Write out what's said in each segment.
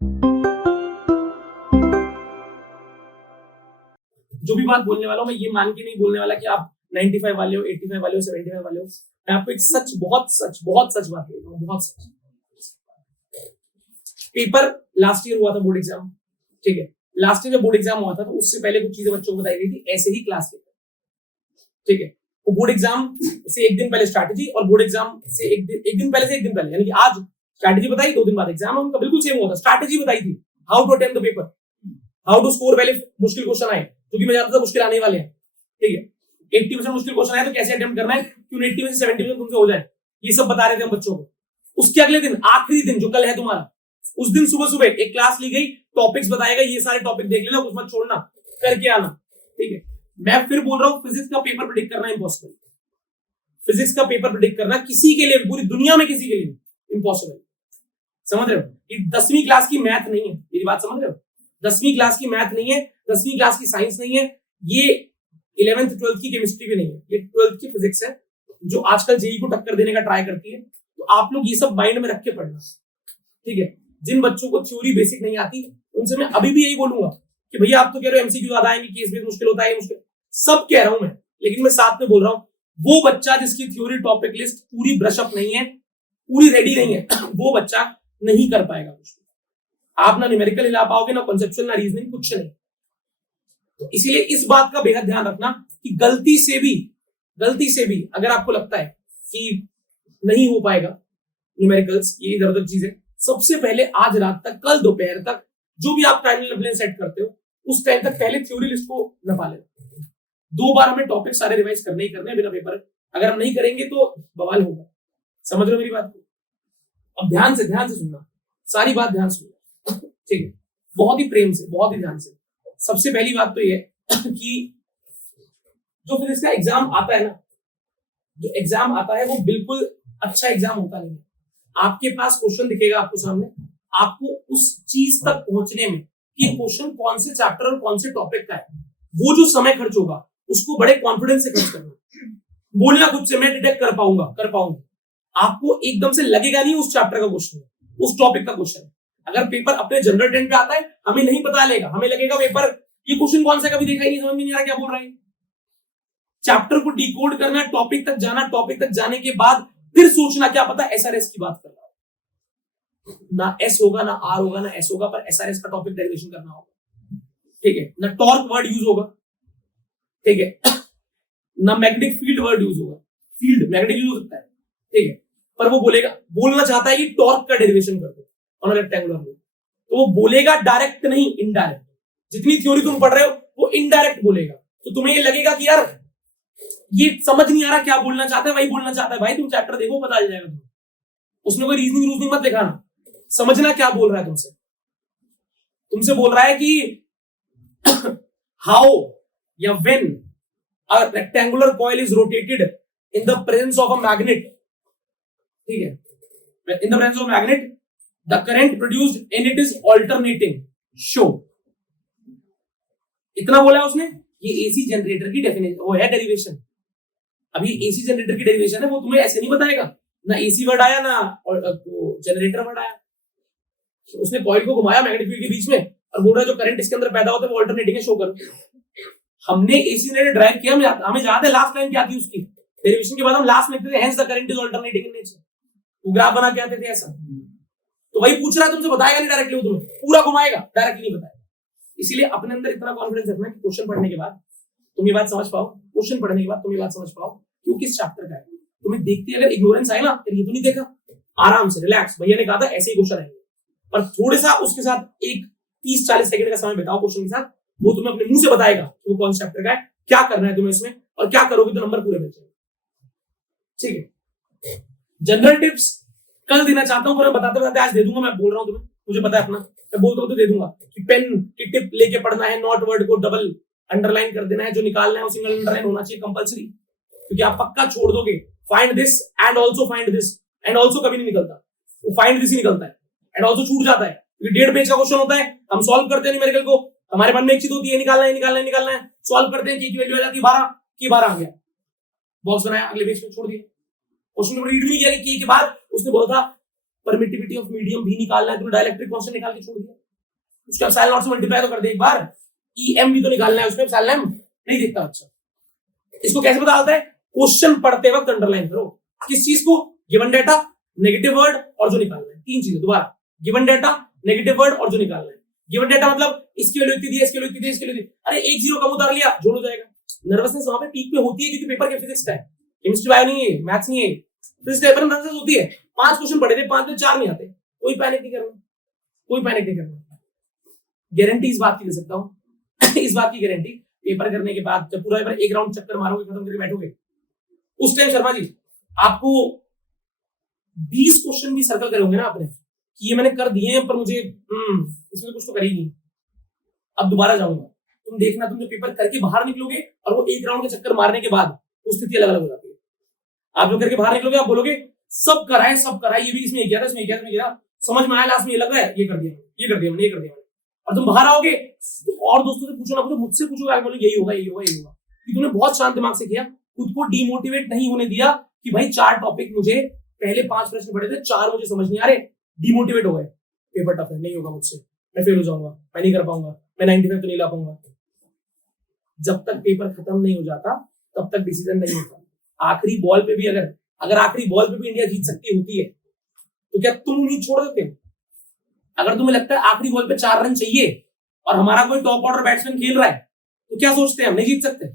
जो भी बात बोलने वाला हूं मैं ये मान के नहीं बोलने वाला कि आप 95 वाले हो, 85 वाले हो, 75 वाले हो। मैं आपको एक सच, बहुत सच बात बोल रहा हूँ, बहुत सच। पेपर लास्ट ईयर हुआ था, बोर्ड एग्जाम, ठीक है। लास्ट ईयर जब बोर्ड एग्जाम हुआ था तो उससे पहले कुछ चीजें बच्चों को बताई गई थी, ऐसे ही क्लास पेपर, ठीक है। वो बोर्ड एग्जाम से एक दिन पहले स्ट्रैटेजी, और बोर्ड एग्जाम से एक दिन पहले से एक दिन पहले, यानी कि आज स्ट्रैटेजी बताई, 2 दिन बाद एग्जाम है उनका, बिल्कुल सेम हुआ था। स्ट्रैटेजी बताई थी, how to attempt the paper, how to score well, मुश्किल क्वेश्चन आए, क्योंकि मैं जानता था मुश्किल आने वाले हैं, ठीक है। 80% मुश्किल क्वेश्चन आए तो कैसे अटेम्प्ट करना है, क्यों 80 में से 70% तुमसे हो जाए, ये सब बता रहे थे हम बच्चों को। उसके अगले दिन, आखिरी दिन जो कल है तुम्हारा, उस दिन सुबह सुबह एक क्लास ली गई, टॉपिक्स बताएगा, ये सारे टॉपिक देख लेना, कुछ मत छोड़ना, करके आना, ठीक है। मैं फिर बोल रहा हूं, फिजिक्स का पेपर प्रेडिक्ट करना इम्पॉसिबल। फिजिक्स का पेपर प्रेडिक्ट करना किसी के लिए, पूरी दुनिया में किसी के लिए इम्पॉसिबल। समझ रहे हो? ये 10वीं क्लास की मैथ नहीं है, मेरी बात समझ रहे हो? 10वीं क्लास की मैथ नहीं है, 10वीं क्लास की साइंस नहीं है, ये 11th 12th की केमिस्ट्री भी नहीं है, ये 12th की फिजिक्स है, जो आजकल जेईई को टक्कर देने का ट्राई करती है। तो आप लोग ये सब माइंड में रख के पढ़ना, ठीक है। जिन बच्चों को थ्योरी बेसिक नहीं आती, उनसे मैं अभी भी यही बोलूंगा कि भैया आप तो कह रहे हो एमसीक्यू ज्यादा आएंगे, केस भी मुश्किल होता है, मुश्किल सब कह रहा हूं मैं, लेकिन मैं साथ में बोल रहा हूं, वो बच्चा जिसकी थ्योरी टॉपिक लिस्ट पूरी ब्रश अप नहीं है, पूरी रेडी नहीं है, वो बच्चा नहीं कर पाएगा कुछ। आप ना न्यूमेरिकल हिला पाओगे, ना कॉन्सेप्चुअल, ना रीजनिंग, कुछ नहीं। तो इसीलिए इस बात का बेहद ध्यान रखना कि गलती से भी अगर आपको लगता है कि नहीं हो पाएगा न्यूमेरिकल्स, ये इधर उधर चीजें, सबसे पहले आज रात तक, कल दोपहर तक, जो भी आप टाइम टेबल सेट करते हो, उस टाइम तक पहले थ्योरी लिस्ट को नपा लेना। 2 बार हमें टॉपिक सारे रिवाइज करने ही करने बिना पेपर, अगर हम नहीं करेंगे तो बवाल होगा। समझ रहे हो मेरी बात को? अब ध्यान से सुनना, सारी बात ध्यान सुनना, ठीक है, बहुत ही प्रेम से, बहुत ही ध्यान से। सबसे पहली बात तो ये कि जो फिजिक्स का एग्जाम आता है ना, जो एग्जाम आता है वो बिल्कुल अच्छा एग्जाम होता नहीं है। आपके पास क्वेश्चन दिखेगा आपको सामने, आपको उस चीज तक पहुंचने में कि क्वेश्चन कौन से चैप्टर और कौन से टॉपिक का है, वो जो समय खर्च होगा उसको बड़े कॉन्फिडेंस से खर्च करना। बोलना खुद से मैं डिटेक्ट कर पाऊंगी, आपको एकदम से लगेगा नहीं उस चैप्टर का क्वेश्चन, उस टॉपिक का क्वेश्चन। अगर पेपर अपने जनरल टेंट पे आता है, हमें नहीं पता लेगा, हमें लगेगा पेपर ये क्वेश्चन कौन सा, कभी देखा ही नहीं, समझ में नहीं आ रहा क्या बोल रहा है। चैप्टर को डिकोड करना, टॉपिक तक जाना, टॉपिक तक जाने के बाद फिर सोचना, क्या पता एसआरएस की बात कर रहा हो, ना एस होगा, ना आर होगा, ना एस होगा, पर एसआरएस का टॉपिक डेरिवेशन करना होगा, ठीक है। ना टॉर्क वर्ड यूज होगा, ठीक है, ना मैग्नेटिक फील्ड वर्ड यूज होगा, फील्ड मैग्नेटिक यूज हो सकता है, ठीक है, पर वो बोलना चाहता है कि टॉर्क का डेरिवेशन कर दो ऑन रेक्टेंगुलर में, तो वो बोलेगा डायरेक्ट नहीं, इनडायरेक्ट। जितनी थ्योरी तुम पढ़ रहे हो वो इनडायरेक्ट बोलेगा, तो तुम्हें ये लगेगा कि यार ये समझ नहीं आ रहा क्या बोलना चाहता है, वही बोलना चाहता है। भाई तुम चैप्टर देखो, पता चल जाएगा तुम्हें, उसमें कोई रीजनिंग मत दिखाना, समझना क्या बोल रहा है तुमसे बोल रहा है कि हाउ या when a rectangular coil is rotated in the presence of a magnet, ठीक है, in the presence of magnet the current produced in it is alternating, show. इतना बोला उसने। ये एसी जनरेटर की डेफिनेशन, वो है डेरिवेशन। अभी एसी जनरेटर की डेरिवेशन है, वो तुम्हें ऐसे नहीं बताएगा, ना एसी वर्ड आया ना जनरेटर वर्ड आया। तो उसने कॉइल को घुमाया मैग्नेटिक फील्ड के बीच में और बोल रहा है जो करंट इसके अंदर पैदा होता है वो अल्टरनेटिंग है, शो करो। हमने एसी जनरेटर ड्राइव किया, हमें याद है लास्ट लाइन क्या थी उसकी, डेरिवेशन के बाद हम लास्ट में लिखते थे hence the current is alternating in nature, वो ग्राफ बना के आते थे ऐसा। तो वही पूछ रहा है तुमसे, बताएगा नहीं डायरेक्टली, वो तुम्हें पूरा घुमाएगा, डायरेक्टली नहीं बताएगा। इसीलिए अपने अंदर इतना कॉन्फिडेंस रखना कि क्वेश्चन पढ़ने के बाद तुम ये बात समझ पाओ, क्वेश्चन पढ़ने के बाद तुम ये बात समझ पाओ कि वो किस चैप्टर का है। तुम्हें देखते अगर इग्नोरेंस आए ना, फिर ये तो नहीं देखा, आराम से रिलैक्स, भैया ने कहा था ऐसे ही क्वेश्चन आएंगे, पर थोड़े सा उसके साथ एक 30-40 सेकंड का समय बिताओ क्वेश्चन के साथ, वो तुम्हें अपने मुंह से बताएगा कि वो कौन सा चैप्टर का है, क्या करना है तुम्हें इसमें, और क्या करोगे तो नंबर पूरे बचेंगे, ठीक है। जनरल टिप्स कल देना चाहता हूं, पर मैं बताते आज दे दूंगा, मैं बोल रहा हूं तुम्हें, मुझे पता है अपना, मैं बोलता हूं तो दे दूंगा कि पेन की टिप लेके पढ़ना है, नॉट वर्ड को डबल अंडरलाइन कर देना है, जो निकालना है वो सिंगल अंडरलाइन होना चाहिए कंपलसरी, क्योंकि आप पक्का छोड़ दोगे find this and also find this, and also कभी नहीं निकलता, वो फाइंड दिस ही निकलता है, एंड ऑल्सो छूट जाता है, क्योंकि 1.5 पेज का क्वेश्चन होता है, हम सॉल्व करते हैं न्यूमेरिकल को, हमारे मन में एक चीज होती है निकालना है, सॉल्व करते हैं, की वैल्यू आ जाती है 12 की 12 आ गया, बॉक्स बनाया, अगले पेज पे छोड़ दिया, क्वेश्चन रीड भी नहीं किया कि के बाद उसने बोला था परमिटिविटी ऑफ मीडियम भी निकालना है, तुमने डाइलेक्ट्रिक कांस्टेंट निकाल के छोड़ दिया, उसका एप्सिलॉन नॉट से मल्टीप्लाई तो कर दे एक बार, EM भी तो निकालना है, उसमें एप्सिलॉन m नहीं दिखता। अच्छा इसको कैसे पता चलता है? क्वेश्चन पढ़ते वक्त अंडरलाइन करो, किस चीज को? गिवन डेटा, नेगेटिव वर्ड और जो निकालना है, तीन चीजें। दोबारा, गिवन डेटा, नेगेटिव वर्ड और जो निकालना है। गिवन डेटा मतलब इसकी वैल्यू इतनी दी है, इसकी वैल्यू इतनी दी, इसकी वैल्यू दी, अरे एक जीरो कम उतार लिया, जोड़ हो जाएगा। नर्वसनेस वहां पे पीक पे होती है क्योंकि पेपर के फिजिक्स का है, केमिस्ट्री बायो नहीं है, मैथ्स नहीं है, फिजिक्स पेपर में नर्वसनेस होती है। 5 क्वेश्चन पढ़े थे, 5 में 4 नहीं आते, कोई पैनिक नहीं करना, कोई पैनिक नहीं करना। गारंटी इस बात की दे सकता हूं इस बात की गारंटी, पेपर करने के बाद जब पूरा पेपर एक राउंड चक्कर मारोगे, खत्म करके बैठोगे, उस टाइम शर्मा जी आपको 20 क्वेश्चन भी सर्कल करे होंगे ना आपने कि ये मैंने कर दिए हैं पर मुझे इसमें कुछ तो कर ही नहीं, अब दोबारा जाऊंगा। तुम देखना, तुम जो पेपर करके बाहर निकलोगे और वो एक राउंड के चक्कर मारने के बाद वो स्थिति अलग अलग हो जाती है। आप जो करके बाहर निकलोगे, आप बोलोगे सब कराए, ये भी इसमें किया था, इसमें किया था, इसमें किया था, समझ में आया, लास्ट में ये लग रहा है, ये कर दिया, ये कर दिया मैंने, ये कर दिया मैंने। और तुम बाहर आओगे और दोस्तों से पूछो ना पूछो, मुझसे पूछोगे, आप बोलोगे यही होगा, यही होगा, यही होगा, कि तुमने बहुत शांत दिमाग से किया, खुद को डिमोटिवेट नहीं होने दिया कि भाई 4 टॉपिक मुझे पहले 5 प्रश्न पढ़े थे, 4 मुझे समझ नहीं आ रहे, डिमोटिवेट हो गए, पेपर टफ है, नहीं होगा मुझसे, मैं फेल हो जाऊंगा, मैं नहीं कर पाऊंगा, मैं 95 तो नहीं ला पाऊंगा। जब तक पेपर खत्म नहीं हो जाता तब तक डिसीजन नहीं होता। आखिरी बॉल पे भी अगर आखिरी बॉल पे भी इंडिया जीत सकती होती है तो क्या तुम उम्मीद छोड़ देते? अगर तुम्हें लगता है आखिरी बॉल पे 4 रन चाहिए और हमारा कोई टॉप ऑर्डर बैट्समैन खेल रहा है तो क्या सोचते हैं हम नहीं जीत सकते?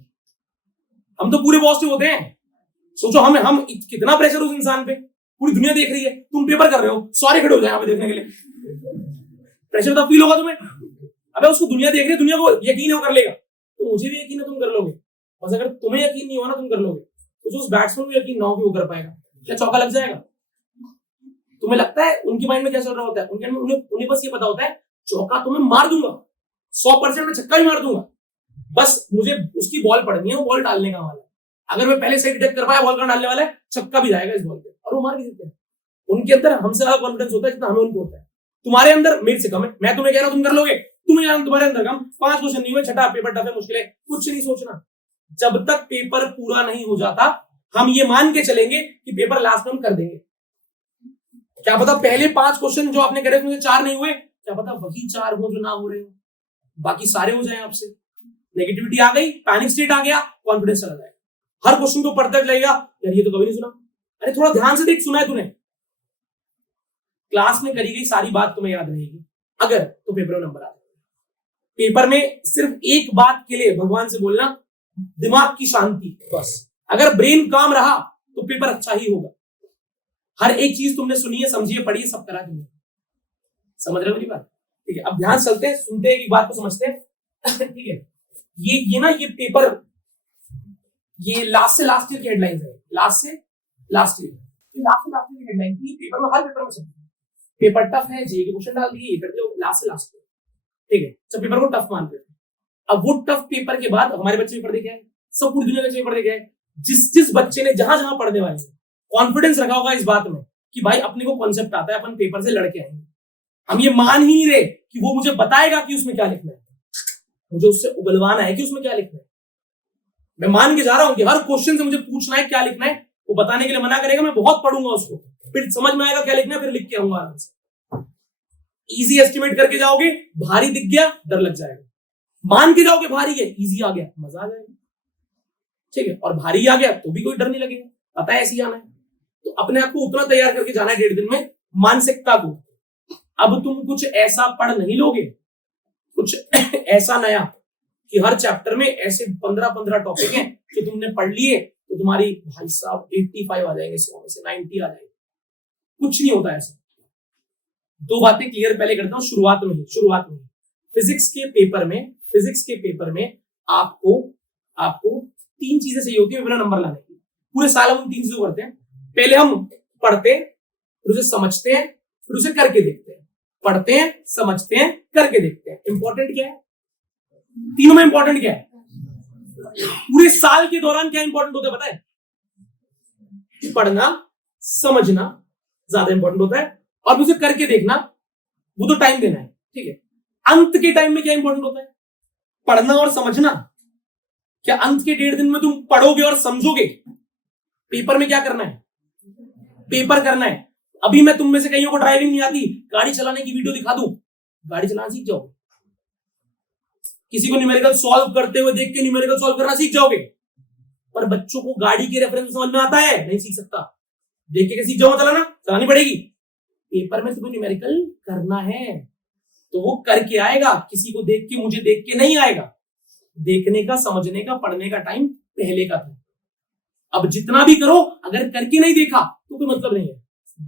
हम तो पूरे पॉजिटिव होते हैं। सोचो हम कितना प्रेशर उस इंसान पे, पूरी दुनिया देख रही है, तुम पेपर कर रहे हो, सारे खड़े हो जाए यहाँ पे देखने के लिए, प्रेशर तो फील होगा तुम्हें। अबे उसको दुनिया देख रही है, दुनिया को यकीन है वो कर लेगा, तो मुझे भी यकीन है तुम कर लोगे। बस अगर तुम्हें यकीन नहीं हो ना तुम कर लोगे, तो जो उस बैट्समैन को यकीन ना हो कि वो कर पाएगा, क्या चौका लग जाएगा? तुम्हें लगता है उनके माइंड में क्या चल रहा होता है? उन्हें बस ये पता होता है चौका तो मैं मार दूंगा, 100% में छक्का भी मार दूंगा, बस मुझे उसकी बॉल पड़नी है, वो बॉल डालने का वाला है। अगर मैं पहले से डिटेक्ट कर पाया बॉल कहां डालने वाला है, छक्का भी जाएगा इस बॉल पे और वो मार भी देते हैं। उनके अंदर हमसे ज्यादा कॉन्फिडेंस होता है जितना हमें उनको होता है। तुम्हारे अंदर मेरे से कम है, मैं तुम्हें कह रहा हूं तुम कर लोगे, तुम्हारे अंदर कम, 5 क्वेश्चन नहीं हुए, छठा पेपर टफ है, मुश्किल है, कुछ नहीं सोचना। जब तक पेपर पूरा नहीं हो जाता हम ये मान के चलेंगे कि पेपर लास्ट में हम कर देंगे। क्या पता पहले 5 क्वेश्चन जो आपने करे उसमें 4 नहीं हुए, क्या पता वही 4 हो जो ना हो रहे हो, बाकी सारे हो जाए आपसे। नेगेटिविटी आ गई, पैनिक स्टेट आ गया, कॉन्फिडेंस चला जाएगा, हर क्वेश्चन को पढ़ते लगेगा, यार ये तो कभी नहीं सुना, अरे थोड़ा ध्यान से देख, सुना है तूने, क्लास में करी गई सारी बात तुम्हें याद रहेगी अगर तो पेपर में नंबर आ जाएगा। पेपर में सिर्फ एक बात के लिए भगवान से बोलना, दिमाग की शांति, बस। अगर ब्रेन काम रहा तो पेपर अच्छा ही होगा। हर एक चीज तुमने सुनी है, समझी है, पढ़ी है, सब करा तुमने, समझ रहे हो मेरी बात? ठीक है, अब ध्यान से चलते हैं, सुनते हैं, एक बात को समझते हैं। ठीक है, ये पेपर, ये लास्ट से लास्ट ईयर की हेडलाइंस है, लास्ट से लास्ट ईयर की हेडलाइन थी। पेपर में, हर पेपर में सब पेपर टफ है, जे के क्वेश्चन डाल दिए, ये कर दिया, लास्ट से लास्ट ईयर। ठीक है, सब पेपर को टफ मानते थे। अब वो टफ पेपर के बाद हमारे बच्चे पेपर दे गए, सब पूरी दुनिया के पेपर दे गए। जिस बच्चे ने जहां जहां पढ़ने वाले कॉन्फिडेंस रखा होगा इस बात में कि भाई अपने को कॉन्सेप्ट आता है, अपन पेपर से लड़के आएंगे, हम ये मान ही नहीं रहे कि वो मुझे बताएगा कि उसमें क्या लिखना है, मुझे उससे उगलवाना है कि उसमें क्या लिखना है। मैं मान के जा रहा हूं कि हर क्वेश्चन से मुझे पूछना है क्या लिखना है, वो बताने के लिए मना करेगा, मैं बहुत पढ़ूंगा उसको, फिर समझ में आएगा क्या लिखना है, फिर लिख के आऊंगा आराम से। इजी एस्टिमेट करके जाओगे, भारी दिख गया डर लग जाएगा, मान के जाओगे भारी है, इजी आ गया मजा आ जाएगा। ठीक है, और भारी आ गया तो भी कोई डर नहीं लगेगा, पता है ऐसे ही आना है। तो अपने आप को उतना तैयार करके जाना है 1.5 दिन में, मानसिकता को। अब तुम कुछ ऐसा पढ़ नहीं लोगे, कुछ ऐसा नया कि हर चैप्टर में ऐसे 15 टॉपिक हैं जो तुमने पढ़ लिए तो तुम्हारी भाई साहब 85 आ जाएंगे, 100 में से 90 आ जाएंगे। कुछ नहीं होता ऐसा। 2 बातें क्लियर पहले करता हूं शुरुआत में फिजिक्स के पेपर में आपको 3 चीजें चाहिए होती है पेपर में नंबर लाने की। पूरे साल हम 3 चीजें करते हैं, पहले हम पढ़ते हैं, फिर उसे समझते हैं, फिर उसे करके देखते हैं। पढ़ते हैं, समझते हैं, करके देखते हैं। इंपॉर्टेंट क्या है तीनों में? इंपॉर्टेंट क्या है पूरे साल के दौरान? क्या इंपॉर्टेंट होता है पता है? पढ़ना, समझना ज्यादा इंपॉर्टेंट होता है, और उसे करके देखना, वो तो टाइम देना है। ठीक है, अंत के टाइम में क्या इंपॉर्टेंट होता है? पढ़ना और समझना। क्या अंत के 1.5 दिन में तुम पढ़ोगे और समझोगे? पेपर में क्या करना है? पेपर करना है। अभी मैं तुम में से कईयों को ड्राइविंग नहीं आती, गाड़ी चलाने की वीडियो दिखा दूं, गाड़ी चलाना सीख जाओगे। किसी को न्यूमेरिकल सॉल्व करते हुए देख के न्यूमेरिकल सॉल्व करना सीख जाओगे। पर बच्चों को गाड़ी के रेफरेंस समझ में आता है? नहीं सीख सकता। देख के सीख जाओ चलाना, चलानी पड़ेगी। पेपर में तुम्हें न्यूमेरिकल करना है तो वो करके आएगा, किसी को देख के, मुझे देख के नहीं आएगा। देखने का, समझने का, पढ़ने का टाइम पहले का था। अब जितना भी करो, अगर करके नहीं देखा तो कोई मतलब नहीं है।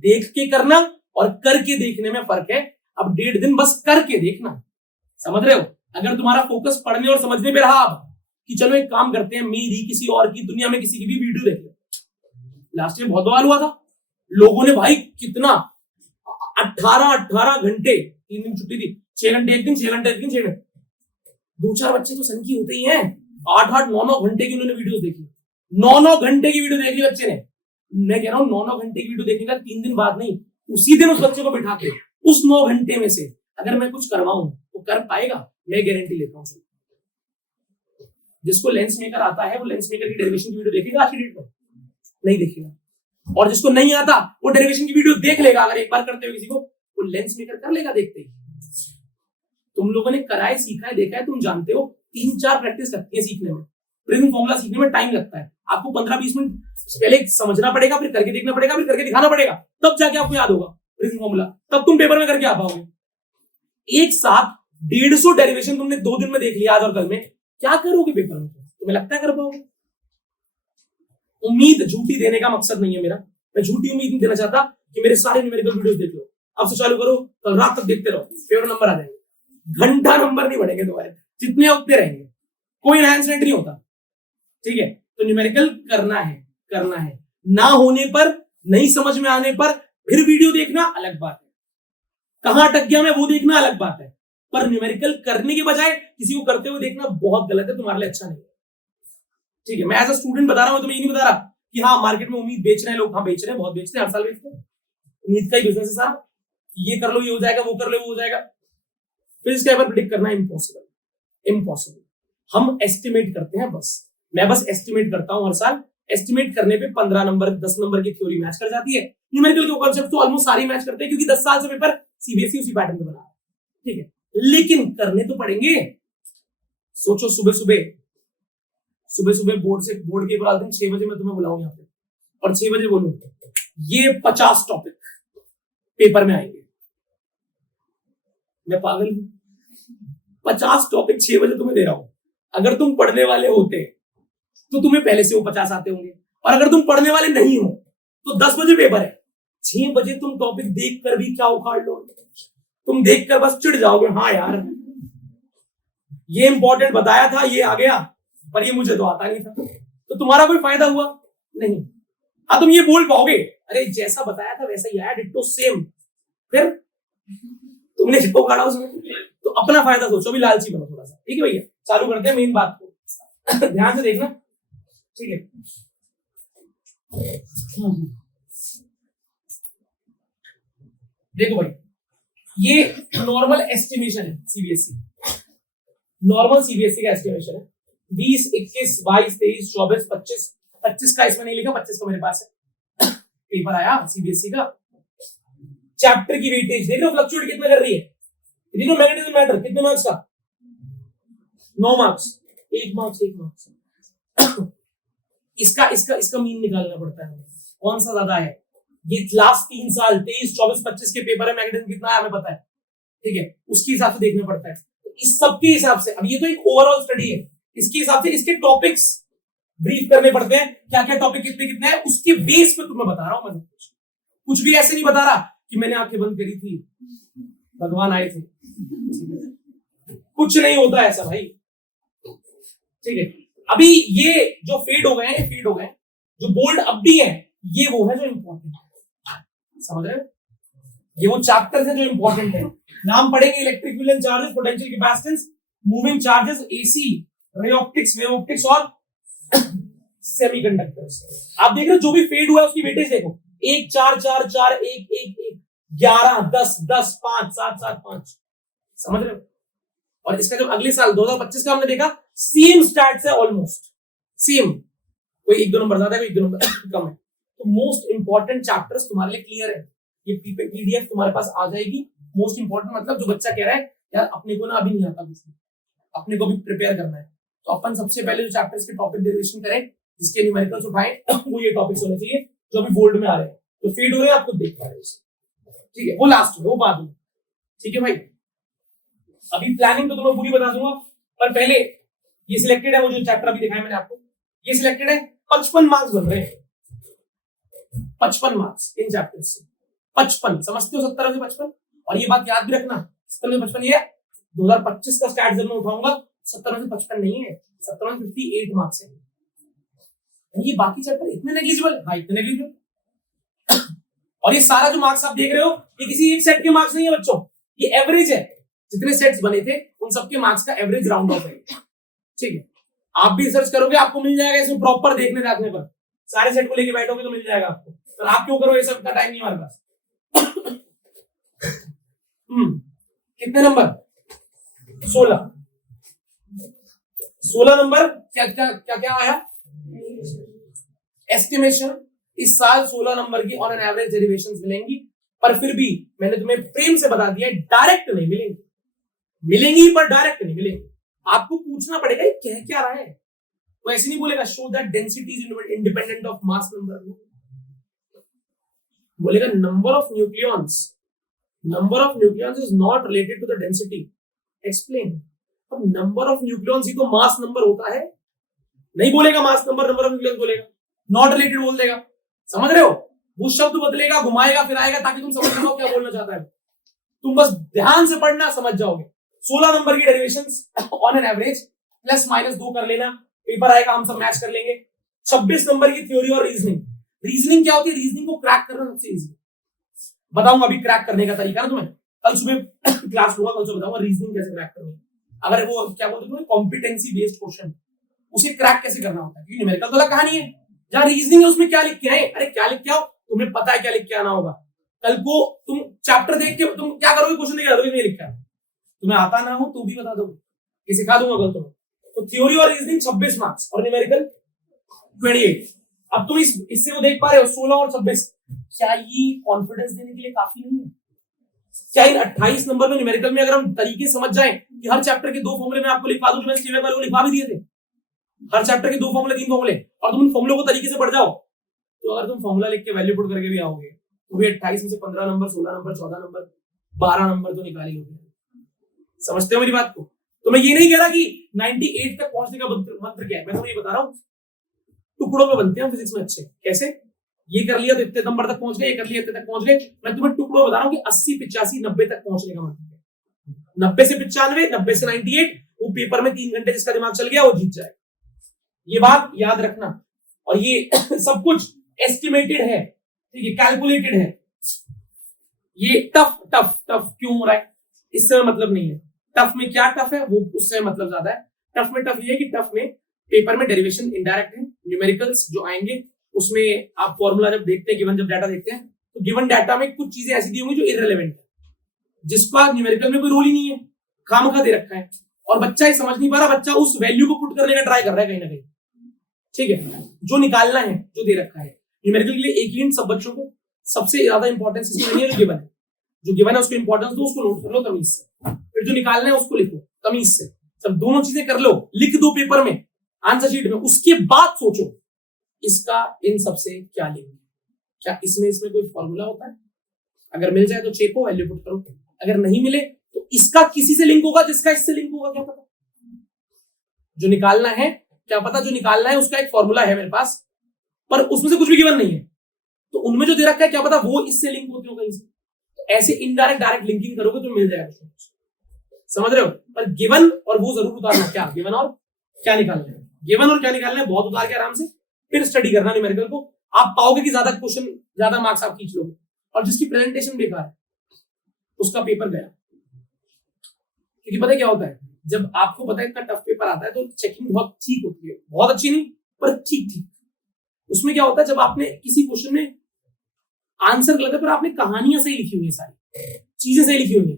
देख के करना और करके देखने में फर्क है। अब 1.5 दिन बस करके देखना, समझ रहे हो? अगर तुम्हारा फोकस पढ़ने और समझने पे रहा अब कि चलो एक काम करते हैं, मेरी, किसी और की, दुनिया में किसी की भी वीडियो देख लो। लास्ट ईयर बहुत बवाल हुआ था, लोगों ने भाई कितना 18 घंटे, 3 दिन छुट्टी थी, 6 घंटे एक दिन, 6 घंटे एक दिन, 6 घंटे। 2-4 बच्चे तो सनकी होते ही हैं, 8-8, 9-9 घंटे की उन्होंने वीडियो देखी। 9-9 घंटे की वीडियो देखी बच्चे ने। मैं कह रहा हूं 9-9 घंटे की वीडियो देखने का 3 दिन बाद नहीं, उसी दिन उस बच्चे को बिठा के उस 9 घंटे में से अगर मैं कुछ करवाऊं तो कर पाएगा, मैं गारंटी लेता हूं। जिसको लेंस मेकर आता है वो लेंस मेकर की डेरिवेशन की वीडियो देखेगा आज की डेट में? नहीं देखेगा। और जिसको नहीं आता वो डेरिवेशन की वीडियो देख लेगा, अगर एक बार करते हुए किसी को, वो लेंस मेकर कर लेगा देखते ही। तुम लोगों ने करा है, सीखा है, देखा है, तुम जानते हो 3-4 प्रैक्टिस लगती है सीखने में। प्रिज्म फॉर्मूला सीखने में टाइम लगता है, आपको 15-20 मिनट पहले समझना पड़ेगा, फिर करके देखना पड़ेगा, फिर करके दिखाना पड़ेगा, तब जाके आपको याद होगा प्रिज्म फॉर्मूला, तब तुम पेपर में करके आ पाओगे। एक साथ 150 डेरिवेशन तुमने 2 दिन में देख लिया आज और कल में, क्या करोगे पेपर में? तुम्हें लगता है कर पाओगे? उम्मीद झूठी देने का मकसद नहीं है मेरा, मैं झूठी उम्मीद नहीं देना चाहता कि मेरे सारे न्यूमेरिकल वीडियोस देख लो, अब से चालू करो, कल रात तक देखते रहो, पेपर नंबर आ जाएंगे। घंटा नंबर नहीं बढ़ेंगे तुम्हारे, जितने उतने रहेंगे, कोई एनहांसमेंट नहीं होता। ठीक है, तो न्यूमेरिकल करना है, करना है। ना होने पर, नहीं समझ में आने पर फिर वीडियो देखना अलग बात है, कहां अटक गया मैं वो देखना अलग बात है। पर न्यूमेरिकल करने के बजाय किसी को करते हुए देखना बहुत गलत है, तुम्हारे लिए अच्छा नहीं है। ठीक है, मैं एज अ स्टूडेंट बता रहा हूं, तुम्हें ये नहीं बता रहा कि हाँ मार्केट में उम्मीद बेच रहे हैं लोग, हाँ बेच रहे हैं, बहुत बेचते हैं, हर साल बेचते हैं। उम्मीद का ही बिजनेस है सारा, ये कर लो ये हो जाएगा, वो कर लो वो हो जाएगा। फिर इसके ऊपर प्रिडिक्ट करना इम्पॉसिबल, इम्पॉसिबल। हम एस्टिमेट करते हैं बस, मैं बस एस्टिमेट करता हूं हर साल। एस्टिमेट करने पे 15 नंबर 10 नंबर की थ्योरी मैच कर जाती है, न्यूमेरिकल के कॉन्सेप्ट तो ऑलमोस्ट सारी मैच करते हैं, क्योंकि 10 साल से पेपर सीबीएसई उसी पैटर्न पे बना है। ठीक है, लेकिन करने तो पड़ेंगे। सोचो सुबह सुबह बोर्ड के बाद 6 बजे मैं तुम्हें बुलाऊं यहाँ पे और 6 बजे बोलूं ये 50 टॉपिक पेपर में आएंगे, मैं पागल हूं? 50 टॉपिक 6 बजे तुम्हें दे रहा हूं। अगर तुम पढ़ने वाले होते तो तुम्हें पहले से वो 50 आते होंगे, और अगर तुम पढ़ने वाले नहीं हो तो 10 बजे पेपर है, 6 बजे तुम टॉपिक देख कर भी क्या उखाड़ लो, तुम देखकर बस चिढ़ जाओगे, हाँ यार ये इंपॉर्टेंट बताया था, ये आ गया, पर ये मुझे तो आता नहीं था, तो तुम्हारा कोई फायदा हुआ नहीं। हाँ तुम ये बोल पाओगे अरे जैसा बताया था वैसा ही आया, डिट्टो सेम, फिर तुमने जो उखाड़ा उसमें, तो अपना फायदा सोचो, भी लालची बनो थोड़ा सा। ठीक है भैया, चालू करते हैं मेन बात को, ध्यान से देखना। ठीक है, देखो भाई, ये नॉर्मल एस्टिमेशन है सीबीएसई, नॉर्मल सीबीएसई का एस्टिमेशन है। 20, 21, 22, 23, 24, 25 का इसमें नहीं लिखा, 25 का मेरे पास है, पेपर आया सीबीएसई का। चैप्टर की वेटेज देख लो, फ्लक्चुएट कितना कर रही है, देखो मैग्नेटिज्म मैटर कितने मार्क्स का, 9 मार्क्स, 1 मार्क्स। इसका मीन निकालना पड़ता है, कौन सा ज्यादा है। ये लास्ट 3 साल 23, 24, 25 के पेपर है, मैग्नेटिज्म कितना है हमें पता है, ठीक है, उसके हिसाब से देखना पड़ता है। तो इस सब के हिसाब से, अब ये तो एक ओवरऑल स्टडी है, इसके हिसाब से इसके टॉपिक्स ब्रीफ करने पड़ते हैं, क्या क्या टॉपिक कितने कितने हैं, उसके बेस पे तुम्हें बता रहा हूं मैं। कुछ भी ऐसे नहीं बता रहा कि मैंने आंखें बंद करी थी भगवान आए थे, कुछ नहीं होता ऐसा भाई। ठीक है, अभी ये जो फेड हो गए हैं, ये फेड हो गए, जो बोल्ड अब भी है, ये वो है जो इंपॉर्टेंट है, समझ रहे हो? ये वो चैप्टर्स है जो इंपॉर्टेंट है। नाम पढ़ेंगे, electric field and charges, potential capacitance, moving charges, AC, ray optics, wave optics और सेमीकंडक्टर्स। आप देख रहे हो जो भी फेड हुआ है उसकी वेटेज देखो, 1 4 4 4 1 1 1 11 10 10 5 7 7 5, समझ रहे हो? और इसका जब अगले साल 2025 का हमने देखा, सेम स्टैट्स है, ऑलमोस्ट सेम, कोई 1-2 नंबर ज्यादा है, कोई 1-2 नंबर कम है। तो मोस्ट इंपॉर्टेंट चैप्टर्स तुम्हारे लिए क्लियर है, ये पीडीएफ तुम्हारे पास आ जाएगी। मोस्ट इंपॉर्टेंट मतलब जो बच्चा कह रहा है यार अपने को ना अभी नहीं आता कुछ, अपने को भी प्रिपेयर करना है, तो अपन सबसे पहले जो चैप्टर्स के टॉपिक डेरिवेशन करें, जिसके न्यूमेरिकल्स उठाएं, वो ये टॉपिक्स होने चाहिए जो अभी बोर्ड में आ रहे हैं, तो फीड हो रहे हैं, आप खुद देख पा रहे हैं। ठीक है, वो लास्ट में, वो बाद में। ठीक है भाई, अभी प्लानिंग तो तुम्हें पूरी बता दूंगा, पर पहले ये सिलेक्टेड है, वो जो चैप्टर अभी दिखाया मैंने आपको, ये सिलेक्टेड है। 55 मार्क्स बन रहे हैं, 55 मार्क्स इन चैप्टर्स से। 55 समझते हो, 70 से 55। और ये बात याद भी रखना, 70 से 55 ये 2025 का स्टैट जब मैं उठाऊंगा 70 से 55 नहीं है, 70 से 58 मार्क्स है। ये बाकी चैप्टर इतने नेग्लिजिबल, हाँ इतने नेग्लिजिबल। और ये सारा जो मार्क्स आप देख रहे हो, ये किसी एक सेट के मार्क्स नहीं है बच्चों, ये एवरेज है। जितने सेट्स बने थे उन सबके मार्क्स का एवरेज राउंड ऑफ है। ठीक है, आप भी सर्च करोगे आपको मिल जाएगा, इसमें प्रॉपर देखने जाने पर सारे सेट को लेके बैठोगे तो मिल जाएगा आपको, पर आप क्यों करो, ये सब का टाइम नहीं हमारे पास। कितने नंबर? 16 नंबर। क्या क्या क्या क्या आया? एस्टिमेशन। इस साल 16 नंबर की ऑन एन एवरेज डेरिवेशंस मिलेंगी, पर फिर भी मैंने तुम्हें प्रेम से बता दिया डायरेक्ट नहीं मिलेंगी, मिलेंगी पर डायरेक्ट नहीं मिलेंगी। आपको पूछना पड़ेगा ये कह क्या रहा है, वो ऐसे नहीं बोलेगा show that density is independent of mass number, बोलेगा number of nucleons, number of nucleons is not related to the density, explain. अब नंबर ऑफ न्यूक्लियॉन्स ही तो मास नंबर होता है, नहीं बोलेगा mass number, number of nucleons बोलेगा, not related बोल देगा। समझ रहे हो, वो शब्द बदलेगा, घुमाएगा फिराएगा ताकि तुम समझ पाओ क्या बोलना चाहता है। तुम बस ध्यान से पढ़ना, समझ जाओगे। 16 नंबर की derivations on an average, plus minus 2 कर लेना, पेपर आएगा हम सब मैच कर लेंगे। 26 नंबर की थ्योरी और रीजनिंग। रीजनिंग क्या होती है? रीजनिंग को क्रैक करना सबसे इजी, बताऊंगा अभी क्रैक करने का तरीका ना तुम्हें, कल सुबह क्लास लूंगा, कल सुबह बताऊंगा रीजनिंग कैसे क्रैक करनी है। अगर वो क्या बोलते हैं कॉम्पिटेंसी बेस्ड क्वेश्चन, उसे क्रैक कैसे करना होता है, क्योंकि न्यूमेरिकल तो अलग कहानी है, जहां रीजनिंग है उसमें क्या लिख के आए, अरे क्या लिख के आओ, तुम्हें पता है क्या लिख के आना होगा। कल को तुम चैप्टर देख के तुम क्या करोगे, क्वेश्चन देख दोगे, नहीं लिख के आना, तुम्हें आता ना हो तो भी बता दोगे, ये सिखा दूंगा कल तुम्हें। तो थ्योरी और रीजनिंग 26 मार्क्स और न्यूमेरिकल 28। अब तुम इससे वो देख पा रहे हो 16 और 26, क्या ये कॉन्फिडेंस देने के लिए काफी नहीं है? क्या इन 28 नंबर में न्यूमेरिकल में अगर हम तरीके समझ जाएं कि हर चैप्टर के 2 फॉर्मूले में आपको लिखवा दूं, जो मैंने स्टीवन वाले को लिखवा भी दिए थे, हर चैप्टर के 2 फॉर्मूले 3 फॉर्मूले, और तुम उन फॉर्मूलों को तरीके से पढ़ जाओ, तो अगर तुम फॉर्मूला लिख के वैल्यू पुट करके भी आओगे तो भी 28 में से 15 नंबर, 16 नंबर, 14 नंबर, 12 नंबर तो निकाल ही लोगे। समझते हो मेरी बात को? तो मैं ये नहीं कह रहा कि 98 तक पहुंचने का मंत्र क्या है, मैं तुम्हें ये बता रहा हूं टुकड़ों में बनते हैं फिजिक्स में अच्छे। कैसे? ये कर लिया तो इतने नंबर तक पहुंच गए, ये कर लिया इतने तक पहुंच गए। मैं तुम्हें टुकड़ों बता रहा हूं कि 80, 85, 90 तक पहुंचने का मतलब है। 90 से 95, 90 से 98, वो पेपर में 3 घंटे जिसका दिमाग चल गया वो जीत जाएगा। ये बात याद रखना। और ये सब कुछ एस्टिमेटेड है, ठीक है, कैलकुलेटेड है। ये टफ टफ टफ क्यों हो रहा है, इससे मतलब नहीं है। टफ में क्या टफ है वो उससे मतलब ज्यादा है। टफ में टफ ये है कि टफ में पेपर में डेरिवेशन इनडायरेक्ट है, न्यूमेरिकल्स जो आएंगे उसमें आप फॉर्मूला जब देखते हैं, गिवन जब डाटा देखते हैं, तो गिवन डाटा में कुछ चीजें ऐसी दी होंगी जो इररिलेवेंट है, जिसका न्यूमेरिकल में कोई रोल ही नहीं है, खामखा दे रखा है, और बच्चा ये समझ नहीं पा रहा, बच्चा उस वैल्यू को पुट करने का ट्राई कर रहा है कहीं ना कहीं। ठीक है, जो निकालना है, जो दे रखा है न्यूमेरिकल के लिए, एक ही सब बच्चों को सबसे ज्यादा इंपॉर्टेंस इसमें नहीं है, जो गिवन है, जो गिवन है उसको इंपॉर्टेंस दो, उसको नोट कर लो तमीज से, फिर जो निकालना है उसको लिखो तमीज से। सब दोनों चीजें कर लो, लिख दो पेपर में, आंसर शीट में, उसके बाद सोचो इसका इन सबसे क्या लिंक है, क्या इसमें कोई फॉर्मूला होता है, अगर मिल जाए तो चेपो, वैल्यू पुट करो, अगर नहीं मिले तो इसका किसी से लिंक होगा, जिसका इससे लिंक होगा क्या पता। जो निकालना है क्या पता, जो निकालना है उसका एक फॉर्मूला है मेरे पास, पर उसमें से कुछ भी गिवन नहीं है, तो उनमें जो दे रखा है क्या पता वो इससे लिंक होती हो कहीं से। तो ऐसे इनडायरेक्ट डायरेक्ट लिंकिंग करोगे तो मिल जाएगा, समझ रहे हो। पर गिवन और वो जरूर उतारना, क्या गिवन और क्या निकालना है, गिवन और क्या निकालना है बहुत उतार के आराम से फिर स्टडी करना न्यूमेरिकल को, आप पाओगे कि ज्यादा क्वेश्चन, ज्यादा मार्क्स आप खींच लोगे। और जिसकी प्रेजेंटेशन बेकार है उसका पेपर गया, क्योंकि पता है क्या होता है, जब आपको पता है इतना टफ पेपर आता है तो चेकिंग बहुत ठीक होती है, बहुत अच्छी नहीं पर ठीक ठीक। उसमें क्या होता है, जब आपने किसी क्वेश्चन में आंसर गलत है पर आपने कहानियां सही लिखी हुई है, सारी चीजें सही लिखी हुई है।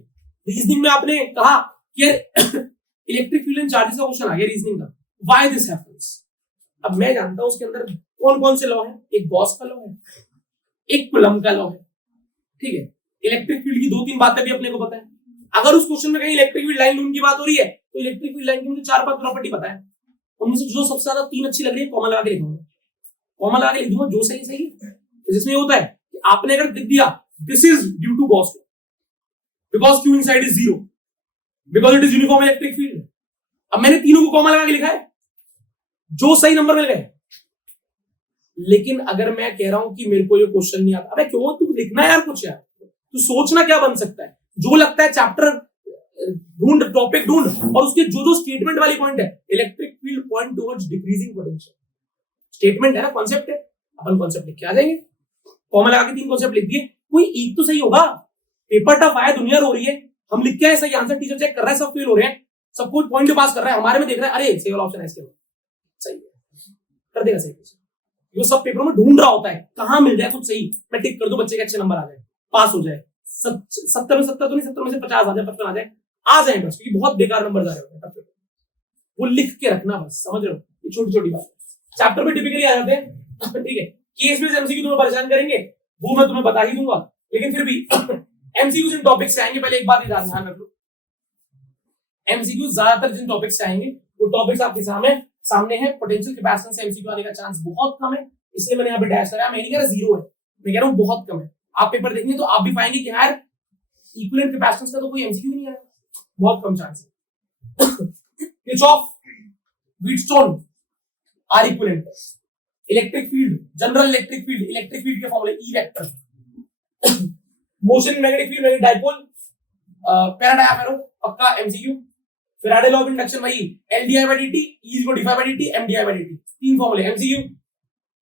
रीजनिंग में आपने कहा कि इलेक्ट्रिक फील्ड एंड चार्जेस का क्वेश्चन आ गया रीजनिंग का, व्हाई दिस हैपेंस। अब मैं जानता हूं उसके अंदर कौन कौन से लॉ है, एक गॉस का लॉ है, एक कूलम्ब का लॉ है, ठीक है, इलेक्ट्रिक फील्ड की 2-3 बातें भी अपने को पता है। अगर उस क्वेश्चन में कहीं इलेक्ट्रिक फील्ड लाइन लून की बात हो रही है तो इलेक्ट्रिक फील्ड लाइन की मुझे 4-5 प्रॉपर्टी पता है, उनमें से जो सबसे ज्यादा 3 अच्छी लग रही है कॉमन लगा के लिखूंगा, कॉमन लगा के लिख दूंगा, जो सही सही है। जिसमें ये होता है कि आपने अगर लिख दिया this is due to Gauss law because Q inside is 0 because it is uniform electric field. अब मैंने तीनों को कॉमन लगा के लिखा है, जो सही नंबर मिल गए। लेकिन अगर मैं कह रहा हूं कि मेरे को ये क्वेश्चन नहीं आता, अबे क्यों, तू लिखना यार कुछ, यार तू सोचना क्या बन सकता है, जो लगता है चैप्टर ढूंढ, टॉपिक ढूंढ, और उसके जो जो स्टेटमेंट वाली पॉइंट है, electric field point towards decreasing potential, statement है ना, कॉन्सेप्ट है, अपन कॉन्सेप्ट लिख के आ जाएंगे। कॉमन लगा के 3 कॉन्सेप्ट लिख दिए, कोई एक तो सही होगा। पेपर टफ आया, दुनिया रो रही है, हम लिख के आए सही आंसर, टीचर चेक कर रहा है, सब फेल हो रहे हैं, सब कुछ पॉइंट पास कर रहा है, हमारे में देख रहा है अरे सही वाला ऑप्शन है इसके बाद, सही है, कर देगा सही। ये सब पेपरों में ढूंढ रहा होता है कहां मिल जाए कुछ सही, मैं टिक कर दूं, बच्चे के अच्छे नंबर आ जाए, पास हो जाए, 70 में 70 तो नहीं, 70 में से 50 आ जाए, 55 आ जाए बस, क्योंकि बहुत बेकार नंबर आ रहे होते हैं, वो लिख के रखना बस, समझ रहे हो, ये छोटी छोटी बात। चैप्टर में टिपिकली आ जाते हैं, ठीक है, केस बेस्ड एमसीक्यू तुम्हें परेशान करेंगे, वो मैं तुम्हें बता ही दूंगा, लेकिन फिर भी एमसीक्यू जिन टॉपिक से आएंगे, पहले एक बात ध्यान रख लो, एमसीक्यू ज्यादातर जिन टॉपिक से आएंगे वो टॉपिक्स आपके सामने है। पोटेंशियल कैपेसिटेंस से एमसीक्यू आने का चांस बहुत कम है, इसलिए मैंने यहाँ पे डैश कराया। मैं नहीं कह रहा 0 है, मैं कह रहा हूँ बहुत कम है। आप पेपर देखेंगे तो आप भी पाएंगे कि यार इक्विवेलेंट कैपेसिटेंस का तो कोई एमसीक्यू नहीं आया, बहुत कम चांस है। Kirchhoff, Wheatstone are equivalent. Electric field, general electric field के फॉर्मूले E vector, motion magnetic field, magnetic dipole, पैराडाई एरो पक्का MCQ. Faraday law of induction वही LdI/dt E=dϕ/dt mdI/dt, 3 फॉर्मूले एमसीक्यू।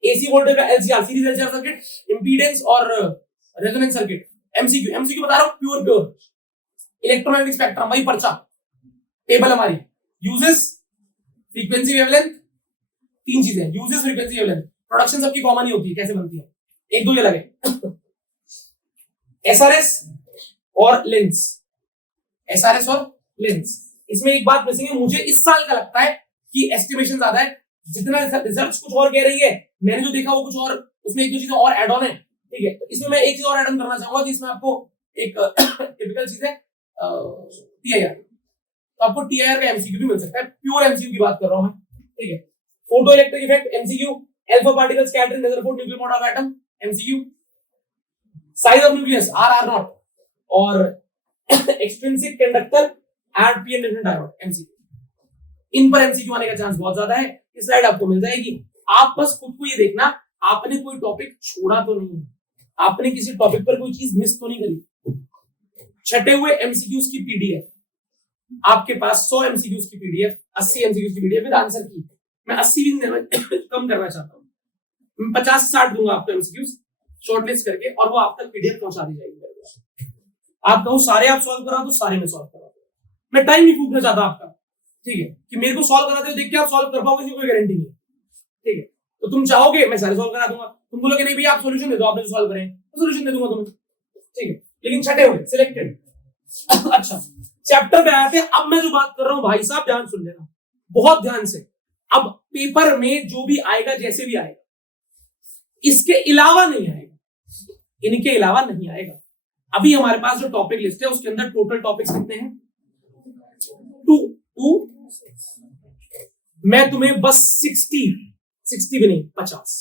एसी वोल्टेज का LCR, series LCR circuit, impedance और resonance circuit, MCQ बता रहा हूं, प्योर इलेक्ट्रोमैग्नेटिक स्पेक्ट्रम, वही पर्चा टेबल हमारी। यूजेस, फ्रीक्वेंसी वेवलेंथ, 3 चीजें, यूजेस, फ्रीक्वेंसी वेवलेंथ, प्रोडक्शन सबकी कॉमन ही होती है, कैसे बनती है, एक दो ये लगे। एसआरएस और लेंस, एसआरएस और लेंस, इसमें एक बात मिसिंग है, मुझे इस साल का लगता है कि एस्टिमेशन ज्यादा है, जितना रिसर्च कुछ और कह रही है, मैंने जो देखा वो कुछ और, उसमें एक दो चीजें और ऐड ऑन है, ठीक है। तो इसमें मैं एक चीज और ऐड ऑन करना चाहूंगा कि इसमें आपको एक टिपिकल चीज है टीआईआर, तो आपको टीआईआर का एमसीक्यू भी मिल सकता है, प्योर एमसीक्यू की बात कर रहा हूं मैं, ठीक है। Photo electric effect MCQ, alpha particle scattering Rutherford nuclear model of atom MCQ, size of nucleus R0 और extrinsic conductor and P N diode MCQ, इन पर एमसीक्यू आने का चांस बहुत ज्यादा है। इस स्लाइड आपको मिल जाएगी, आप बस खुद को ये देखना आपने कोई टॉपिक छोड़ा तो नहीं है, आपने किसी टॉपिक पर कोई चीज मिस तो नहीं करी। छटे हुए एमसीक्यूज की पीडीएफ आपके पास, 100 एमसीक्यूज की पीडीएफ, 80 एमसीक्यूज की पीडीएफ विद आंसर की, मैं 80 भी कम करना चाहता हूं, मैं 50 से 60 दूंगा आपको एमसीक्यूज शॉर्टलिस्ट करके, और वो आप तक पीडीएफ पहुंचा दी जाएगी। आप कहो सारे आप सॉल्व करा दो, सारे में सॉल्व करा दो, मैं टाइम नहीं फूकना चाहता आपका, ठीक है, कि मेरे को सॉल्व कराते हो देख के आप सॉल्व कर पाओगे इसकी कोई गारंटी नहीं, ठीक है। तो तुम चाहोगे मैं सारे सॉल्व करा दूंगा, तुम बोलोगे नहीं भैया आप सॉल्यूशन दे दो, आपने जो सॉल्व करे तो सॉल्यूशन दे दूंगा तुम्हें, ठीक है, लेकिन छठे हुए सिलेक्टेड। अच्छा, चैप्टर पे आते हैं, अब मैं जो बात कर रहा हूं भाई साहब ध्यान सुन लेना, बहुत ध्यान से। अब पेपर में जो भी आएगा, जैसे भी आएगा, इसके अलावा नहीं आएगा, इनके अलावा नहीं आएगा। अभी हमारे पास जो टॉपिक लिस्ट है उसके अंदर टोटल टॉपिक्स कितने हैं? 2। मैं तुम्हें बस 60 भी नहीं 50,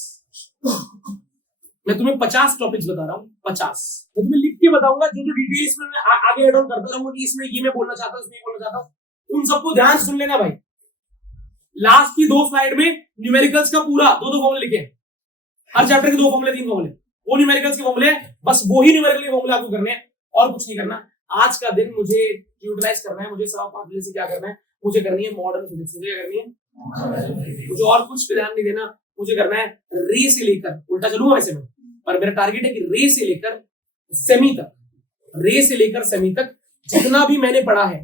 मैं तुम्हें 50 टॉपिक्स बता रहा हूं, 50 मैं तुम्हें लिख के बताऊंगा, जो डिटेल इसमें मैं आगे ऐड ऑन करता रहूंगा कि इसमें ये मैं बोलना चाहता हूं, इसमें बोलना चाहता हूं, उन सबको ध्यान से सुन लेना भाई। लास्ट की 2 स्लाइड में न्यूमेरिकल्स का पूरा 2 फॉर्मूले लिखे हैं, हर चैप्टर के 2 फॉर्मूले 3 फॉर्मूले, वो न्यूमेरिकल्स के फॉर्मूले हैं, बस वही न्यूमेरिकल के फॉर्मूले आपको करने हैं और कुछ नहीं करना। आज का दिन मुझे यूटिलाइज करना है, मुझे 5:15 बजे से क्या करना है, मुझे करनी है मॉडर्न फिजिक्स, मुझे क्या करनी है, मुझे और कुछ पे ध्यान नहीं देना, मुझे करना है रे से लेकर, उल्टा चलूंगा वैसे मैं, पर मेरा टारगेट है कि रे से लेकर सेमी तक, रे से लेकर सेमी तक जितना भी मैंने पढ़ा है,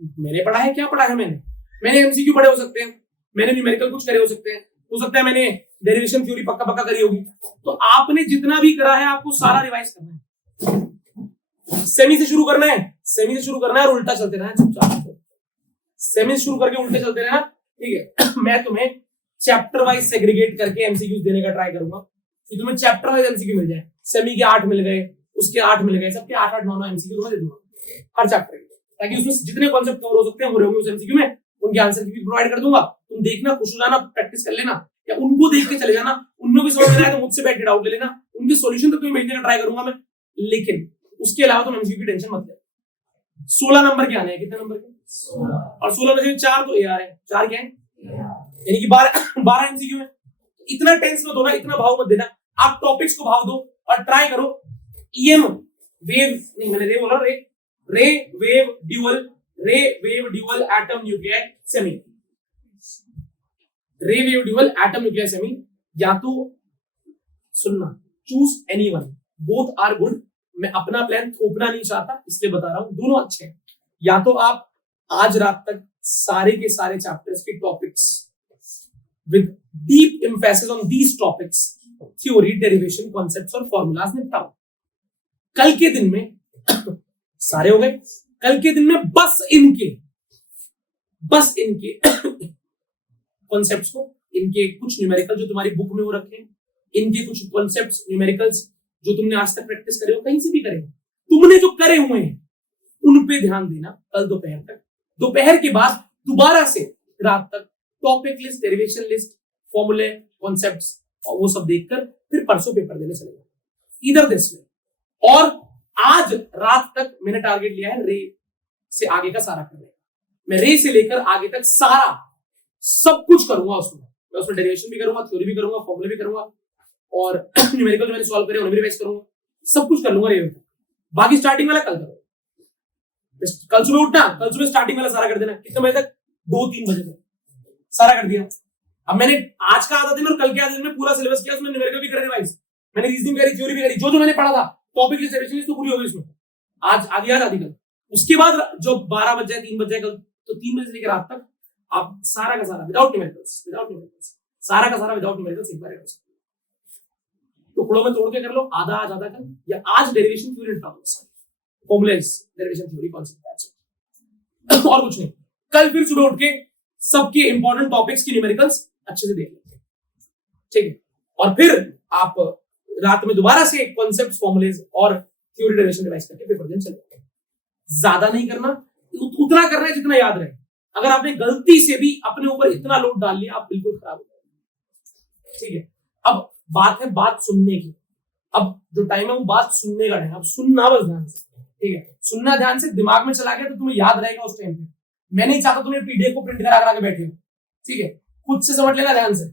क्या पढ़ा है मैंने एमसीक्यू पढ़े हो सकते हैं, मैंने न्यूमेरिकल कुछ करे हो सकता है मैंने डेरिवेशन थ्योरी पक्का करी होगी, तो आपने जितना भी करा है आपको सारा रिवाइज करना है। सेमी से शुरू करना है और उल्टा चलते रहना है चुपचाप, सेमी से शुरू करके उल्टे चलते रहना, ठीक है। मैं तुम्हें चैप्टर वाइज सेग्रीगेट करके एमसीक्यूज देने का ट्राई करूंगा कि तुम्हें चैप्टर वाइज एमसीक्यू मिल जाए। सेमी के 8 मिल गए, उसके 8 मिल गए, सबके 8-8 9-9 एमसीक्यू तुम्हें दे दूंगा हर चैप्टर के, ताकि उसमें जितने कॉन्सेप्ट कवर हो सकते हैं वो रहेंगे उस एमसीक्यू में, उनके आंसर की भी प्रोवाइड कर दूंगा। तुम देखना, खुश हो जाना, प्रैक्टिस कर लेना, या उनको देख के चले जाना, उनमें भी समझ में आया तो मुझसे बैठ के डाउट ले लेना, उनके सॉल्यूशन तो तुम्हें भेजने का ट्राई करूंगा मैं, लेकिन उसके अलावा तुम एमसीक्यू की टेंशन मत ले। 16 नंबर के आने हैं, कितने नंबर के? 16। और 16 में से 4 तो एआर है, 4 क्या है? यानी कि 12 एमसीक्यू है। इतना टेंस मत होना, इतना भाव मत देना, आप टॉपिक्स को भाव दो और ट्राई करो। ईएम वेव नहीं, मैंने रे बोला, ray wave dual atom nuclear semi, ray wave dual atom nuclear semi, या तो सुनना, choose anyone, both are good. मैं अपना प्लान थोपना नहीं चाहता, इसलिए बता रहा हूं, दोनों अच्छे हैं। या तो आप आज रात तक सारे के सारे चैप्टर्स के topics with deep emphasis on these topics, theory, derivation, concepts और फॉर्मूलाज निपटाओ। कल के दिन में सारे हो गए, कल के दिन में बस इनके कॉन्सेप्ट्स को, इनके कुछ न्यूमेरिकल जो तुम्हारी बुक में वो रखे हैं, इनके कुछ कॉन्सेप्ट्स न्यूमेरिकल्स जो तुमने आज तक प्रैक्टिस करे हो, कहीं से भी करे हो, तुमने जो करे हुए हैं उन पे ध्यान देना कल दोपहर तक। दोपहर के बाद दोबारा से रात तक टॉपिक लिस्ट, डेरिवेशन लिस्ट, फॉर्मूले, कॉन्सेप्ट्स और वो सब देखकर फिर परसों पेपर देने चलेगा, इधर दिस में। और आज रात तक मैंने टारगेट लिया है रे से आगे का सारा करने का। मैं रे से लेकर आगे तक सारा सब कुछ करूंगा उसमें। मैं उसमें डेरिवेशन भी करूंगा, थ्योरी भी करूंगा, फॉर्मूले भी करूंगा, और न्यूमेरिकल जो मैंने सॉल्व करे उन्हें भी रिवाइज करूंगा, सब कुछ कर लूंगा रे तक। बाकी स्टार्टिंग वाला कल करो, कल सुबह उठना, कल सुबह स्टार्टिंग वाला सारा कर देना। कितने बजे तक? 2-3 बजे तक सारा कर दिया। अब मैंने आज का आधा दिन और कल के आधे दिन में पूरा सिलेबस किया, उसमें न्यूमेरिकल भी कर रिवाइज, मैंने रीजनिंग करी, थ्योरी भी करी, जो मैंने पढ़ा था टॉपिक लिस्ट, डेरिवेशन लिस्ट तो पूरी हो गई उसमें। आज आधी कल, उसके बाद जो 12 बज जाए, 3 बज जाए कल, तो 3 बजे से लेकर रात तक आप सारा का सारा विदाउट न्यूमेरिकल्स सारा का सारा विदाउट न्यूमेरिकल्स एक बार कर सकते हो। टुकड़ों में तोड़ के कर लो, आधा आज आधा कल, या आज derivation theory formulas, derivation theory, concept, और कुछ नहीं। कल फिर सुबह उठ के सबके इंपॉर्टेंट टॉपिक्स की न्यूमेरिकल्स अच्छे से देख लेंगे, ठीक है। और फिर आप रात में दोबारा से कॉन्सेप्ट्स, फॉर्मूलेस और थ्योरी, डेरिवेशन रिवाइज करके पेपर देने चले। ज्यादा नहीं करना, उतना करना है जितना याद रहे। अगर आपने गलती से भी अपने ऊपर इतना लोड डाल लिया, आप बिल्कुल खराब हो जाएंगे, ठीक है। अब बात है बात सुनने की। अब जो टाइम है वो बात सुनने का है। अब सुनना बस ध्यान से, ठीक है। सुनना ध्यान से, दिमाग में चला गया तो तुम्हें याद रहेगा उस टाइम पे। मैं नहीं चाहता तुम्हें पीडीएफ को प्रिंट करा के बैठे हो, ठीक है। खुद से समझ लेना ध्यान से,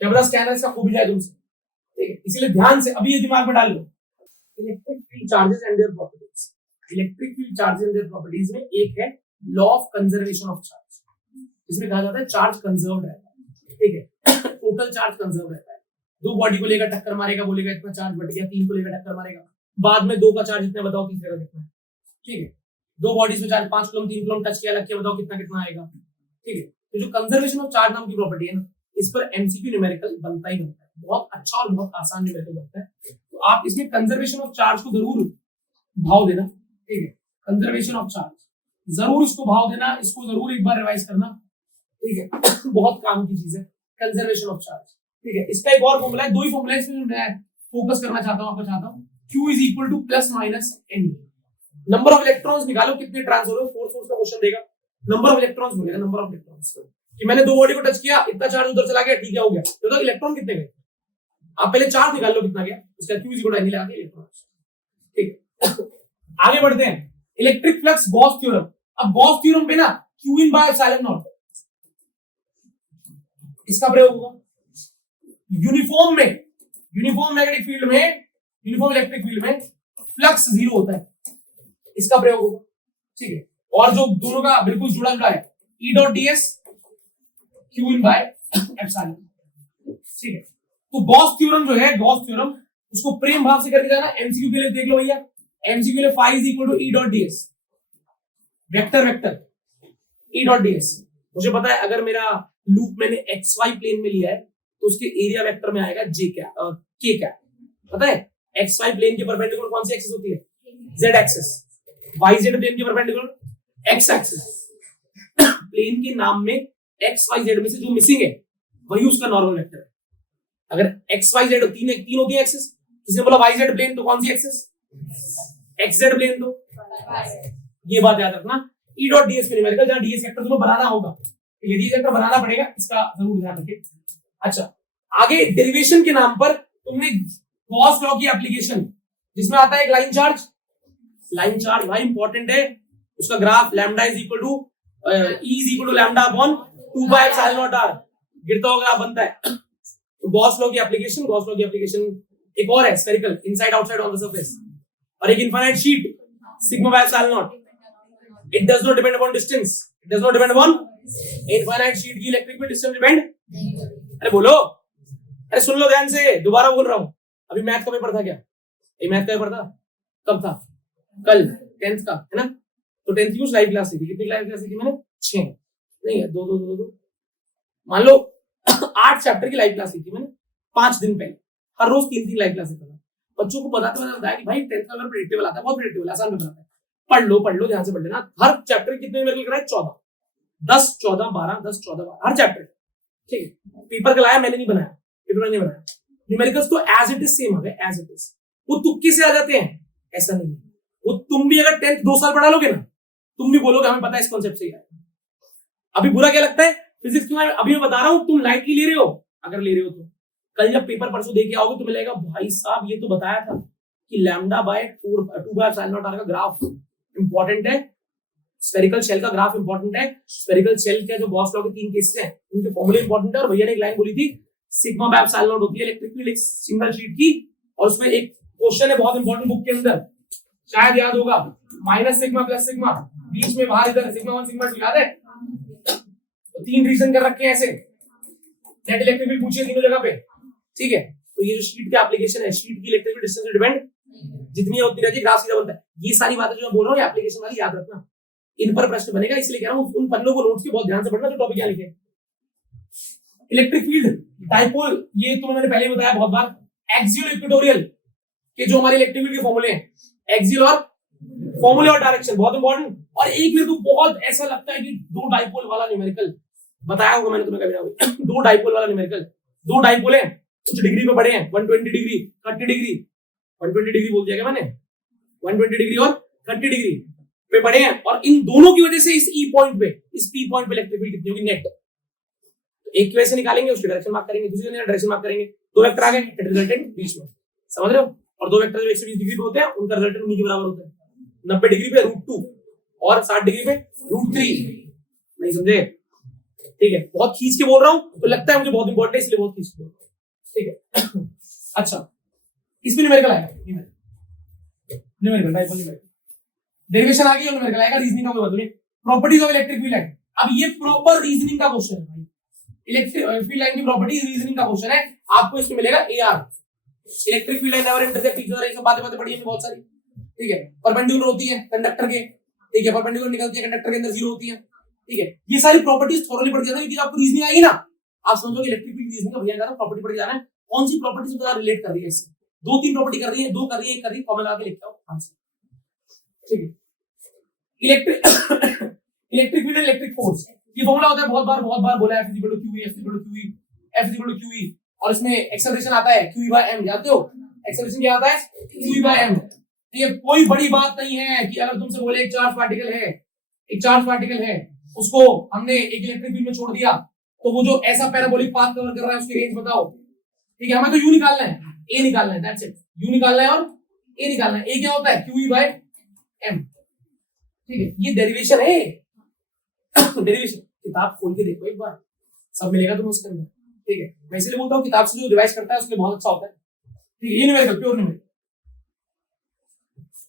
कैमरा स्कैनर इसका खो भी जाए तुमसे, ठीक है। इसलिए ध्यान से अभी ये दिमाग में डाल लो। Electric field charges and their properties, electric field charges and their properties में एक है law of conservation of charge. इसमें कहा जाता है चार्ज कंजर्व रहता है, ठीक है। टोटल चार्ज कंजर्व रहता है। 2 बॉडी को लेकर टक्कर मारेगा, बोलेगा इतना चार्ज बट गया, 3 को लेकर टक्कर मारेगा, बाद में 2 का चार्ज इतना, बताओ तीसरे का कितना है, ठीक है। 2 बॉडीज में चार्ज 5 कूलम 3 कूलम टच किया, लग के बताओ कितना कितना आएगा, ठीक है। तो जो कंजर्वेशन ऑफ चार्ज नाम की प्रॉपर्टी है ना, इस पर एमसीक्यू न्यूमेरिकल बनता ही बनता है। बहुत अच्छा और बहुत आसान न्यूमेरिकल बनता है। तो आप इसमें कंजर्वेशन ऑफ चार्ज को जरूर भाव देना, ठीक है। कंजर्वेशन ऑफ चार्ज जरूर इसको भाव देना, इसको जरूर एक बार रिवाइज करना, ठीक है। बहुत काम की चीज है कंजर्वेशन ऑफ चार्ज, ठीक है। इसका एक और फॉर्मूला है, 2 ही फॉर्मूला है इसमें मैं फोकस करना चाहता हूं, आपको चाहता हूं। Q is equal to plus minus N, number of electrons निकालो कितने ट्रांसफर हो, फोर्स का क्वेश्चन देगा, नंबर ऑफ इलेक्ट्रॉन्स बोलेगा, नंबर ऑफ इलेक्ट्रॉन्स कि मैंने 2 बॉडी को टच किया, इतना चार्ज उधर चला गया, ठीक है, हो गया। तो इलेक्ट्रॉन कितने गए, आप पहले चार्ज निकाल लो कितना गया, उसका Q is equal to N लगा के इलेक्ट्रॉन्स, ठीक है। आगे बढ़ते हैं, इलेक्ट्रिक फ्लक्स गॉस थ्योरम। अब गॉस थ्योरम पे ना Q in by epsilon naught इसका प्रयोग होगा। यूनिफॉर्म मैग्नेटिक फील्ड में, यूनिफॉर्म इलेक्ट्रिक फील्ड में फ्लक्स 0 होता है, इसका प्रयोग होगा, ठीक है। और जो दोनों का बिल्कुल जुड़ा है, E dot ds Q in by epsilon, ठीक है। तो गॉस थ्योरम जो है, गॉस थ्योरम उसको प्रेम भाव से करके जाना। एमसीक्यू के लिए देख लो भैया, एमसीक्यू के लिए phi is equal to E dot ds, vector E dot ds। मुझे पता है अगर मेरा लूप मैंने XY प्लेन में लिया है तो उसके एरिया वेक्टर में आएगा J क्या K क्या, पता है। XY प्लेन के परपेंडिकुलर कौन सी एक्सिस होती है, Z एक्सिस। YZ प्लेन के परपेंडिकुलर X एक्सिस। प्लेन के नाम में XYZ में से जो मिसिंग है वही उसका नॉर्मल वेक्टर है। अगर XYZ तीन होती है एक्सिस, किसी ने बोला YZ प्लेन तो कौन सी एक्सिस, XZ प्लेन दो, ये बात याद रखना। E डॉट ds पे न्यूमेरिकल, जहां ds वेक्टर तुम्हें बनाना होगा, ये ds वेक्टर बनाना पड़ेगा, इसका जरूर ध्यान रखें। अच्छा, आगे डेरिवेशन के नाम पर तुमने गॉस लॉ की एप्लीकेशन, जिसमें आता है एक लाइन चार्ज। लाइन चार्ज भाई इंपॉर्टेंट है, उसका graph lambda is equal to E is equal to lambda upon 2 by epsilon naught r, गिरता हुआ ग्राफ बनता है। तो गॉस लॉ की एप्लीकेशन, गॉस लॉ की एप्लीकेशन एक और है spherical, inside outside on the surface, और एक infinite sheet sigma by epsilon naught. It does not depend upon distance, it does not depend upon infinite sheet की electric field distance depend. अरे बोलो, अरे सुन लो ध्यान से, दोबारा बोल रहा हूं। अभी मैथ का पेपर था क्या? ये मैथ का पेपर था, कब था? कल 10th का है ना। तो 10th की लाइव क्लास थी, कितनी लाइव क्लास थी मैंने? 6 नहीं है, 2 मान लो 8 चैप्टर की लाइव क्लास ली थी मैंने 5 दिन पहले। हर रोज 3 लाइव क्लास लेता था। बच्चों को बताते बताया कि भाई 10th का पेपर प्रेडिक्टेबल आता है, बहुत प्रेडिक्टेबल, आसान पेपर आता है, पढ़ लो ध्यान से पढ़ लेना। हर चैप्टर कितने मेरे को कराए? 14, 10, 14, 12, 10, 14, 12 हर चैप्टर। ठीक है, पेपर का लाया मैंने नहीं बनाया, पेपर मैंने नहीं बनाया। न्यूमेरिकल्स तो एज इट इज सेम है, एज इट इज। वो तुक्के से आ जाते हैं, ऐसा नहीं है। वो तुम भी अगर 10th 2 साल पढ़ा लोगे ना, तुम भी बोलोगे हमें पता है इस कॉन्सेप्ट से। अभी बुरा क्या लगता है फिजिक्स में? अभी मैं बता रहा हूं, तुम लाइटली ले रहे हो, अगर ले रहे हो तो कल जब पेपर परसों देके आओगे तो मिलेगा भाई साहब ये तो बताया था कि lambda by 2 by epsilon naught r का ग्राफ इंपॉर्टेंट है, स्फेरिकल शेल का ग्राफ इंपॉर्टेंट है, स्फेरिकल शेल के जो गॉस लॉ के 3 केसेस हैं उनके फॉर्मूले इंपॉर्टेंट है। और भैया ने एक लाइन बोली थी, सिग्मा बाय एप्सिलॉन नॉट होती है इलेक्ट्रिक फील्ड एक सिंगल शीट की, और उसमें एक क्वेश्चन है बहुत इंपॉर्टेंट बुक के अंदर, शायद याद होगा, माइनस सिग्मा प्लस सिग्मा, बीच में बाहर इधर सिग्मा 1 सिग्मा 2, याद है? तो 3 रीजन कर रखे हैं ऐसे, नेट इलेक्ट्रिक फील्ड पूछिए तीनों जगह पे। ठीक है, तो ये जो शीट का एप्लीकेशन है, शीट की इलेक्ट्रिक फील्ड डिस्टेंस डिपेंड जितनी होती रहती है, ग्राफ सीधा बनता है। ये सारी बातें जो मैं बोल रहा हूं ये एप्लीकेशन वाली याद रखना, इन पर प्रश्न बनेगा, इसलिए कह रहा हूं उन पन्नों को नोट्स के बहुत ध्यान से पढ़ना जो टॉपिक यहां लिखे। इलेक्ट्रिक फील्ड डाइपोल, ये तुम्हें मैंने पहले बताया बहुत बार, एक्सियल इक्वेटोरियल के जो हमारे इलेक्ट्रिक फील्ड के फॉर्मूले हैं, एक्सियल और फॉर्मूले और डायरेक्शन बहुत इंपॉर्टेंट। और एक मेरे को बहुत ऐसा लगता है कि 2 डाइपोल वाला न्यूमेरिकल बताया होगा मैंने तुम्हें कभी ना, 2 डाइपोल वाला न्यूमेरिकल, 2 डाइपोल है, कुछ डिग्री पे पढ़े हैं, 120 डिग्री 30 डिग्री, 120 डिग्री बोल दिया क्या मैंने? 120 डिग्री और 30 डिग्री पे पढ़े हैं, और इन दोनों की वजह से इस ई पॉइंट पे, इस पी पॉइंट पे इलेक्ट्रिक फील्ड कितनी होगी नेट। एक की वजह से निकालेंगे, उसकी डायरेक्शन मार्क करेंगे, दूसरी डायरेक्शन मार्क करेंगे, 2 वेक्टर आ गए, रिजल्टेंट बीच में, समझ रहे हो? और 2 वेक्टर जो 120 डिग्री पे होते हैं उनका रिजल्टेंट उन्हीं के बराबर होता है, 90 डिग्री पे √2 और 60 डिग्री पे √3। नहीं समझे? ठीक है, बहुत खींच के बोल रहा हूं तो लगता है मुझे बहुत इंपॉर्टेंट है, इसलिए बहुत खींच के बोल रहा हूं। ठीक है अच्छा, इसमें न्यूमेरिकल आएगा, न्यूमेरिकल डाइपोल न्यूमेरिकल डेरिवेशन आ गई और न्यूमेरिकल आएगा, रीजनिंग का कोई मतलब नहीं। Properties of electric field line, अब ये प्रॉपर रीजनिंग का क्वेश्चन है भाई, इलेक्ट्रिक फील्ड लाइन की प्रॉपर्टीज रीजनिंग का क्वेश्चन है। आपको इसमें मिलेगा AR, electric field line never intersect each other, ये सब बातें पढ़ी है बहुत सारी। ठीक है, परपेंडिकुलर होती है कंडक्टर के, ठीक है, परपेंडिकुलर निकलती है कंडक्टर के अंदर 0 होती है। ठीक है, ये सारी प्रॉपर्टीज थोड़ी पढ़ जाना, क्योंकि आपको रीजनिंग आएगी ना, आप समझोगे इलेक्ट्रिक फील्ड रीजनिंग का भैया ज्यादा प्रॉपर्टी पढ़ जाना है, कौन सी प्रॉपर्टी से ज्यादा रिलेट कर रही है इससे, 2-3 प्रॉपर्टी कर रही है, 2 कर रही है, 1 कर रही है, फॉर्मूला आके लिखता हूं आंसर। ठीक है, इलेक्ट्रिक फील्ड इलेक्ट्रिक फोर्स, ये फॉर्मूला होता है, बहुत बार बोला है, F = QE, F = QE, F = QE, और इसमें एक्सेलरेशन आता है QE/m, जानते हो एक्सेलरेशन क्या आता है? QE/m। ये कोई बड़ी बात नहीं है कि अगर तुमसे बोले एक चार्ज पार्टिकल है, उसको हमने एक इलेक्ट्रिक फील्ड में छोड़ दिया, तो वो जो ऐसा पैराबोलिक पाथ कवर कर रहा है उसकी रेंज बताओ। ठीक है, हमें तो यू निकालना है, ए निकालना है, दैट्स इट, यू निकालना है और ए निकालना है। ए क्या होता है? QE/m। ठीक है, ये डेरिवेशन है डेरिवेशन किताब खोल के देखो एक बार, सब मिलेगा तुम्हें उसके अंदर। ठीक है, मैं इसलिए बोलता हूँ किताब से जो रिवाइज करता है उसके लिए बहुत अच्छा होता है। ठीक है, ये numerical pure numerical.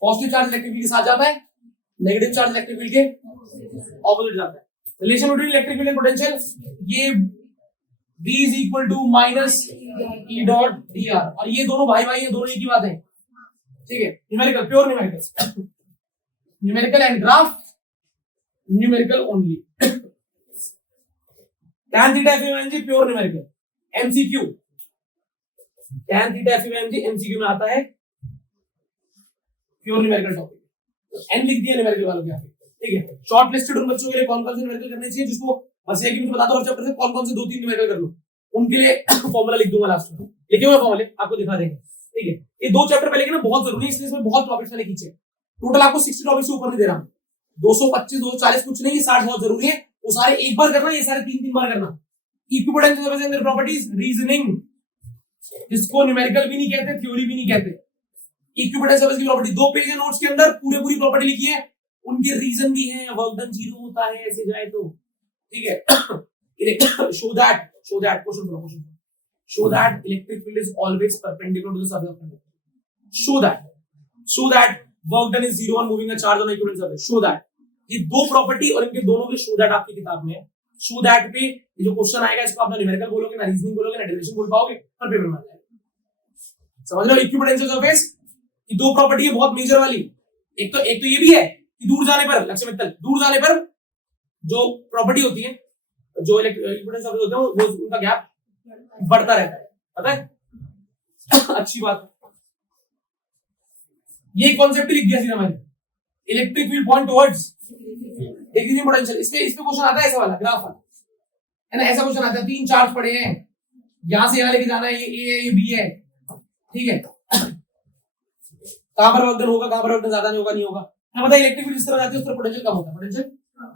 Positive charge electric field के साथ जाता है, नेगेटिव चार्ज इलेक्ट्रिक फील्ड के ऑपोजिट जाता है। Relation between electric field and potential, ये V = -E डॉट dr, और ये दोनों भाई भाई, ये दोनों एक ही बात है। ठीक है, numerical pure numerical, numerical and graph numerical only. tan theta FMG pure numerical, MCQ tan theta FMG MCQ में आता है प्योर न्यूमेरिकल टॉपिक, एन लिख दिया न्यूमेरिकल वालों के यहाँ पे। ठीक है, शॉर्ट लिस्टेड उन बच्चों के लिए कौन कौन से न्यूमेरिकल करने चाहिए, जिसको बस एक ही मुझे बता दो, और चैप्टर से कौन कौन से 2-3 न्यूमेरिकल कर लो, उनके लिए फॉर्मूला लिख दूंगा लास्ट में, लिखे हुए फॉर्मूले आपको दिखा देंगे। ठीक है, ये 2 चैप्टर पहले के ना बहुत जरूरी है, इसलिए इसमें बहुत टॉपिक्स मैंने खींचे। टोटल आपको 60 टॉपिक्स से ऊपर नहीं दे रहा हूं, 225 240 कुछ नहीं, ये 60 बहुत जरूरी है। वो सारे एक बार करना, ये सारे 3 बार करना। इक्विपोटेंशियल एंड प्रॉपर्टीज, रीजनिंग, जिसको न्यूमेरिकल भी नहीं कहते, थ्योरी भी नहीं कहते। इक्विपोटेंशियल की प्रॉपर्टी 2 पेज है नोट्स के अंदर, पूरी प्रॉपर्टी लिखी है, उनके रीजन भी है, वर्क डन 0 होता है ऐसे जाए तो, ठीक है। Show that question show that electric field is always perpendicular to the surface of conductor. show that work done is 0 on moving a charge on the equivalent surface. show that ये 2 property और इनके दोनों के show that आपकी किताब में है। show that पे ये जो क्वेश्चन आएगा इसको आप ना न्यूमेरिकल बोलोगे, ना रीजनिंग बोलोगे, ना डेरिवेशन बोल पाओगे, पर पेपर में आ जाएगा। समझ लो, इक्विपोटेंशियल सरफेस की 2 प्रॉपर्टी है बहुत मेजर वाली। एक तो ये भी है कि दूर जाने पर, लक्ष्य मित्तल, दूर जाने पर जो प्रॉपर्टी होती है, जो इक्विपोटेंशियल सरफेस होते हैं, वो उनका गैप बढ़ता रहता है, पता है। अच्छी बात है, ये कॉन्सेप्ट लिख दिया सीधा मैंने, electric field point towards decreasing potential. इसमें क्वेश्चन आता है ऐसा वाला ग्राफ वाला, है ना, ऐसा क्वेश्चन आता है, 3 चार्ज पड़े हैं, यहां से यहां लेके जाना है, ये ए है, ये बी है, ठीक है, कहां पर वर्क डन होगा, कहां पर वर्क डन ज्यादा नहीं होगा, नहीं होगा, हमें पता है इलेक्ट्रिक फील्ड जिस तरह जाती है उस तरह पोटेंशियल कम होता है, पोटेंशियल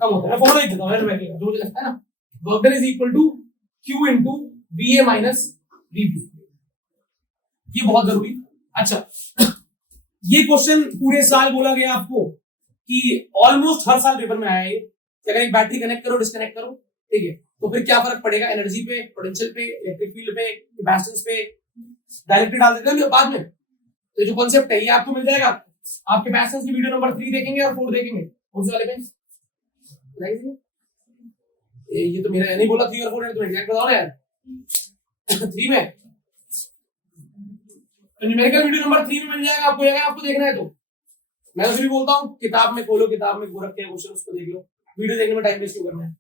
कम होता है। मैं फॉर्मूला लिख देता हूं, जो मुझे लगता है ना, work done is equal to Q into VA माइनस VB, ये बहुत जरूरी। अच्छा, ये क्वेश्चन पूरे साल बोला गया आपको कि ऑलमोस्ट हर साल पेपर में आया है, अगर एक बैटरी कनेक्ट करो, डिस्कनेक्ट करो, ठीक है, तो फिर क्या फर्क पड़ेगा एनर्जी पे, पोटेंशियल पे, इलेक्ट्रिक फील्ड पे, कैपेसिटेंस पे, डायरेक्टली डाल देते हैं बाद में। तो जो कॉन्सेप्ट है ये आपको मिल जाएगा। आप कैपेसिटेंस की वीडियो नंबर 3 देखेंगे और 4 देखेंगे, कौन से वाले में? ये तो मेरा नहीं बोला 3 और 4 है, तो एग्जैक्ट बताओ ना यार। 3 में तो न्यूमेरिकल वीडियो नंबर 3 में मिल जाएगा आपको, आपको देखना है तो मैं उसे भी बोलता हूँ, किताब में खोलो, किताब में रखे हैं क्वेश्चन, उसको देख लो, वीडियो देखने में टाइम वेस्ट क्यों करना है।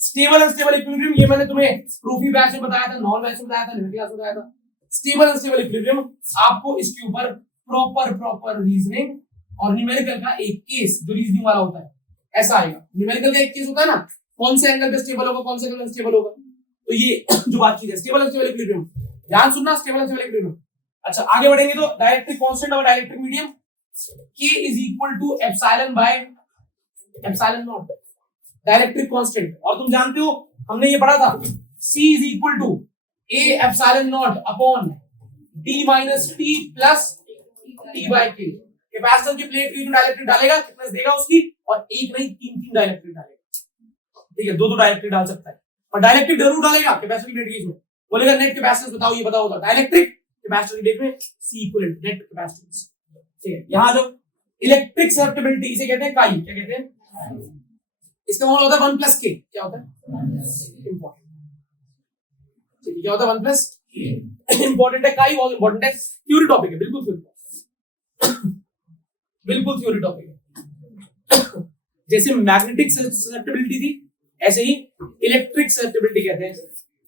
स्टेबल अनस्टेबल इक्विलिब्रियम, ये मैंने तुम्हें प्रूफी बैच में बताया था, नॉन बैच में बताया था, न्यूमेरिकल क्लास में बताया था। स्टेबल अनस्टेबल इक्विलिब्रियम, आपको इसके ऊपर प्रॉपर रीजनिंग और न्यूमेरिकल का एक केस जो रीजनिंग वाला होता है ऐसा आएगा। न्यूमेरिकल का एक केस होता है ना, कौन से एंगल पे स्टेबल होगा, कौन से एंगल पे स्टेबल होगा, तो ये जो बातचीत है स्टेबल अनस्टेबल इक्विलिब्रियम, ध्यान सुनना, स्टेबल अनस्टेबल इक्विलिब्रियम। अच्छा, आगे बढ़ेंगे तो डाइलेक्ट्रिक कांस्टेंट और dielectric medium, K is equal to epsilon by epsilon naught, dielectric constant. और तुम जानते हो हमने ये पढ़ा था, C is equal to A epsilon naught upon D minus T plus T by K। Capacitor की प्लेट की डाइलेक्ट्रिक डालेगा, थिकनेस देगा उसकी, और एक नहीं 3 डाइलेक्ट्रिक डालेगा, ठीक है, 2 डाइलेक्ट्रिक डाल सकता है, और डाइलेक्ट्रिक जरूर डालेगा कैपेसिटर की प्लेट के इसमें, बोलेगा नेट कैपेसिटेंस बताओ, ये बताओ होगा डाइलेक्ट्रिक कैपेसिटर की प्लेट में C इक्विवेलेंट नेट कैपेसिटेंस, ठीक है। यहां जो इलेक्ट्रिक ससेप्टिबिलिटी, इसे कहते हैं काई, क्या कहते हैं, इसका फॉर्मूला होता है 1 प्लस K, क्या होता है इंपॉर्टेंट, ठीक है, क्या होता है 1 प्लस K, इंपॉर्टेंट है, काई बहुत इंपॉर्टेंट है, थ्योरी टॉपिक है, बिल्कुल थ्योरी टॉपिक है। जैसे मैग्नेटिक ससेप्टिबिलिटी थी, ऐसे ही इलेक्ट्रिक ससेप्टिबिलिटी कहते हैं,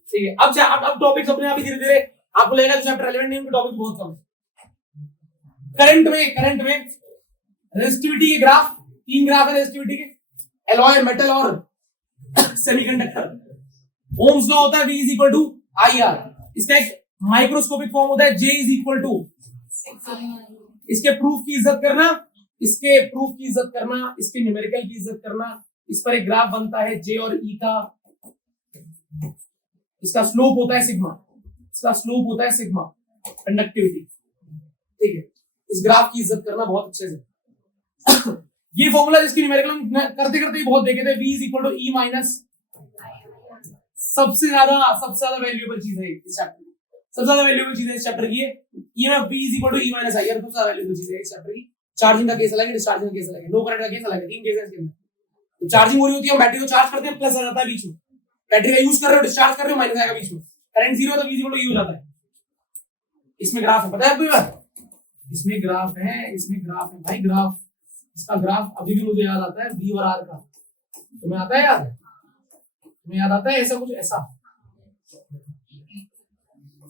ठीक है। अब टॉपिक्स अपने आप ही धीरे धीरे आपको लगेगा चैप्टर रेलेवेंट नहीं, उनके टॉपिक बहुत कम है। करंट में रेजिस्टिविटी के ग्राफ, 3 ग्राफ है रेजिस्टिविटी के, एलॉय, मेटल और सेमीकंडक्टर। ओम्स लॉ होता है V is equal to IR, इसका एक माइक्रोस्कोपिक फॉर्म होता है J इज इक्वल टू, इसके प्रूफ की इज्जत करना, इसके न्यूमेरिकल की इज्जत करना, इस पर एक ग्राफ बनता है J और E का, इसका स्लोप होता है सिग्मा, कंडक्टिविटी, ठीक है। इस ग्राफ की इज्जत करना बहुत अच्छे से। ये फॉर्मूला जिसकी न्यूमेरिकल करते करते ही बहुत देखे थे, V is equal to E minus, सबसे ज्यादा वैल्यूएबल चीज है इस चैप्टर की, सबसे ज्यादा वैल्यूएबल चीज है इस चैप्टर की, ये मैं V is equal to E minus I, सबसे ज्यादा वैल्यूएबल चीज है इस चैप्टर की। चार्जिंग का केस अलग है, डिस्चार्जिंग का केस अलग है, नो करंट का केस अलग है, 3 केस है इसके अंदर। तो चार्जिंग हो रही होती है, हम बैटरी को चार्ज करते हैं, प्लस आ जाता है बीच में, बैटरी का यूज कर रहे हो, डिस्चार्ज कर रहे हो, माइनस आएगा बीच में, करंट 0 है तो V is equal to E हो जाता है। इसमें ग्राफ है, पता है आपको ये बात, इसमें ग्राफ है भाई, ग्राफ, इसका ग्राफ अभी भी मुझे याद आता है V और R का, तुम्हें आता है याद, तुम्हें याद आता है ऐसा कुछ, ऐसा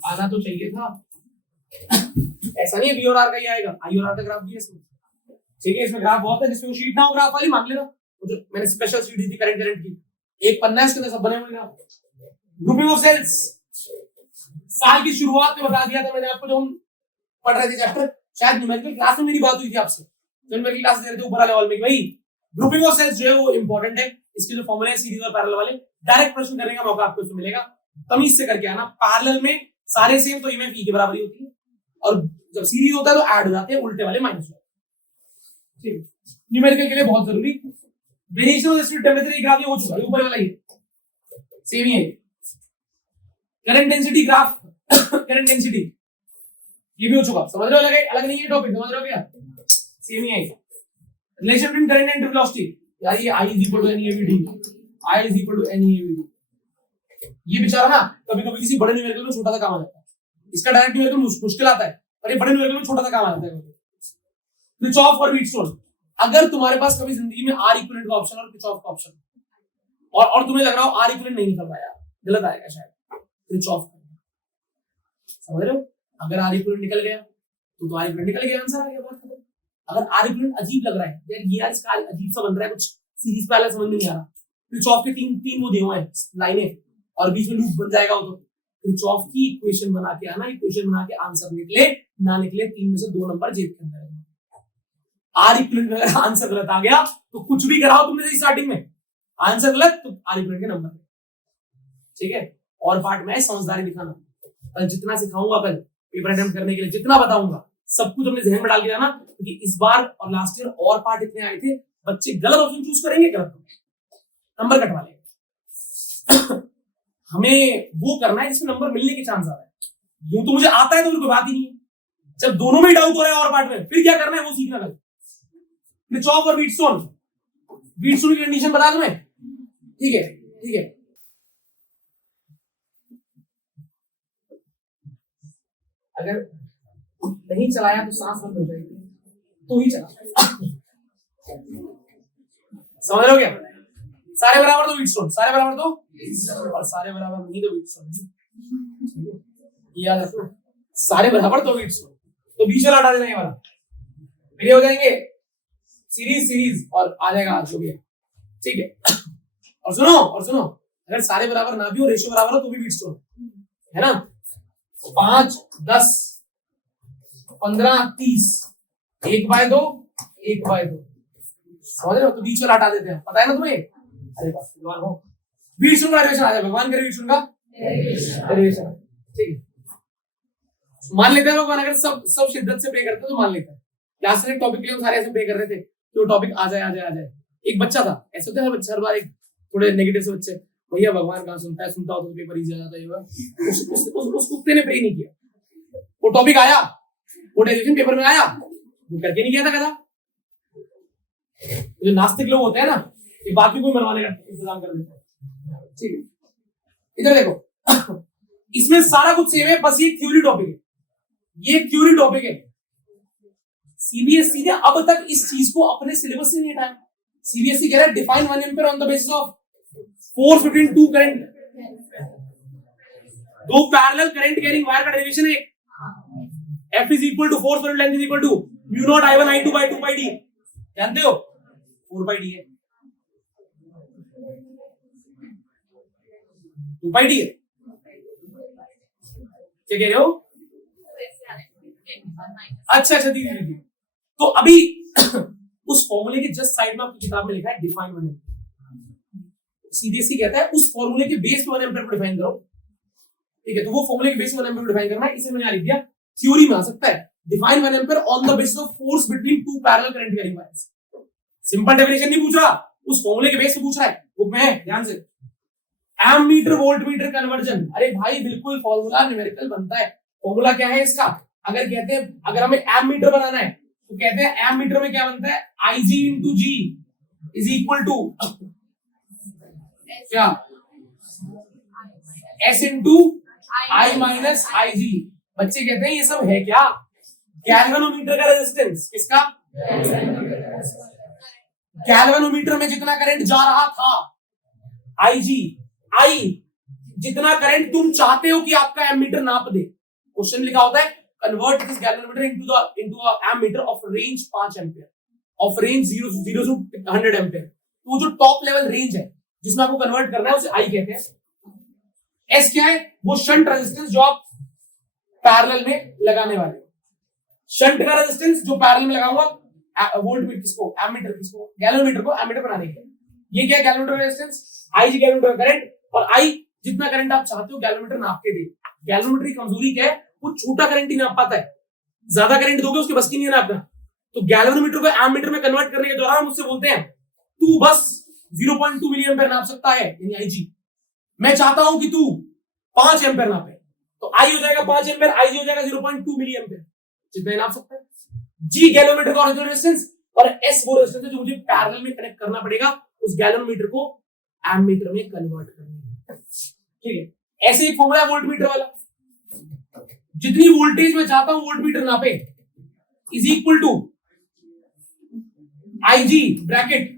आना तो चाहिए था, ऐसा नहीं है V और R का ही आएगा, I और R का ग्राफ भी है इसमें, ठीक है। इसमें ग्राफ बहुत है, जिसमें शीट ना हो ग्राफ वाली मान लेना, जो मैंने स्पेशल शीट दी थी करंट की, एक पन्ना है इसके अंदर सब बने हुए ग्राफ। ग्रुपिंग ऑफ सेल्स साल की शुरुआत में बता दिया था मैंने आपको, जो हम पढ़ रहे थे चैप्टर, शायद न्यूमेरिकल क्लास में मेरी बात हुई थी आपसे, जो न्यूमेरिकल क्लास दे रहे थे ऊपर वाले हॉल में, भाई ग्रुपिंग ऑफ सेल्स जो है वो इंपॉर्टेंट है, इसके जो फॉर्मूले हैं सीरीज और पैरेलल वाले, डायरेक्ट प्रश्न करने का मौका आपको इसमें मिलेगा, तमीज से करके आना। पैरेलल में सारे सेम तो ई की बराबरी होती है, और जब सीरीज होता है तो ऐड हो जाते हैं उल्टे वाले माइनस वाले, ठीक है। न्यूमेरिकल के लिए बहुत जरूरी, variation of absolute temperature graph ये हो चुका है, ऊपर वाला ये सेम ही है। Current density graph, current density ये भी हो चुका, समझ रहे हो, अलग नहीं है टॉपिक, समझ रहे हो क्या, सेम ही है। Relation between current and velocity, यार ये I = NeAVD, I = NeAVD, ये बेचारा ना कभी कभी किसी बड़े न्यूमेरिकल में छोटा सा काम आ जाता है, इसका डायरेक्ट न्यूमेरिकल मुश्किल आता है, पर ये बड़े न्यूमेरिकल में छोटा सा काम आ जाता है। किरचॉफ और व्हीटस्टोन, अगर तुम्हारे पास कभी जिंदगी में R इक्विवेलेंट का ऑप्शन और किरचॉफ का ऑप्शन, और तुम्हें लग रहा हो R इक्विवेलेंट नहीं निकल रहा है, गलत आएगा शायद, किरचॉफ, समझ रहे हो, अगर R इक्विवेलेंट निकल गया तो R इक्विवेलेंट निकल गया, आंसर आ गया, बात खत्म। अगर R इक्विवेलेंट अजीब लग रहा है यार, ये यार इसका अजीब सा बन रहा है, कुछ सीरीज पहले समझ में नहीं आ रहा, किरचॉफ के तीन वो दिए हुए हैं लाइनें, और बीच में लूप बन जाएगा, वो तो किरचॉफ की इक्वेशन बना के आना, इक्वेशन बना के आंसर निकले ना निकले 3 में से 2 नंबर जेब के अंदर है। R इक्विवेलेंट में अगर आंसर गलत आ गया तो कुछ भी कराओ तुमने स्टार्टिंग में, आंसर गलत तो R इक्विवेलेंट के नंबर, ठीक है। और पार्ट में समझदारी दिखाना, कल जितना सिखाऊंगा, कल पेपर अटेम्प्ट करने के लिए जितना बताऊंगा, सब कुछ अपने जहन में डाल के जाना, क्योंकि इस बार और लास्ट ईयर और पार्ट इतने आए थे, बच्चे गलत ऑप्शन चूज करेंगे, गलत नंबर कटवा लेंगे। हमें वो करना है जिसमें नंबर मिलने के चांस आ रहा है, यूं तो मुझे आता है तो कोई बात ही नहीं है, जब दोनों में डाउट हो रहा है और पार्ट में, फिर क्या करना है वो सीखना है। किरचॉफ और व्हीटस्टोन, व्हीटस्टोन की कंडीशन बता दूं मैं, ठीक है, ठीक है। अगर नहीं चलाया तो सांस बंद हो जाएगी, तो ही चला, समझ रहे हो क्या, सारे बराबर तो व्हीटस्टोन, सारे बराबर तो, और सारे बराबर नहीं तो व्हीटस्टोन, याद रखो, सारे बराबर तो व्हीटस्टोन, तो बीच वाला हटा देना, ये वाला मेरे हो जाएंगे सीरीज और आ जाएगा जो भी है, ठीक है। और सुनो, अगर सारे बराबर ना भी हो, रेशियो बराबर हो, तो भी व्हीटस्टोन है ना, 5, 10, 15, 30, 1/2, 1/2, समझ रहे हो, तो बीच वाला हटा देते हैं, पता है ना तुम्हें, अरे भगवान हो, व्हीटस्टोन का डेरिवेशन आ जाए, भगवान करे व्हीटस्टोन का डेरिवेशन, ठीक है। मान लेते हैं भगवान अगर सब शिद्दत से प्रे करते हैं तो मान लेते हैं, लास्ट में टॉपिक के लिए हम सारे ऐसे प्रे कर रहे थे कि वो टॉपिक आ जाए। एक बच्चा था, ऐसे होता है बच्चा, हर बार एक थोड़े नेगेटिव से बच्चे, भैया भगवान कहाँ सुनता है, सुनता हो तो पेपर इजी आ जाता है, उस कुत्ते ने प्रे नहीं किया, वो टॉपिक आया, वो डेरिवेशन पेपर में आया, वो करके नहीं किया था कदा। जो नास्तिक लोग होते हैं ना, ये बाकी को मनवाने का इंतजाम कर देते हैं, ठीक है। इधर देखो, इसमें सारा कुछ सेम है, बस ये थ्योरी टॉपिक है, ये थ्योरी टॉपिक है। सीबीएसई ने अब तक इस चीज को अपने सिलेबस से नहीं हटाया। सीबीएसई कह रहा है define 1 ampere on the basis of force between two current, दो पैरेलल करंट कैरिंग वायर का डेरिवेशन है, F is equal to force per length is equal to mu naught I1 I2 by 2 pi d, जानते हो 4 pi d है, 2 pi d है, क्या कह रहे हो, अच्छा दीदी, तो अभी उस फॉर्मूले के जस्ट साइड में आपकी किताब में लिखा है डिफाइन 1 एम्पीयर। सीबीएसई कहता है उस फॉर्मूले के बेस पे 1 एम्पीयर को डिफाइन करो, ठीक है, तो वो फॉर्मूले के बेस पे 1 एम्पीयर को डिफाइन करना है, इसे मैंने लिख दिया, थ्योरी में आ सकता है, define 1 ampere on the basis of force between two parallel current carrying wires. Simple definition नहीं पूछ रहा, उस फॉर्मूले के बेस पे पूछ रहा है, बुक में है, ध्यान से, एमीटर वोल्टमीटर कन्वर्जन, अरे भाई बिल्कुल फॉर्मूला न्यूमेरिकल बनता है, फॉर्मूला क्या है इसका, अगर कहते हैं अगर हमें एमीटर बनाना है तो कहते हैं एमीटर में क्या बनता है, Ig into G is equal to क्या, S into I minus Ig। बच्चे कहते हैं ये सब है क्या, गैल्वेनोमीटर का रेजिस्टेंस, किसका, गैल्वेनोमीटर में जितना करंट जा रहा था Ig, I जितना करंट तुम चाहते हो कि आपका एमीटर नाप दे, क्वेश्चन लिखा होता है convert this galvanometer into a ammeter of range 5 ampere, of range 0 to 100 ampere, तो जो टॉप लेवल रेंज है जिसमें आपको कन्वर्ट करना है उसे आई कहते हैं। एस क्या है, वो शंट रेजिस्टेंस जो आप पैरेलल में लगाने वाले, शंट का रेजिस्टेंस जो पैरेलल में लगाऊंगा वोल्ट मीटर किसको, एमीटर किसको, गैलोमीटर को एमीटर बनाने के लिए। ये क्या गैलोमीटर का रेजिस्टेंस, आई जी गैलोमीटर का करंट, और आई जितना करंट आप चाहते हो गैलोमीटर नाप के दे। गैलोमीटर की कमजोरी क्या है, वो छोटा करंट ही नाप पाता है, ज्यादा करंट दोगे उसके बस की नहीं है नापना। तो गैलोमीटर को एमीटर में कन्वर्ट करने के दौरान मुझसे बोलते हैं तू बस 0.2 मिली एम्पेयर नाप सकता है, यानी आईजी। मैं चाहता हूं कि तू 5 एम्पेयर नापे, तो आई हो जाएगा 5 एम्पेयर, आईजी हो जाएगा 0.2 मिली एम्पेयर, जितना नाप सकता है। जी गैलोमीटर का ओरिजिनल रेजिस्टेंस, और एस वो रेजिस्टेंस है जो मुझे पैरेलल में कनेक्ट करना पड़ेगा उस गैलोमीटर को एमीटर में कन्वर्ट करने में। ठीक है, ऐसे एक फॉर्मूला है वोल्टमीटर वाला, जितनी वोल्टेज मैं चाहता हूं वोल्टमीटर नापे is equal to IG bracket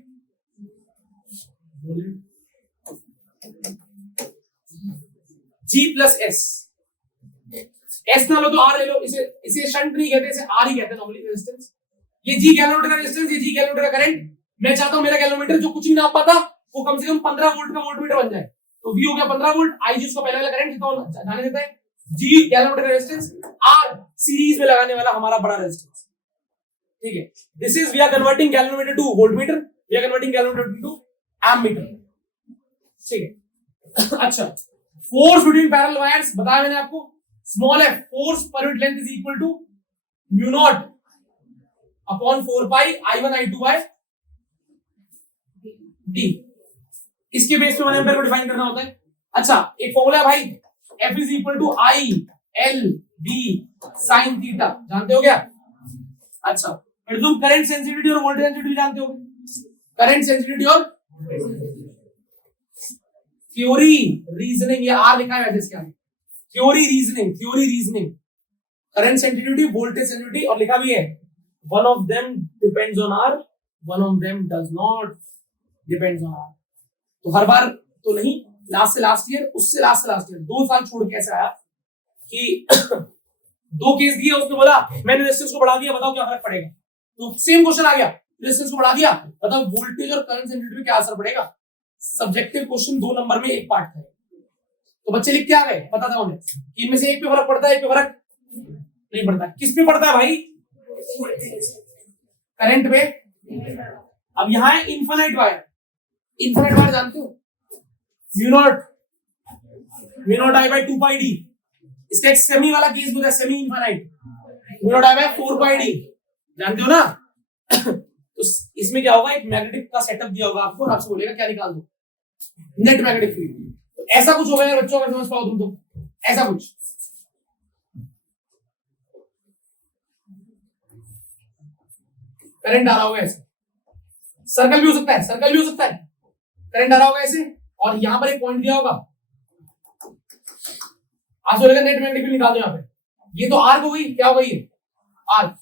G plus S. S ना लो तो आर ले लो, इसे शंट नहीं कहते, इसे आर ही कहते हैं नॉर्मली रेजिस्टेंस। ये जी गैलोमीटर का रेजिस्टेंस, ये जी गैलोमीटर का करंट। मैं चाहता हूं मेरा गैलोमीटर जो कुछ नहीं नाप पाता वो कम से कम 15 वोल्ट का वोल्टमीटर बन जाए। तो वी हो गया 15 वोल्ट, आई जी उसका पहले वाला करंट जितना जाने देता है, जी गैलोमीटर का रेजिस्टेंस, आर सीरीज में लगाने वाला हमारा बड़ा रेजिस्टेंस। ठीक है, this is we are converting galvanometer to voltmeter, we are converting galvanometer to ammeter. ठीक है, अच्छा, फोर्स बिटवीन पैरेलल वायर्स बताया मैंने आपको, small F force per unit length is equal to mu naught upon 4 pi I1 I2 by D. इसके base पे 1 ampere को define करना होता है। अच्छा, एक फॉर्मूला है भाई, F is equal to I L B sin theta, जानते हो क्या? अच्छा, फिर तुम करंट सेंसिटिविटी और वोल्टेज सेंसिटिविटी जानते हो, करंट सेंसिटिविटी और थ्योरी रीजनिंग, ये आर लिखा है इसके आगे, theory reasoning, current sensitivity, voltage sensitivity, और लिखा भी है one of them depends on R, one of them does not depends on R। तो हर बार तो नहीं, लास्ट से लास्ट ईयर, उससे लास्ट से लास्ट ईयर, 2 साल छोड़ के ऐसा आया कि 2 केस दिए, उसने बोला मैंने रेजिस्टेंस को बढ़ा दिया, बताओ क्या फर्क पड़ेगा। तो सेम क्वेश्चन आ गया, रेजिस्टेंस को बढ़ा दिया, बताओ वोल्टेज और करंट सेंसिटिविटी क्या असर पड़ेगा। सब्जेक्टिव क्वेश्चन 2 नंबर में एक पार्ट है, तो बच्चे लिख के आ गए, पता था उन्हें कि इनमें से एक पे फर्क पड़ता है, एक पे फर्क नहीं पड़ता। किस पे पड़ता है भाई? करंट पे। अब यहां है इनफाइनाइट वायर, इनफाइनाइट वायर जानते हो, mu not I bye 2 pi D. इसका एक सेमी वाला केस होता है, semi infinite, mu not I bye 4 pi D, जानते हो ना। तो इसमें क्या होगा, एक मैग्नेटिक का सेटअप दिया होगा आपको और आपसे बोलेगा क्या निकाल दो, नेट मैग्नेटिक फील्ड। तो ऐसा कुछ होगा यार बच्चों, अगर समझ पाओ तुम तो, ऐसा कुछ करंट आ रहा होगा ऐसे, सर्कल भी हो सकता है, करंट आ रहा होगा ऐसे, और यहां पर एक पॉइंट दिया होगा, आज बोलेगा नेट मैग्नेटिक फील्ड निकाल दो यहाँ पे। ये तो आर्क हो गई, क्या हो गई ये आर्क,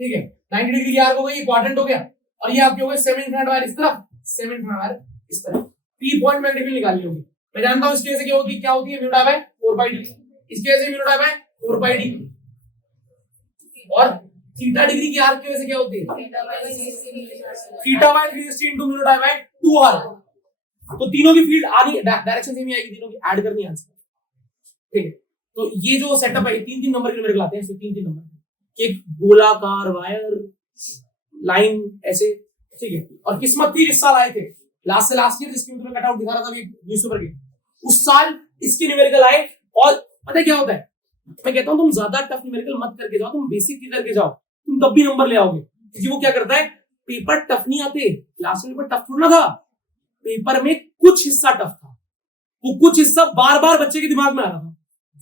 ठीक है, 90 डिग्री की आर्क हो गई, क्वाड्रेंट हो गया, और ये आपके हो गए सेमी इनफिनिट वायर इस तरफ, सेमी इनफिनिट वायर इस तरफ। पी पॉइंट मैग्नेटिक फील्ड निकालनी होगी। मैं जानता हूं इसकी वजह से क्या होती है mu naught by 4 pi d, इसकी वजह से mu naught by 4 pi d, और थीटा डिग्री की आर्क की वजह से क्या होती है theta by 360 into mu naught by 2r। तो तीनों की फील्ड आनी डायरेक्शन सेम ही आएगी, तीनों की ऐड करनी है आंसर। ठीक है, तो ये जो सेटअप है 3-3 नंबर के न्यूमेरिकल आते हैं, इसमें 3-3 नंबर, एक गोलाकार वायर लाइन ऐसे, ठीक है। और किस्मत थी इस साल आए थे, लास्ट से लास्ट ईयर जिसकी मैं तुम्हें कटआउट दिखा रहा था न्यूज़पेपर के, उस साल इसके न्यूमेरिकल आए। और पता है क्या होता है, मैं कहता हूं तुम ज्यादा टफ न्यूमेरिकल मत करके जाओ, तुम बेसिक की करके जाओ, तुम तब भी नंबर ले आओगे। क्योंकि वो क्या करता है, पेपर टफ नहीं आते, लास्ट पेपर टफ थोड़ा था, पेपर में कुछ हिस्सा टफ था, वो कुछ हिस्सा बार बार बच्चे के दिमाग में आ रहा था,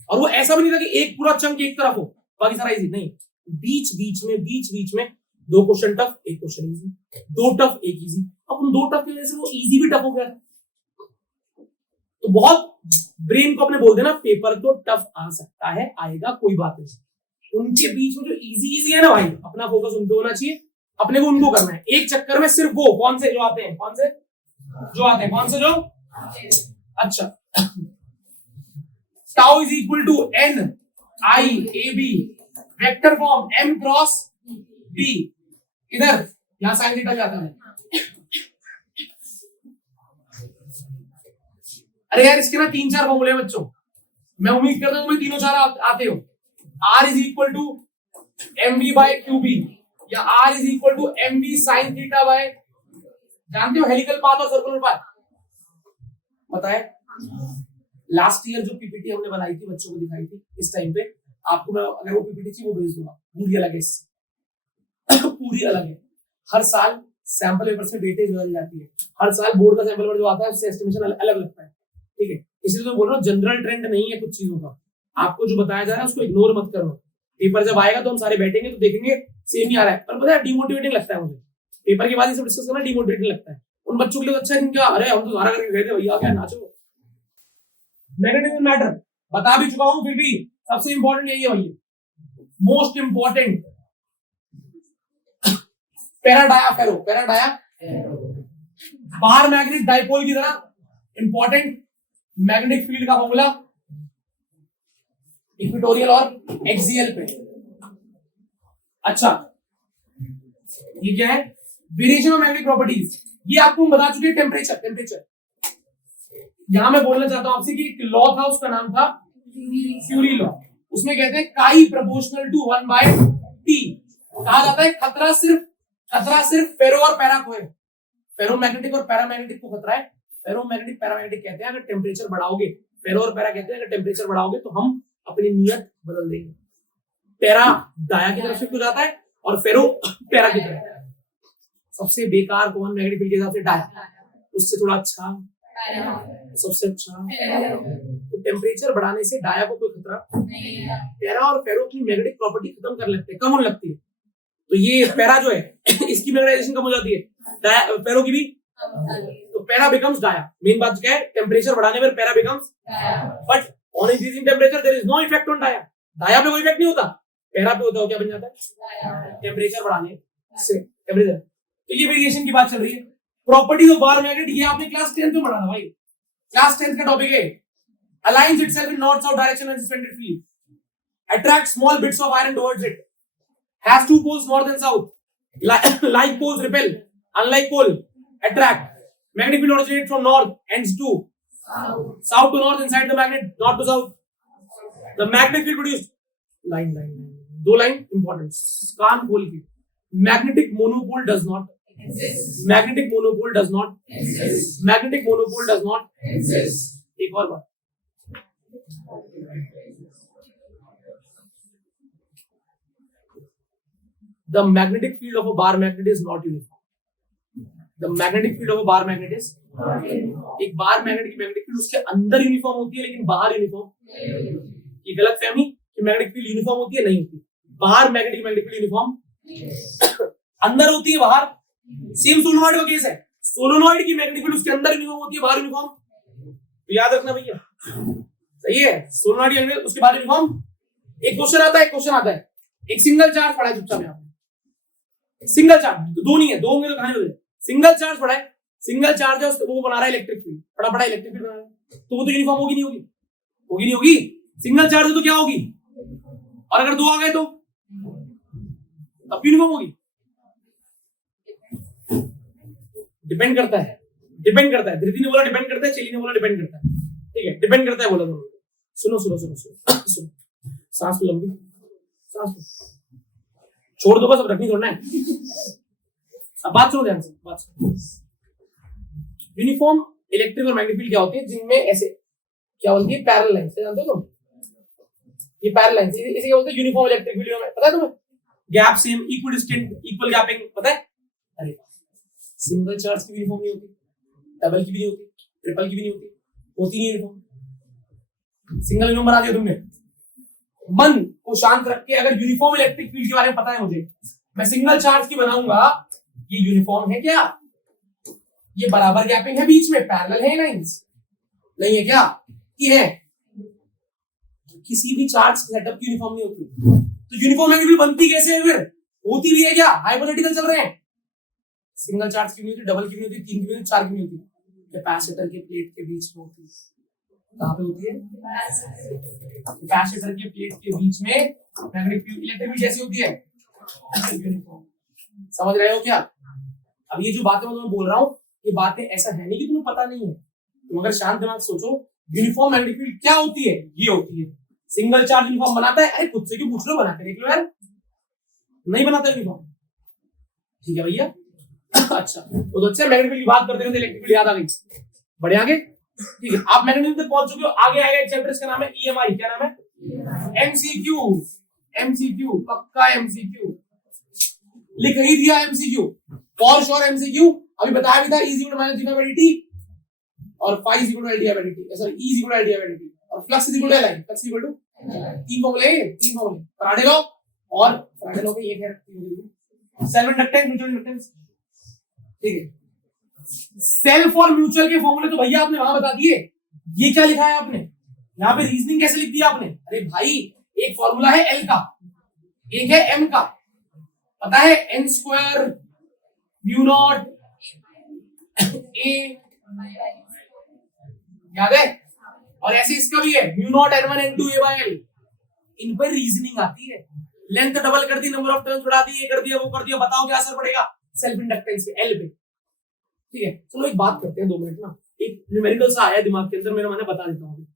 और वो ऐसा भी नहीं था कि एक पूरा चंक एक तरफ हो बाकी सारा इजी, नहीं, बीच में 2 question tough, 1 question easy, 2 tough 1 easy. अब उन 2 टफ की वजह से वो इजी भी टफ हो गया। तो बहुत ब्रेन को अपने बोल देना पेपर तो टफ आ सकता है, आएगा, कोई बात नहीं। उनके बीच में जो इजी है ना भाई, अपना फोकस उन पे होना चाहिए, अपने को उनको करना है। एक चक्कर में सिर्फ वो कौन से जो आते हैं, अच्छा, tau is equal to N I A B, vector form m cross b, इधर यहां साइन थीटा जाता है। अरे यार इसके ना 3-4 फॉर्मूले बच्चों, मैं उम्मीद करता हूं तुम्हें तीनों चार आते हो। r is equal to mv by qb या r is equal to mv sin theta by, जानते हो हेलिकल पाथ और सर्कुलर पाथ, बताए। लास्ट ईयर जो पीपीटी हमने बनाई थी बच्चों को दिखाई थी इस टाइम पे, आपको मैं अगर वो पीपीटी थी वो भेज दूंगा, पूरी अलग है इससे पूरी अलग है। हर साल सैंपल पेपर से वेटेज बदल जाती है, हर साल बोर्ड का सैंपल पेपर जो आता है उससे एस्टिमेशन अलग लगता है, ठीक है। इसलिए तो बोल रहा हूँ जनरल ट्रेंड नहीं है कुछ चीजों का, आपको जो बताया जा रहा है उसको इग्नोर मत करना। पेपर जब आएगा तो हम सारे बैठेंगे तो देखेंगे सेम ही आ रहा है, पर पता है डिमोटिवेटिंग लगता है मुझे पेपर के बाद ये सब डिस्कस करना, डिमोटिवेटिंग लगता है। उन बच्चों के लिए अच्छा नहीं क्या, अरे हम तो सारा करके गए थे भैया, क्या नाचो। मैग्नेटिज्म मैटर बता भी चुका हूं, फिर भी सबसे इंपॉर्टेंट यही है भैया, मोस्ट इंपॉर्टेंट। पैराडाया फेरो, पैराडाया बाहर मैग्नेटिक डाइपोल की तरह इंपॉर्टेंट मैग्नेटिक फील्ड का फॉर्मूला इक्वेटोरियल और एक्सियल पे। अच्छा ये क्या है, वेरिएशन ऑफ मैग्नेटिक प्रॉपर्टीज, ये आपको बता चुके हैं। टेम्परेचर, टेम्परेचर यहां मैं बोलना चाहता हूं आपसे कि एक लॉ था, उसका नाम था क्यूरी लॉ। उसमें कहते हैं काई प्रोपोर्शनल टू 1/t। कहा जाता है खतरा सिर्फ फेरो और पैरा को है, फेरोमैग्नेटिक और पैरामैग्नेटिक को खतरा है। फेरोमैग्नेटिक पैरामैग्नेटिक कहते हैं अगर टेम्परेचर बढ़ाओगे, फेरो और पैरा कहते हैं अगर टेम्परेचर बढ़ाओगे तो हम अपनी नियत बदल देंगे। पैरा डाया की तरफ शिफ्ट हो जाता है और फेरो पैरा की तरफ। सबसे बेकार कौन मैग्नेटिक फील्ड के हिसाब से, डाया। उससे थोड़ा अच्छा, सबसे अच्छा। तो टेम्परेचर बढ़ाने से डाया को कोई खतरा नहीं, पैरा और फेरो की मैग्नेटिक प्रॉपर्टी खत्म कर लगते हैं, कम होने लगती है। तो ये पैरा जो है इसकी मैग्नेटाइजेशन कम हो जाती है, डाया फेरो की भी, तो पैरा बिकम्स डाया। मेन बात क्या है, टेम्परेचर बढ़ाने पर para becomes, but on increasing temperature there is no effect on dia. Dia पे कोई इफेक्ट नहीं होता, पैरा पे होता है। क्या बन जाता है, टेम्परेचर बढ़ाने से टेम्परेचर। तो ये वेरिएशन की बात चल रही है। प्रॉपर्टीज ऑफ बार मैग्नेट, ये आपने क्लास 10 में पढ़ा था भाई, क्लास 10 का टॉपिक है। Aligns itself in north south direction and suspended field, attract small bits of iron towards it, has two poles north and south, like poles repel, unlike pole attract, magnetic field originates from north ends to south to north inside the magnet, north to south. The magnetic field produced line दो line important, कान खोल के, magnetic monopole does not exist, magnetic monopole does not exist, magnetic monopole does not exist. एक और बात, the magnetic field of a bar magnet is not uniform. The magnetic field of a bar magnet is एक bar magnet की magnetic field उसके अंदर uniform होती है लेकिन बाहर यूनिफॉर्म। ये गलत फहमी कि मैग्नेटिक फील्ड यूनिफॉर्म होती है, नहीं होती। बाहर मैग्नेटिक मैग्नेटिक फील्ड यूनिफॉर्म अंदर होती है, बाहर। सेम सोलोनॉइड का केस है, सोलोनॉइड की मैग्नेटिक फील्ड उसके अंदर यूनिफॉर्म होती है, बाहर यूनिफॉर्म। तो याद रखना भैया, सही है, सोलोनॉइड की उसके बाद यूनिफॉर्म। एक क्वेश्चन आता है, एक सिंगल चार्ज पढ़ा है चुपचाप यहाँ पे, सिंगल चार्ज, दो नहीं है, दो होंगे तो कहानी हो जाए। सिंगल चार्ज पढ़ा है, सिंगल चार्ज है वो बना रहा है इलेक्ट्रिक फील्ड, पड़ा इलेक्ट्रिक फील्ड बना रहा है, तो वो तो यूनिफॉर्म होगी नहीं होगी, होगी नहीं होगी। सिंगल चार्ज है तो क्या होगी, और अगर दो आ गए तो तब यूनिफॉर्म होगी। डिपेंड करता है, धृति ने बोला डिपेंड करता है, चेली ने बोला डिपेंड करता है, ठीक है, डिपेंड करता है बोला दोनों। सुनो सांस लंबी, सांस छोड़ दो बस, अब रखनी छोड़ना है। अब बात सुनो ध्यान से, बात सुनो। यूनिफॉर्म इलेक्ट्रिक और मैग्नेटिक फील्ड क्या होती है, जिनमें ऐसे क्या बनती है, पैरेलल लाइंस, जानते हो तुम, ये पैरेलल लाइंस, इसे क्या बोलते हैं, यूनिफॉर्म इलेक्ट्रिक फील्ड। पता है तुम्हें, gap same, equidistant, equal gapping, पता है। अरे सिंगल चार्ज की यूनिफॉर्म नहीं होती, डबल की भी नहीं होती, ट्रिपल की भी नहीं होती नहीं यूनिफॉर्म। सिंगल यूनिफॉर्म बना दिया तुमने। मन को शांत रख के, अगर यूनिफॉर्म इलेक्ट्रिक फील्ड के बारे में पता है मुझे, मैं सिंगल चार्ज की बनाऊंगा, ये यूनिफॉर्म है क्या, ये बराबर गैपिंग है बीच में, पैरेलल है लाइंस, नहीं है क्या, ये है। किसी भी चार्ज सेटअप की यूनिफॉर्म नहीं होती, तो यूनिफॉर्म मैग्नेटिक बनती कैसे है फिर, होती भी है क्या, हाइपोथेटिकल चल रहे हैं। सिंगल चार्ज की नहीं होती, डबल की नहीं होती, तीन की नहीं होती, चार की नहीं होती, कैपेसिटर के प्लेट के बीच में होती है। कहां पे होती है, कैपेसिटर के प्लेट के बीच में मैग्नेटिक फील्ड, इलेक्ट्रिक फील्ड कैसी होती है, यूनिफॉर्म। समझ रहे हो क्या। अब ये जो बातें मैं तुम्हें बोल रहा हूं, ये बातें ऐसा है नहीं कि तुम्हें पता नहीं है, तुम अगर शांत दिमाग सोचो, यूनिफॉर्म मैग्नेटिक फील्ड क्या होती है, ये होती है। सिंगल चार्ज यूनिफॉर्म बनाता है, अरे खुद से क्यों पूछ लो, बना के देख लो यार, नहीं बनाता यूनिफॉर्म, ठीक है भैया। अच्छा वो तो अच्छा, मैग्नेटिक की बात करते करते इलेक्ट्रिक याद आ गई, बढ़े आगे, ठीक है। आप मैग्नेटिक तक पहुंच चुके हो, आगे आएगा एक चैप्टर, इसका नाम है ईएमआई। क्या नाम है? एमसीक्यू, एमसीक्यू पक्का एमसीक्यू, लिख ही दिया एमसीक्यू, फॉर श्योर एमसीक्यू। अभी बताया भी था, is equal to minus zeta by d और phi is equal to L d by d, sorry E is equal to L d by d और flux is equal to L I, flux equal to तीन फॉर्मूले, तीन फॉर्मूले Faraday law और Faraday law के ये कह रखती है सेल्फ इंडक्टेंस, म्यूचुअल इंडक्टेंस, ठीक है। सेल्फ और म्यूचुअल के फॉर्मूले तो भैया आपने वहां बता दिए, ये क्या लिखा है आपने यहाँ पे, रीजनिंग कैसे लिख दिया आपने? अरे भाई एक फॉर्मूला है एल का, एक है एम का, पता है N square mu naught A, याद है? और ऐसे इसका भी है mu naught N one N two A by L. इन पर रीजनिंग आती है, लेंथ डबल कर दी, नंबर ऑफ टर्न्स बढ़ा दी, ये कर दिया वो कर दिया, बताओ क्या असर पड़ेगा सेल्फ इंडक्टेंस पे, एल पे, ठीक है। चलो एक बात करते हैं 2 मिनट ना, एक न्यूमेरिकल सा आया दिमाग के अंदर, मेरा मैंने बता देता हूँ।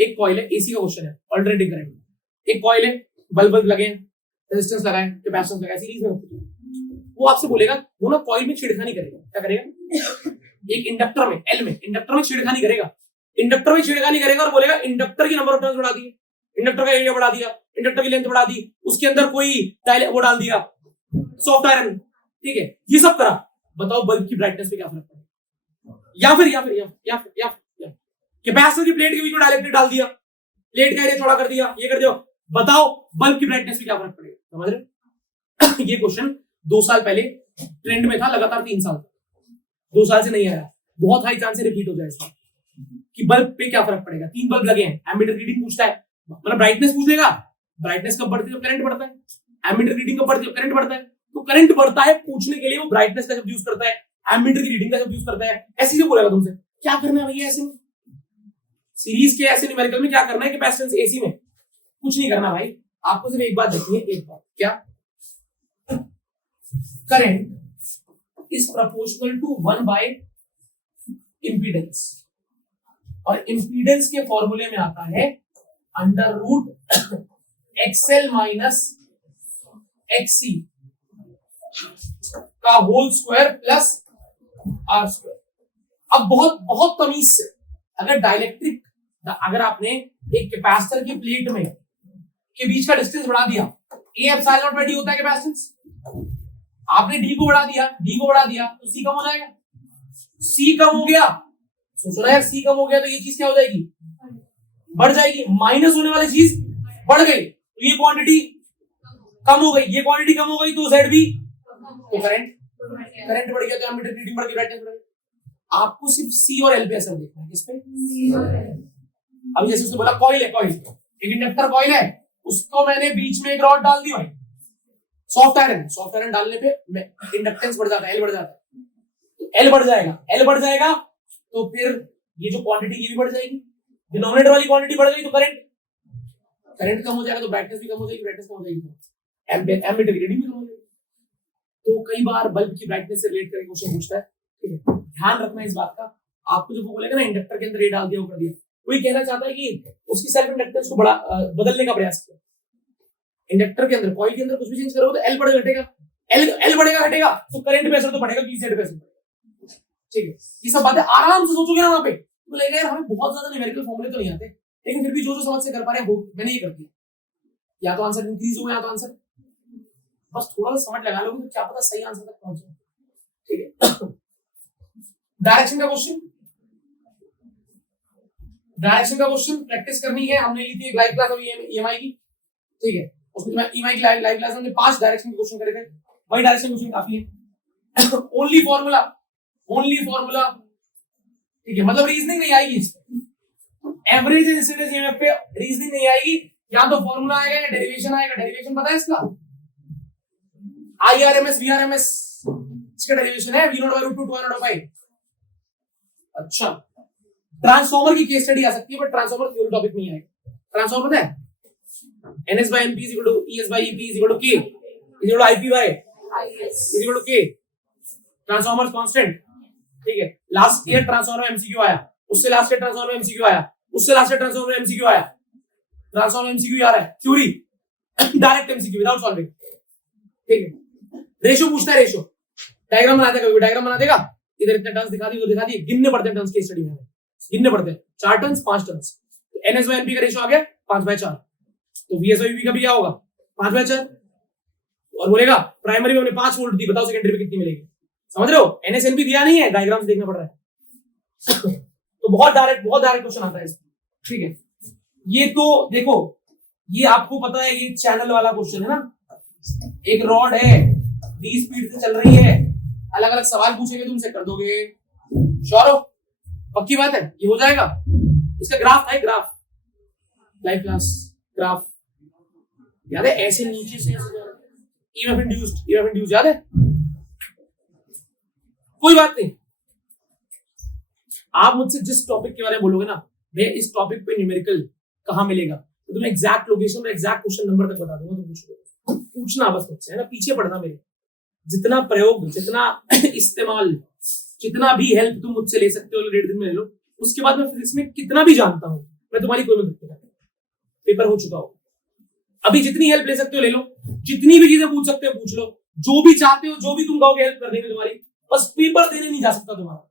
एक कॉइल है, एसी का क्वेश्चन है, अल्टरनेटिंग करंट, एक कॉइल है, बल्ब लगे हैं, रेजिस्टेंस लगाए, कैपेसिटेंस लगाए, सीरीज में, वो आपसे बोलेगा वो ना कॉइल में छेड़खानी करेगा, क्या करेगा? एक इंडक्टर में, एल में, इंडक्टर में छेड़खानी करेगा, इंडक्टर में छेड़खानी करेगा और बोलेगा इंडक्टर की नंबर ऑफ टर्न्स बढ़ा दी, इंडक्टर का एरिया बढ़ा दिया, इंडक्टर की लेंथ बढ़ा दी, उसके अंदर कोई वो डाल दिया सॉफ्ट आयरन, ठीक है, ये सब करा, बताओ बल्ब की ब्राइटनेस पे क्या फर्क पड़ेगा? या फिर कैपेसिटर की प्लेट के बीच में डायरेक्टली डाल दिया, प्लेट का एरिया चौड़ा कर दिया, ये कर दिया, बताओ बल्ब की ब्राइटनेस पे क्या फर्क पड़ेगा? समझ रहे? ये क्वेश्चन 2 साल पहले ट्रेंड में था, लगातार 3 साल, 2 साल से नहीं आया, बहुत हाई चांस से रिपीट हो जाए इसका कि बल्ब पे क्या फर्क पड़ेगा। 3 बल्ब लगे हैं, एमीटर रीडिंग पूछता है, मतलब ब्राइटनेस पूछ लेगा, ब्राइटनेस कब बढ़ती है? जब करंट बढ़ता है। एमीटर रीडिंग कब बढ़ती है? करंट बढ़ता है। तो करंट बढ़ता है पूछने के लिए वो ब्राइटनेस का शब्द यूज करता है, एमीटर की रीडिंग का शब्द यूज करता है, ऐसे ही बोलेगा तुमसे। क्या करना है भैया ऐसे में, सीरीज के ऐसे न्यूमेरिकल में क्या करना है? कैपेसिटेंस एसी में कुछ नहीं करना भाई, आपको सिर्फ एक बात देखनी है, एक बात, क्या? Current is proportional to 1 by impedance, और इंपीडेंस के फॉर्मूले में आता है under root XL minus XC का whole square plus R square. अब बहुत बहुत तमीज से, अगर डाइलेक्ट्रिक, अगर आपने एक कैपेसिटर की प्लेट में के बीच का डिस्टेंस बढ़ा दिया, A epsilon naught by d होता है कैपेसिटेंस, आपने डी को बढ़ा दिया तो सी कम हो जाएगा, सी कम हो गया, सोचो ना यार, सी कम हो गया तो ये चीज क्या हो जाएगी? बढ़ जाएगी, माइनस होने वाली चीज बढ़ गई, तो ये क्वांटिटी कम हो गई, ये क्वांटिटी कम हो गई, तो जेड भी, तो करंट बढ़ गया, तो एमीटर रीडिंग बढ़ गई, ब्राइटनेस बढ़ गई। आपको सिर्फ सी और एल पे असर देखना है, किस पे? अब जैसे उसने बोला कॉइल है, एक इंडक्टर कॉइल है, उसको मैंने बीच में एक रॉड डाल दी भाई, सॉफ्ट आयरन डालने पे इंडक्टेंस बढ़ जाता है, एल बढ़ जाता है, तो एल बढ़ जाएगा, तो फिर ये जो क्वांटिटी ये भी बढ़ जाएगी, डिनोमिनेटर वाली क्वांटिटी बढ़ गई तो करंट कम हो जाएगा, तो ब्राइटनेस भी कम हो जाएगी, तो एमीटर की रीडिंग भी कम हो जाएगी। तो कई बार बल्ब की ब्राइटनेस से रिलेट करके क्वेश्चन पूछता है, ठीक है, ध्यान रखना इस बात का। आपको जब वो बोलेगा ना इंडक्टर के अंदर ये डाल दिया, वो कर दिया, कोई कहना चाहता है कि उसकी सेल्फ इंडक्टेंस को बदलने का प्रयास किया, इंडक्टर के अंदर, कॉइल के अंदर कुछ भी चेंज करोगे तो एल बढ़ेगा घटेगा, एल बढ़ेगा घटेगा, तो करंट पे असर तो बढ़ेगा, बी सेट पे असर पड़ेगा, ठीक है। ये सब बातें आराम से सोचोगे ना वहां पे, तो लगेगा यार हमें बहुत ज्यादा न्यूमेरिकल फॉर्मूले तो नहीं आते, लेकिन फिर भी जो समझ से कर पा रहे हो, मैंने ये कर दिया, या तो आंसर इंक्रीज हो, या तो आंसर, बस थोड़ा सा समझ लगा लोगे तो क्या पता सही आंसर तक पहुंच जाए, ठीक है। डायरेक्शन का क्वेश्चन प्रैक्टिस करनी है, हमने ली थी एक लाइव क्लास अभी ईएमआई की, ठीक है, उसमें मैं ईएमआई की लाइव क्लास में 5 डायरेक्शन के क्वेश्चन करे थे, वही डायरेक्शन क्वेश्चन काफी है। ओनली फॉर्मूला, ठीक है, मतलब रीजनिंग नहीं आएगी इसमें, एवरेज इंसिडेंस ईएमएफ पे रीजनिंग नहीं आएगी, या तो फॉर्मूला आएगा या डेरिवेशन आएगा। डेरिवेशन पता है इसका? IRMS VRMS, इसका डेरिवेशन है V0 by √2 2 अच्छा, ट्रांसफॉर्मर की केस स्टडी आ सकती है, बट ट्रांसफॉर्मर थ्योरी टॉपिक नहीं आएगा। ट्रांसफॉर्मर पता है? NS by NP is equal to ES by EP is equal to K is equal to IP by IS is equal to K, transformer constant, ठीक है। Last year transformer MCQ आया, उससे last year transformer MCQ आया, उससे last year transformer MCQ आया, transformer MCQ आ रहा है, theory direct MCQ without solving, ठीक है। रेशो पूछता है, रेशो डायग्राम बना देगा, डायग्राम बना देगा, इधर इतने टर्न्स दिखा दी, उधर दिखा दी, गिनने पड़ते हैं टर्न्स की स्टडी में, गिनने पड़ते हैं 4 टर्न्स 5 टर्न्स, NS/NP का रेशो आ गया 5/4, तो VS/VP का भी क्या होगा 5/4, और बोलेगा प्राइमरी में हमने 5 वोल्ट दी, बताओ सेकेंडरी में कितनी मिलेगी, समझ रहे हो। NS/NP दिया नहीं है, डायग्राम देखना पड़ रहा है तो बहुत डायरेक्ट क्वेश्चन आता है इसमें, ठीक है। ये तो देखो, ये आपको पता है, ये चैनल वाला क्वेश्चन है ना, एक रॉड है 20 स्पीड से चल रही है, अलग अलग सवाल पूछेंगे, तुमसे कर दोगे, श्योर हो, पक्की बात है, ये हो जाएगा। इसका ग्राफ है, ग्राफ लाइव क्लास ग्राफ याद है, ऐसे नीचे से EMF इंड्यूस्ड याद है, कोई बात नहीं। आप मुझसे जिस टॉपिक के बारे में बोलोगे ना, भैया इस टॉपिक पे न्यूमेरिकल कहां मिलेगा, तो तुम्हें एग्जैक्ट लोकेशन और एग्जैक्ट क्वेश्चन नंबर तक बता दूंगा, तो पूछना बस मुझसे, है ना, पीछे पड़ना मेरे, जितना प्रयोग, जितना इस्तेमाल, जितना भी हेल्प तुम मुझसे ले सकते हो 1.5 दिन में ले लो, उसके बाद मैं फिजिक्स में कितना भी जानता हूं, मैं तुम्हारी कोई मदद नहीं करता, पेपर हो चुका हो, अभी जितनी हेल्प ले सकते हो ले लो, जितनी भी चीजें पूछ सकते हो पूछ लो, जो भी चाहते हो, जो भी तुम कहोगे हेल्प कर देंगे तुम्हारी, बस पेपर देने नहीं जा सकता तुम्हारा,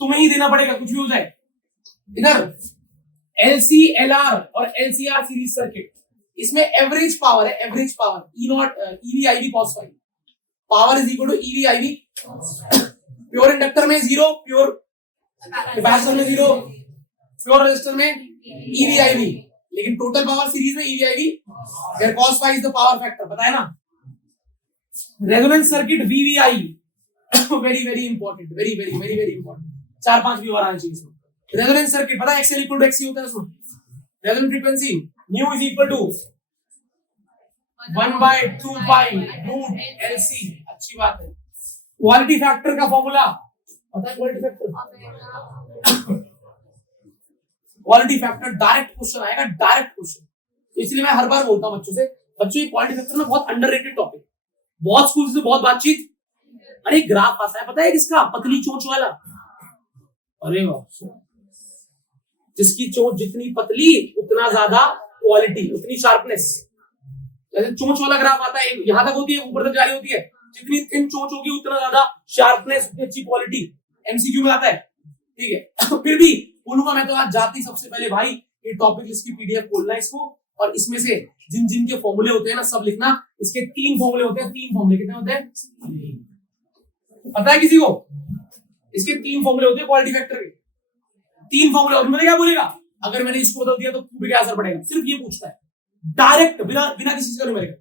तुम्हें ही देना पड़ेगा, कुछ भी हो जाए। इधर LC, LR और LCR सीरीज सर्किट, इसमें एवरेज पावर है, average power E0 EV/IV cos phi, power is equal to EV/IV, pure inductor में 0, प्योर कैपेसिटर में 0, प्योर रेजिस्टर में EV/IV, लेकिन टोटल पावर सीरीज में EV/IV, where cos phi is the power factor, पता है ना। Resonance circuit VVI, very very important, very very very very important, 4-5 व्यू आना चाहिए इसमें। रेजोनेंस सर्किट पता है, XL इक्वल टू XC होता है उसमें, resonant frequency nu is equal to 1/2 pi root LC, अच्छी बात है। क्वालिटी फैक्टर का फॉर्मूला पता है, quality factor, quality factor direct question आएगा, डायरेक्ट क्वेश्चन, इसलिए मैं हर बार बोलता हूं बच्चों से, बच्चों ये क्वालिटी फैक्टर ना बहुत अंडररेटेड टॉपिक, बहुत स्कूल से बहुत बातचीत, अरे ग्राफ आता है पता है किसका, पतली चोंच वाला, अरे वाह, जिसकी चोंच जितनी पतली उतना ज्यादा क्वालिटी, उतनी शार्पनेस, जैसे चोंच वाला ग्राफ आता है, यहां तक होती है, ऊपर तक जारी होती है, जितनी थिन चोंच होगी उतना ज्यादा शार्पनेस, उतनी अच्छी क्वालिटी, MCQ में आता है, ठीक है। फिर भी बोलूंगा मैं तो आज जाते ही सबसे पहले भाई ये टॉपिक लिस्ट की PDF खोलना है इसको, और इसमें से जिन जिन के फॉर्मूले होते हैं ना सब लिखना, इसके 3 फॉर्मूले होते हैं, 3 फॉर्मूले कितने होते हैं पता है किसी को, इसके 3 फॉर्मूले होते हैं क्वालिटी फैक्टर के, 3 फॉर्मूले होते हैं। मैंने क्या बोलेगा, अगर मैंने इसको बदल दिया तो भी क्या असर पड़ेगा, सिर्फ ये पूछता है डायरेक्ट, बिना बिना किसी चीज का न्यूमेरिकल,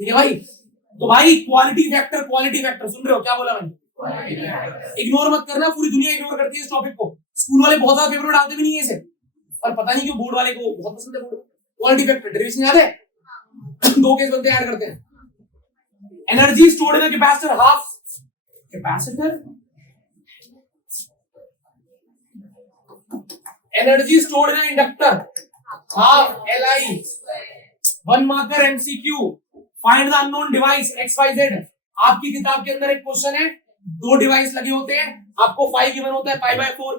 ठीक है भाई। तो भाई क्वालिटी फैक्टर सुन रहे हो क्या बोला मैंने, इग्नोर मत करना, पूरी दुनिया इग्नोर करती है इस टॉपिक को, स्कूल वाले बहुत ज्यादा पेपर में डालते भी नहीं है इसे, और पता नहीं क्यों बोर्ड वाले को बहुत पसंद है बोर्ड। क्वालिटी फैक्टर डेरिवेशन याद है, 2 केस बनते हैं, ऐड करते हैं, energy stored in a capacitor, half capacitor, energy stored in inductor, half LI, 1 marker MCQ, find the unknown device XYZ। आपकी किताब के अंदर एक क्वेश्चन है, 2 डिवाइस लगे होते हैं, आपको 5 गिवन होता है, π/4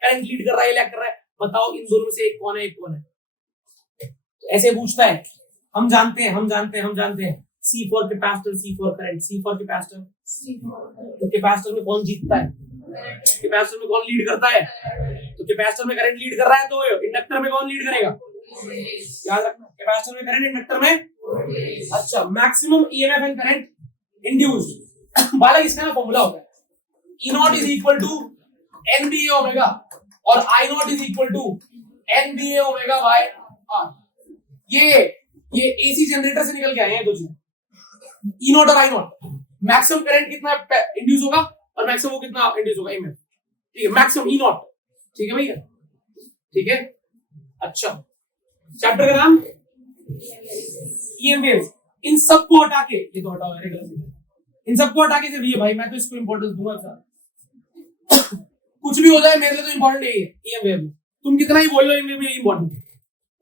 करंट लीड कर रहा है, लैग कर रहा है, बताओ इन दोनों में से एक कौन है, एक कौन है, ऐसे पूछता है। हम जानते हैं C for capacitor, C for current, C for capacitor, तो कैपेसिटर में कौन जीतता है, कैपेसिटर में कौन लीड करता है, तो कैपेसिटर में करंट लीड कर रहा है, तो इंडक्टर में कौन लीड करेगा, याद रखना, कैपेसिटर में करंट, इंडक्टर में, अच्छा maximum EMF and current induced, बालक इसका ना फॉर्मूला होता है, E0 is equal to NBA omega और I0 is equal to NBA omega by R। ये AC जनरेटर से निकल के आए हैं दो चीजें, E0 और I0, मैक्सिमम करंट कितना इंड्यूस होगा और मैक्सिमम वो कितना इंड्यूस होगा EMF, ठीक है, मैक्सिमम E0, ठीक है भैया, ठीक है। अच्छा चैप्टर का नाम EM वेव्स, इन सबको हटा के, ये तो हटाओ यार, इन सबको हटा के सिर्फ ये, भाई मैं तो इसको इंपॉर्टेंस दूंगा सर, कुछ भी हो जाए मेरे लिए तो इंपॉर्टेंट यही है EM वेव में, तुम कितना ही बोल लो EM वेव में इंपॉर्टेंट,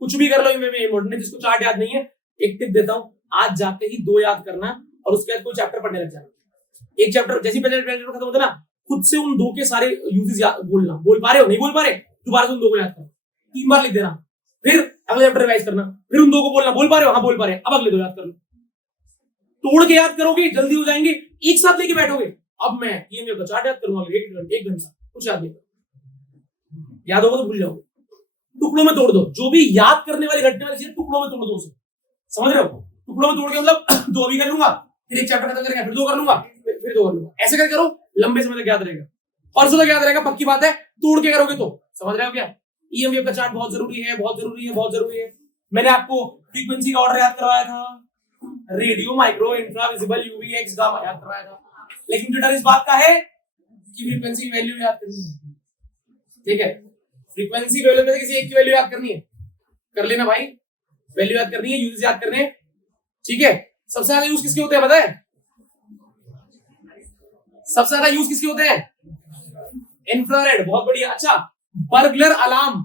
कुछ भी कर लो EM वेव में इंपॉर्टेंट है। जिसको चार्ट याद नहीं है, एक टिप देता हूं, आज जाते ही 2 याद करना और उसके बाद कोई चैप्टर पढ़ने लग जाना, एक चैप्टर जैसे पहले खत्म होता है ना, खुद से उन 2 के सारे यूजेस बोलना, बोल पा रहे हो नहीं बोल पा रहे, दोबारा से उन 2 को याद करो, 3 बार लिख देना, फिर अगले चैप्टर रिवाइज करना, फिर उन दो को बोलना बोल पा रहे हो, हाँ बोल पा रहे हैं, अब अगले दो याद कर लो। तोड़ के याद करोगे जल्दी हो जाएंगे, एक साथ लेके बैठोगे। अब मैं ईएमएफ का चार्ट याद करूंगा 1 घंटा, कुछ याद नहीं, याद होगा तो भूल जाओगे। टुकड़ों में तोड़ दो, जो भी याद करने वाली घटने वाली चीज टुकड़ों में तोड़ दो उसे, समझ रहे हो? टुकड़ों में तोड़ के मतलब 2 अभी कर लूंगा, फिर एक चैप्टर खत्म करके फिर 2 कर लूंगा, फिर 2 कर लूंगा, ऐसे करके करो, लंबे समय तक याद रहेगा, परसों तक याद रहेगा, पक्की बात है। तोड़ के करोगे तो, समझ रहे हो क्या? ईएमएफ का चार्ट बहुत जरूरी है, बहुत जरूरी है, बहुत जरूरी है। मैंने आपको फ्रीक्वेंसी का ऑर्डर याद करवाया था, radio, micro, infra, visible, UV, x, gamma याद करवाया था, लेकिन जो डर इस बात का है कि फ्रीक्वेंसी की वैल्यू याद करनी है, ठीक है? फ्रीक्वेंसी वैल्यू में से किसी एक की वैल्यू याद करनी है, कर लेना भाई, वैल्यू याद करनी है, यूजेस याद करने हैं, ठीक है? सबसे ज्यादा यूज किसके होते हैं पता है? सबसे ज्यादा यूज किसके होते हैं? इंफ्रारेड, बहुत बढ़िया। अच्छा, burglar alarm,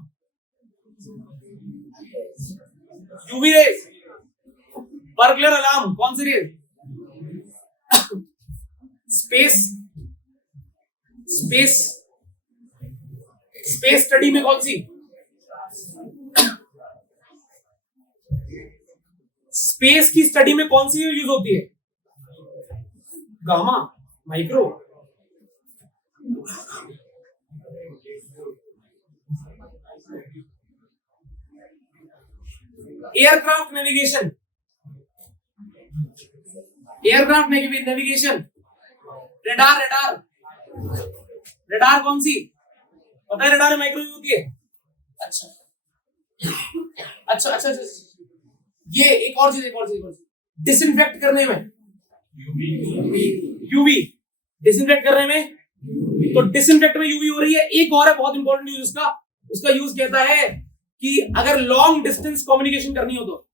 UV rays, burglar alarm कौन सी rays? Space space space study में कौन सी? स्पेस की स्टडी में कौन सी यूज होती है? Gamma, micro, aircraft navigation, aircraft navigation, radar, radar, radar कौन सी? पता है रडार माइक्रो यूज होती है। अच्छा अच्छा अच्छा अच्छा, ये एक और चीज, डिसइंफेक्ट करने में यूवी, डिसइंफेक्ट करने में, तो डिसइंफेक्ट में यूवी हो रही है। एक और है बहुत इंपॉर्टेंट यूज उसका यूज कहता है कि अगर लॉन्ग डिस्टेंस कम्युनिकेशन करनी हो तो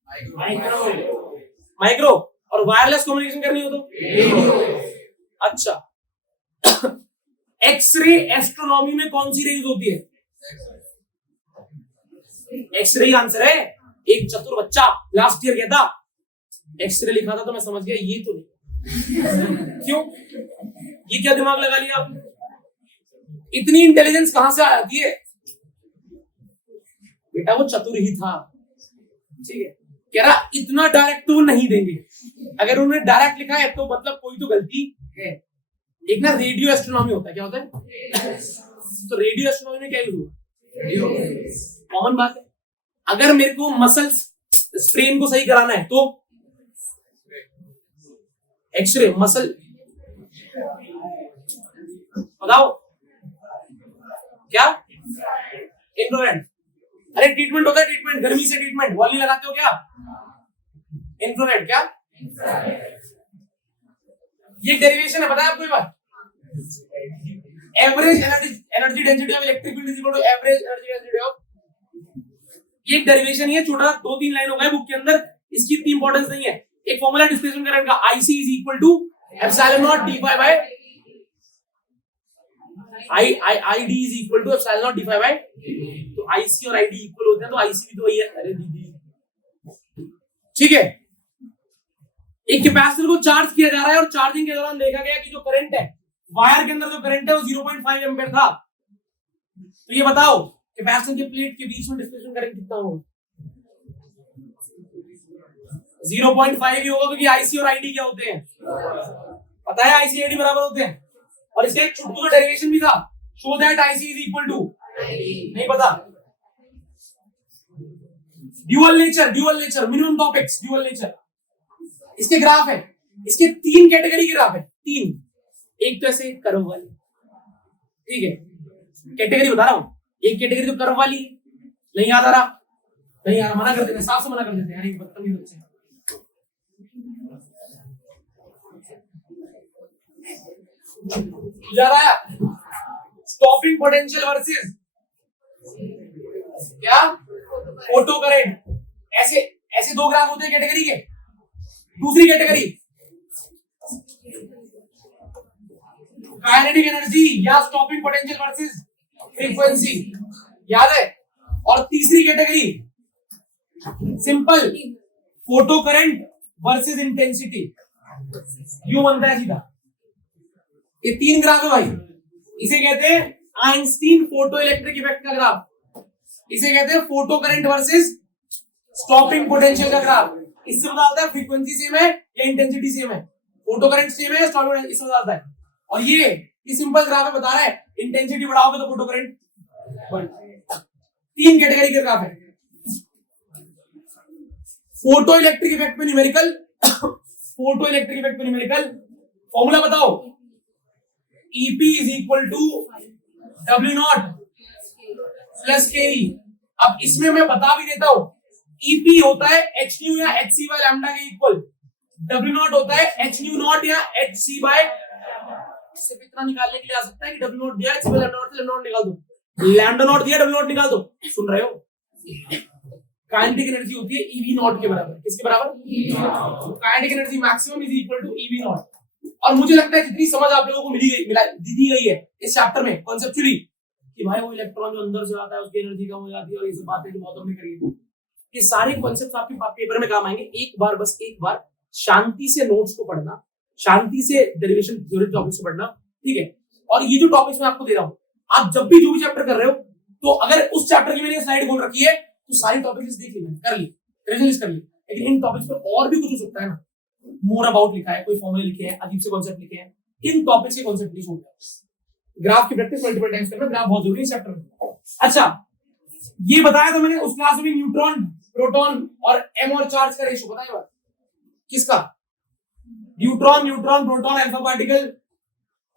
माइक्रो, और वायरलेस कम्युनिकेशन करनी हो तो अच्छा। एक्सरे एस्ट्रोनॉमी में कौन सी रे यूज होती है? एक्सरे ही आंसर है। एक चतुर बच्चा लास्ट ईयर कहता एक्सरे लिखा था तो मैं समझ गया ये तो नहीं। क्यों? ये क्या दिमाग लगा लिया आपने? इतनी इंटेलिजेंस कहां से आती है? बेटा वो चतुर ही था, ठीक है? कह रहा इतना डायरेक्ट तो नहीं देंगे, अगर उन्होंने डायरेक्ट लिखा है तो मतलब कोई तो गलती है। एक ना रेडियो एस्ट्रोनॉमी होता है, क्या होता है? तो रेडियो एस्ट्रोनॉमी में क्या यूज हुआ? कॉमन बात है। अगर मेरे को मसल्स स्ट्रेन को सही कराना है तो एक्सरे, मसल, बताओ क्या? इंफ्रारेड। अरे ट्रीटमेंट होता है, ट्रीटमेंट, गर्मी से ट्रीटमेंट, वॉल्यूम लगाते हो क्या? इंफ्रारेड। क्या ये डेरिवेशन है, बताया आपको? बात, average energy density of electric field is equal to average energy density of, ये एक डेरिवेशन ही है, छोटा 2-3 लाइन हो गया बुक के अंदर, इसकी इतनी इंपॉर्टेंस नहीं है। एक फॉर्मूला डिस्प्लेसमेंट करंट का, IC is equal to epsilon naught d phi by ID is equal to epsilon naught d phi by, तो आईसी और आईडी इक्वल होते हैं, तो आईसी भी तो वही है। अरे दीदी, ठीक है। एक कैपेसिटर को चार्ज किया जा रहा है और चार्जिंग के दौरान देखा गया कि जो करंट है वायर के अंदर, जो करंट है वो 0.5 एम्पीयर था। तो ये बताओ कैपेसिटर की प्लेट के बीच में डिस्प्लेसमेंट करंट कितना होगा? 0.5 ही होगा, क्योंकि आईसी और आईडी क्या होते हैं पता है? आईसी आईडी बराबर होते हैं। और इसका एक छोटा सा डेरिवेशन भी था, show that IC is equal to, नहीं पता? Dual nature, minimum topics, dual nature. इसके ग्राफ है, इसके 3 कैटेगरी के ग्राफ है, 3। एक तो ऐसे कर्व वाली, ठीक है, कैटेगरी बता रहा हूं। एक कैटेगरी तो कर्व वाली, नहीं याद आ रहा, नहीं यार, मना कर देते हैं, साफ से मना कर देते हैं यार, बदतमीज बच्चे। जा रहा है स्टॉपिंग पोटेंशियल वर्सेस क्या? Photo current. ऐसे ऐसे 2 ग्राफ होते हैं कैटेगरी के। दूसरी कैटेगरी काइनेटिक एनर्जी या स्टॉपिंग पोटेंशियल वर्सेस फ्रीक्वेंसी, याद है? और तीसरी category simple photo current versus intensity, you बनता है सीधा। ये 3 ग्राफ है भाई, इसे कहते हैं आइंस्टीन फोटो इलेक्ट्रिक इफेक्ट का ग्राफ। इसे कहते हैं photo current versus stopping potential का ग्राफ। इससे पता चलता है फ्रीक्वेंसी सेम है या इंटेंसिटी सेम है, फोटो करंट सेम है या स्टॉपिंग पोटेंशियल, इससे पता चलता है। और ये सिंपल ग्राफ है, बता रहा है इंटेंसिटी बढ़ाओगे तो फोटो करंट बढ़। 3 कैटेगरी के ग्राफ है, फोटो इलेक्ट्रिक इफेक्ट पे न्यूमेरिकल, फोटो इलेक्ट्रिक इफेक्ट पे न्यूमेरिकल। फॉर्मूला बताओ, EP is equal to W0 plus KE। अब इसमें मैं बता भी देता हूं, EP होता है hν या hc बाय लैम्डा के इक्वल, W0 होता है hν0 या hc बाय, सिर्फ इतना निकालने के लिए आ सकता है कि W0 दिया hc बाय लैम्डा से लैम्डा निकाल दो, लैम्डा नॉट दिया W0 निकाल दो। सुन रहे हो, काइनेटिक एनर्जी होती है EV0 के बराबर, किसके बराबर? Kinetic energy maximum is equal to EV0। और मुझे लगता है जितनी समझ आप लोगों को दी गई है इस चैप्टर में कॉन्सेप्चुअली, कि भाई वो इलेक्ट्रॉन जो अंदर से आता है उसकी एनर्जी कम हो जाती है और ये सब बातें जो बहुत हमने करी है, ये सारे कॉन्सेप्ट्स आपके पेपर में काम आएंगे। एक बार, बस एक बार शांति से नोट्स को पढ़ना, शांति से डेरिवेशन थ्योरी टॉपिक्स को पढ़ना, ठीक है। और ये जो टॉपिक्स मैं आपको दे रहा हूँ, आप जब भी जो भी चैप्टर कर रहे हो, तो अगर उस चैप्टर की मैंने स्लाइड खोल रखी है तो सारी टॉपिक्स देख ली, कर ली, रिविजन कर ली, लेकिन इन टॉपिक्स पे और भी कुछ हो सकता है ना, मोर अबाउट लिखा है, कोई फॉर्मूले लिखे हैं, अजीब से कॉन्सेप्ट लिखे हैं, इन टॉपिक्स के कॉन्सेप्ट नहीं छोड़ना। ग्राफ की प्रैक्टिस मल्टीपल टाइम्स करना, ग्राफ बहुत जरूरी है चैप्टर में। अच्छा, ये बताया था मैंने उस क्लास में, न्यूट्रॉन, प्रोटॉन और m और चार्ज का रेशियो बताया बात किसका? न्यूट्रॉन, प्रोटॉन, अल्फा पार्टिकल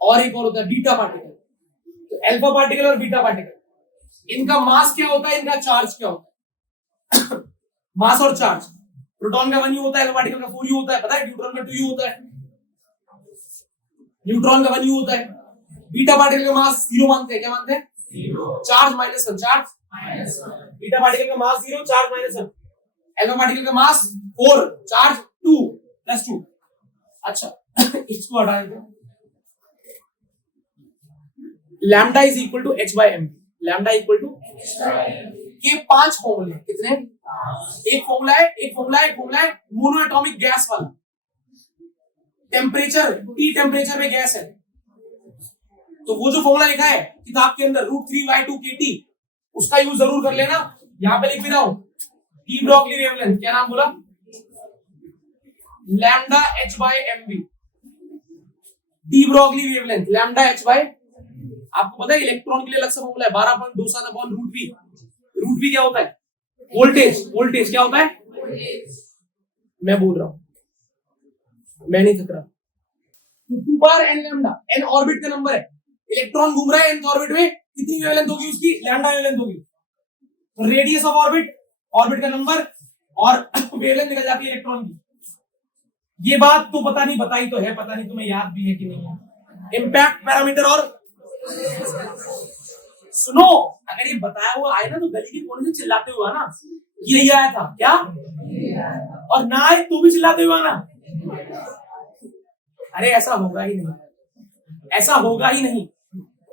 और एक और होता है बीटा पार्टिकल। तो अल्फा पार्टिकल और बीटा पार्टिकल, इनका मास क्या होता है, इनका चार्ज क्या होता है? मास और चार्ज, प्रोटॉन का 1U होता है, अल्फा पार्टिकल का 4U होता है, पता है? न्यूट्रॉन का 2U होता है, न्यूट्रॉन का 1U होता है। बीटा पार्टिकल का मास 0 मानते हैं, क्या मानते हैं? 0, चार्ज -1, चार्ज -1। बीटा पार्टिकल का मास 0, चार्ज -1। अल्फा पार्टिकल का मास 4, चार्ज 2 +2। अच्छा, इसको हटा देते हैं। Lambda is equal to h/m, lambda equal to, ये 5 फॉर्मूले, कितने? एक फॉर्मूला है मोनो एटॉमिक गैस वाला, टेम्परेचर, T टेम्परेचर में गैस है, तो वो जो फॉर्मूला लिखा है किताब के अंदर √3/2 kT, उसका यूज जरूर कर लेना। यहां पे लिख भी रहा हूं, डी ब्रॉगली वेवलेंथ, क्या नाम बोला? Lambda h/mv, de Broglie wavelength lambda h/, आपको पता है इलेक्ट्रॉन के लिए अलग से फॉर्मूला है 12.27/√v। √v क्या होता है? वोल्टेज क्या होता है? मैं बोल रहा हूं, मैं नहीं थक रहा। तो 2n लैम्डा, n ऑर्बिट का नंबर है, इलेक्ट्रॉन घूम रहा है nth ऑर्बिट में, कितनी वेवलेंथ होगी उसकी? लैम्डा वेवलेंथ होगी। तो रेडियस ऑफ ऑर्बिट का नंबर और वेवलेंथ निकल जाती है इलेक्ट्रॉन की। ये बात तो पता नहीं, बताई तो है, पता नहीं तुम्हें याद भी है कि नहीं है। इम्पैक्ट पैरामीटर, और सुनो, अगर ये बताया हुआ आए ना तो गली के कोने से चिल्लाते हुआ ना, यही आया था क्या? और ना आए तो भी चिल्लाते हुआ ना, अरे ऐसा होगा ही नहीं, ऐसा होगा ही नहीं।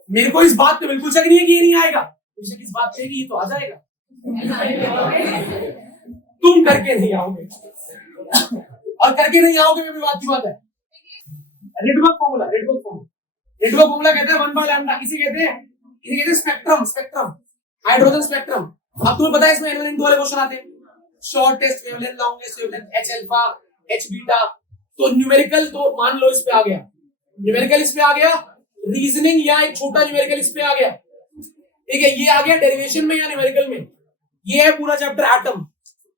मेरे को इस बात पे बिल्कुल शक नहीं है कि ये नहीं आएगा, मुझे किस बात पे कि ये तो आ जाएगा। तुम करके नहीं आओगे, और करके नहीं आओगे में भी बात की बात है। रेडबर्ग फॉर्मूला कहते हैं 1/λ, इसे कहते हैं स्पेक्ट्रम, हाइड्रोजन स्पेक्ट्रम। अब तुम्हें पता है इसमें n1 n2 वाले क्वेश्चन आते हैं, shortest wavelength, longest wavelength, h alpha, h beta. तो न्यूमेरिकल तो मान लो इस पे आ गया, न्यूमेरिकल इस पे आ गया, रीजनिंग या एक छोटा न्यूमेरिकल इस पे आ गया, ठीक है। ये आ गया डेरिवेशन में या न्यूमेरिकल में। ये है पूरा चैप्टर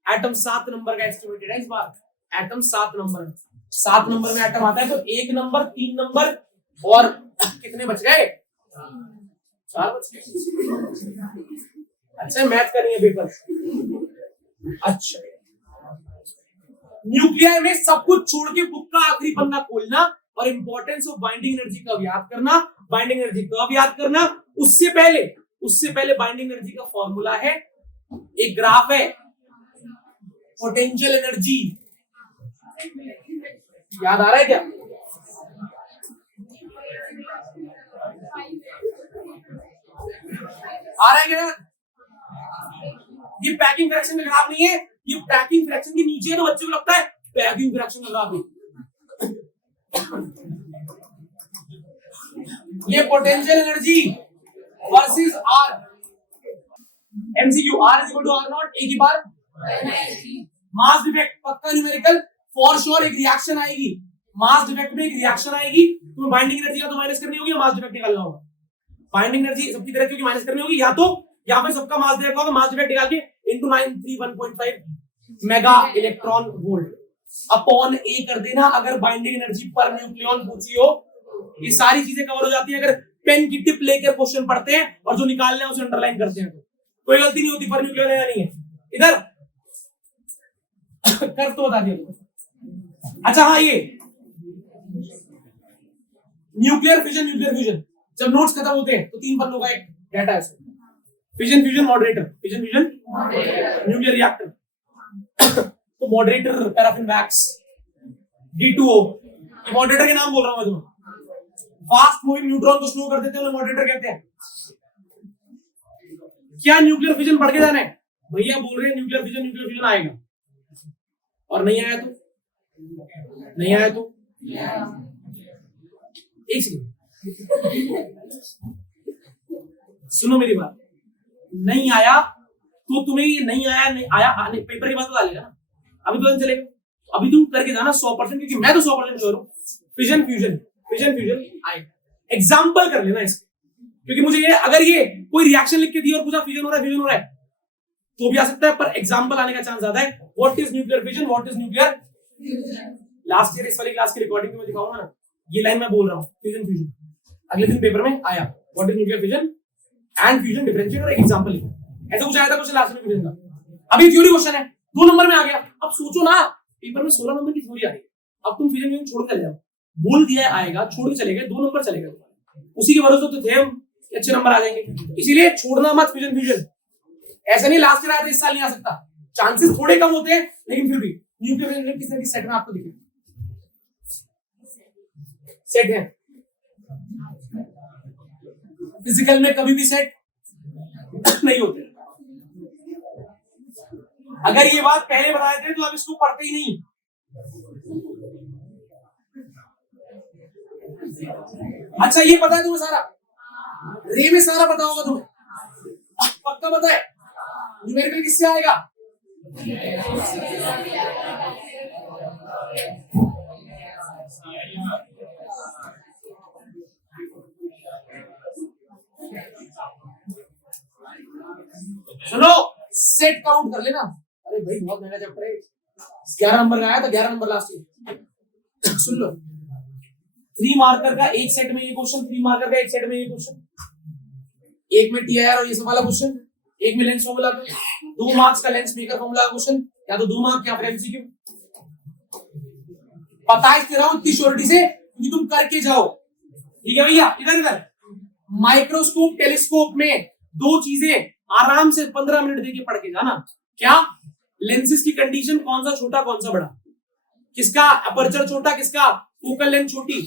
एटम 7 नंबर का एस्टिमेटेड है इस बार, एटम 7 नंबर में एटम आता है। तो 1 नंबर, 3 नंबर और कितने बच गए? 4 बच गए। अच्छा, मैथ करनी है पेपर। अच्छा, न्यूक्लियर में सब कुछ छोड़ के बुक का आखिरी पन्ना खोलना और इंपॉर्टेंस ऑफ बाइंडिंग एनर्जी कब याद करना, बाइंडिंग एनर्जी कब याद करना। उससे पहले बाइंडिंग एनर्जी का फॉर्मूला है, एक ग्राफ है, पोटेंशियल एनर्जी, याद आ रहा है क्या? आ रहा है क्या? ये पैकिंग फ्रैक्शन का ग्राफ नहीं है, ये पैकिंग फ्रैक्शन के नीचे है, तो बच्चों को लगता है पैकिंग फ्रैक्शन का ग्राफ है। ये potential energy versus R, MCQ R is equal to R naught, एक ही बार मास डिफेक्ट पक्का न्यूमेरिकल फॉर श्योर। एक रिएक्शन आएगी मास डिफेक्ट में, एक रिएक्शन आएगी, तुम्हें बाइंडिंग एनर्जी या तो माइनस करनी होगी या मास डिफेक्ट निकालना होगा। बाइंडिंग एनर्जी सबकी तरह क्योंकि माइनस करनी होगी, या तो यहाँ पे सबका मास देखा होगा, मास डिफेक्ट निकाल के into 931.5 mega electron volt upon A कर देना। अगर बाइंडिंग एनर्जी पर न्यूक्लियॉन पूछी हो, ये सारी चीजें कवर हो जाती है। अगर पेन की टिप लेकर क्वेश्चन पढ़ते हैं और जो निकालने हैं उसे अंडरलाइन करते हैं तो कोई गलती नहीं होती, पर न्यूक्लियॉन है या नहीं है। इधर कर तो बता दिया। अच्छा हाँ, ये न्यूक्लियर फ्यूजन जब नोट्स खत्म होते हैं तो 3 पन्नों का एक डाटा है। Fission fusion moderator, fission fusion nuclear reactor. तो moderator paraffin wax D2O, moderator के नाम बोल रहा हूं मैं तुम्हें। फास्ट मूविंग न्यूट्रॉन को स्लो कर देते हैं, उन्हें मॉडरेटर कहते हैं। क्या न्यूक्लियर फिजन पढ़ के जाना है भैया? बोल रहे हैं न्यूक्लियर फिजन आएगा, और नहीं आया तो एक सेकंड सुनो मेरी बात। नहीं आया तो तुम्हें ये नहीं आया पेपर के बाद तो डालेगा ना, अभी तो चलेगा। अभी तुम करके जाना 100%, क्योंकि मैं तो 100% श्योर हूं फिजन फ्यूजन आएगा। एग्जाम्पल कर लेना इसके, क्योंकि मुझे ये अगर ये कोई रिएक्शन लिख के दी और पूछा फ्यूजन हो रहा है तो भी आ सकता है, पर एग्जाम्पल आने का चांस ज्यादा है। What is nuclear fission, what is nuclear last year इस वाली क्लास की रिकॉर्डिंग में दिखाऊंगा ना, ये लाइन मैं बोल रहा हूँ फ्यूजन अगले दिन पेपर में आया। What is nuclear fission and fusion differentiate और एक एग्जांपल लिखो। ऐसा कुछ आया था क्वेश्चन लास्ट में फ्यूजन का। अभी थ्योरी क्वेश्चन है 2 नंबर में आ गया। अब सोचो ना, पेपर में 16 नंबर की थ्योरी आ गई, अब तुम फ्यूजन छोड़ के चले जाओ। बोल दिया आएगा, छोड़ के चले गए, 2 नंबर चले गए, उसी के भरोसे तो थे हम अच्छे नंबर आ जाएंगे। इसीलिए छोड़ना मत फ्यूजन। ऐसा नहीं लास्ट ईयर आया था इस साल नहीं आ सकता, चांसेस थोड़े कम होते हैं, लेकिन फिर भी न्यूक्लियर फिजन किसी न किसी सेट में आपको दिखेगा। सेट है फिजिकल में, कभी भी सेट नहीं होते। अगर ये बात पहले बताए थे तो आप इसको पढ़ते ही नहीं। अच्छा ये पता है तुम्हें सारा, रे में सारा पता होगा तुम्हें, पक्का पता है। न्यूमेरिकल किससे आएगा? सुनो, सेट काउंट कर लेना। अरे भाई बहुत महंगा चैप्टर है, 11 नंबर का आया था, 11 नंबर लास्ट ईयर। सुन लो, 3 मार्कर का एक सेट में ये क्वेश्चन, 3 मार्कर का एक सेट में ये क्वेश्चन, एक में TIR और ये सब वाला क्वेश्चन, एक में लेंस फॉर्मूला, 2 मार्क्स का लेंस मेकर फॉर्मूला क्वेश्चन, या तो 2 मार्क या फिर MCQ। बता दे रहा हूं इतनी श्योरिटी से कि तुम करके जाओ, ठीक है भैया। इधर माइक्रोस्कोप टेलीस्कोप में 2 चीजें आराम से 15 मिनट देके पढ़ के जाना। क्या? लेंसेज की कंडीशन, कौन सा छोटा कौन सा बड़ा, किसका अपर्चर छोटा किसका फोकल लेंथ छोटी,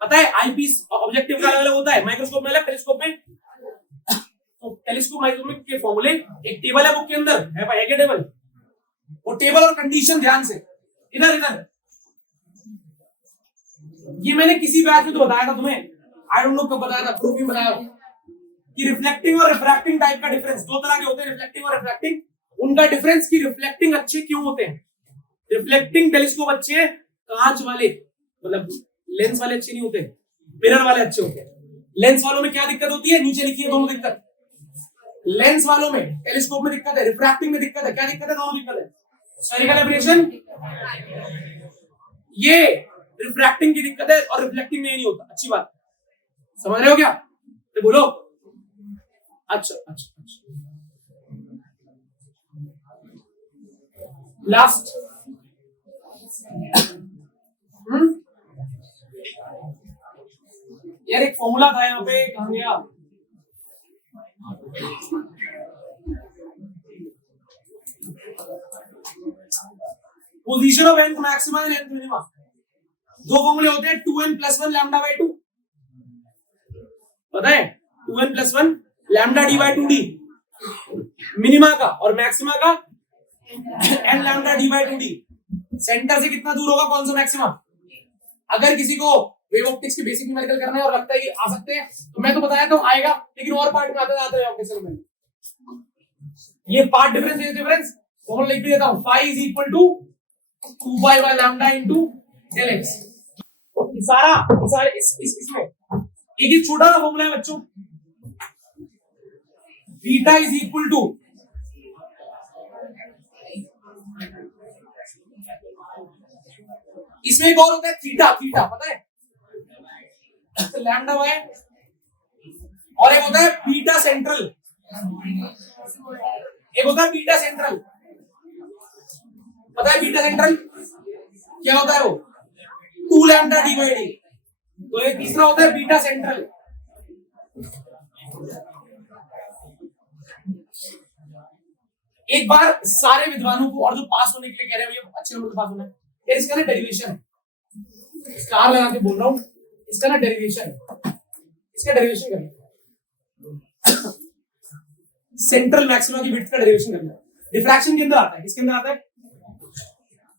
पता है। आईपीस ऑब्जेक्टिव का अलग अलग होता है, माइक्रोस्कोप में अलग, टेलीस्कोप में। तो टेलीस्कोप माइक्रोस्कोप के फॉर्मूले एक टेबल है बुक के अंदर, है क्या टेबल? वो टेबल और कंडीशन ध्यान से इधर ये मैंने किसी बैच में तो बताया था तुम्हें, आई डोंट नो कब बताया था, प्रूफ भी बताया कि रिफ्लेक्टिंग और रिफ्रैक्टिंग टाइप का डिफरेंस 2 तरह के होते हैं, रिफ्लेक्टिंग और रिफ्रैक्टिंग। उनका डिफरेंस कि रिफ्लेक्टिंग अच्छे क्यों होते हैं। रिफ्लेक्टिंग टेलीस्कोप अच्छे कांच वाले, मतलब लेंस वाले अच्छे नहीं होते, मिरर वाले अच्छे होते हैं। लेंस वालों में क्या दिक्कत होती है, नीचे लिखी है दोनों दिक्कत। लेंस वालों में टेलीस्कोप में दिक्कत है, रिफ्रैक्टिंग में दिक्कत है। क्या दिक्कत है? दोनों दिक्कत है। स्फेरिकल एब्रेशन ये रिफ्रैक्टिंग की दिक्कत है और रिफ्लेक्टिंग में नहीं होता। अच्छी बात, समझ रहे हो क्या? तो बोलो। अच्छा लास्ट यार एक फॉर्मूला था यहाँ पे, कहां गया? Position of nth maxima and nth minima. 2 फॉर्मूले होते हैं, 2n + 1 λ/2, पता है? 2n + 1 λ/d/2d मिनिमा का, और मैक्सिमा का n λ/d/2d। सेंटर से कितना दूर होगा कौन सा मैक्सिमा? अगर किसी को वेव ऑप्टिक्स की बेसिक न्यूमेरिकल करना है और लगता है कि आ सकते हैं, तो मैं तो बताया था आएगा, लेकिन और पार्ट में आता है ऑप्टिक्स में। ये पार्ट डिफरेंस, ये डिफरेंस फॉर्मूला लिख भी देता हूं, phi is equal to 2 pi by lambda into del x। सारा इसमें एक ही छोटा सा फॉर्मूला है बच्चों, बीटा इज इक्वल टू इसमें एक और होता है थीटा, थीटा पता है लैम्डा बाय, और एक होता है बीटा सेंट्रल, एक होता है बीटा सेंट्रल, पता है बीटा सेंट्रल क्या होता है वो 2 लैम्डा डिवाइडेड, तो एक तीसरा होता है बीटा सेंट्रल। एक बार सारे विद्वानों को और जो पास होने के लिए कह रहे हैं भैया अच्छे नंबर से पास होना है, इसका ना डेरिवेशन स्टार लगा के बोल रहा हूं, इसका ना डेरिवेशन, इसका डेरिवेशन करना, सेंट्रल मैक्सिमा की विड्थ का डेरिवेशन करना, डिफ्रैक्शन के अंदर आता है, किसके अंदर आता है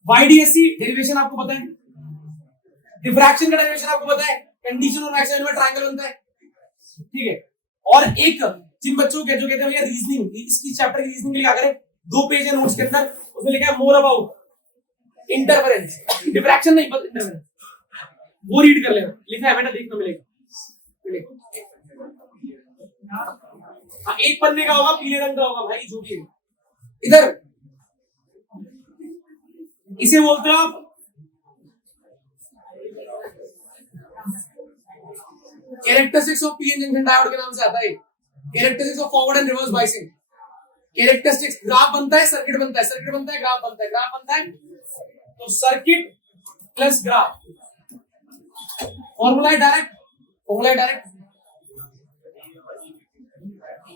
YDSC डेरिवेशन आपको पता है, डिफ्रैक्शन का डेरिवेशन आपको पता है, कंडीशन और मैक्सिमम में ट्रायंगल बनता है, ठीक है। और एक जिन बच्चों के जो कहते हैं भैया रीजनिंग, इसकी चैप्टर की रीजनिंग के लिए क्या करें, 2 पेज है नोट्स के अंदर, उसमें लिखा है मोर अबाउट इंटरफेरेंस, डिफ्रैक्शन नहीं बस इंटरफेरेंस, वो रीड कर लेना, लिखा है बेटा देखना मिलेगा। हाँ एक पन्ने का होगा, पीले रंग का होगा भाई, जो भी है इधर, इसे बोलते हो आप characteristics of PN junction diode के नाम से आता है, characteristics of forward and reverse biasing, characteristics graph बनता है, सर्किट बनता है, सर्किट बनता है, ग्राफ बनता है, ग्राफ बनता है, तो सर्किट प्लस ग्राफ, फॉर्मूला है डायरेक्ट, फॉर्मूला है डायरेक्ट।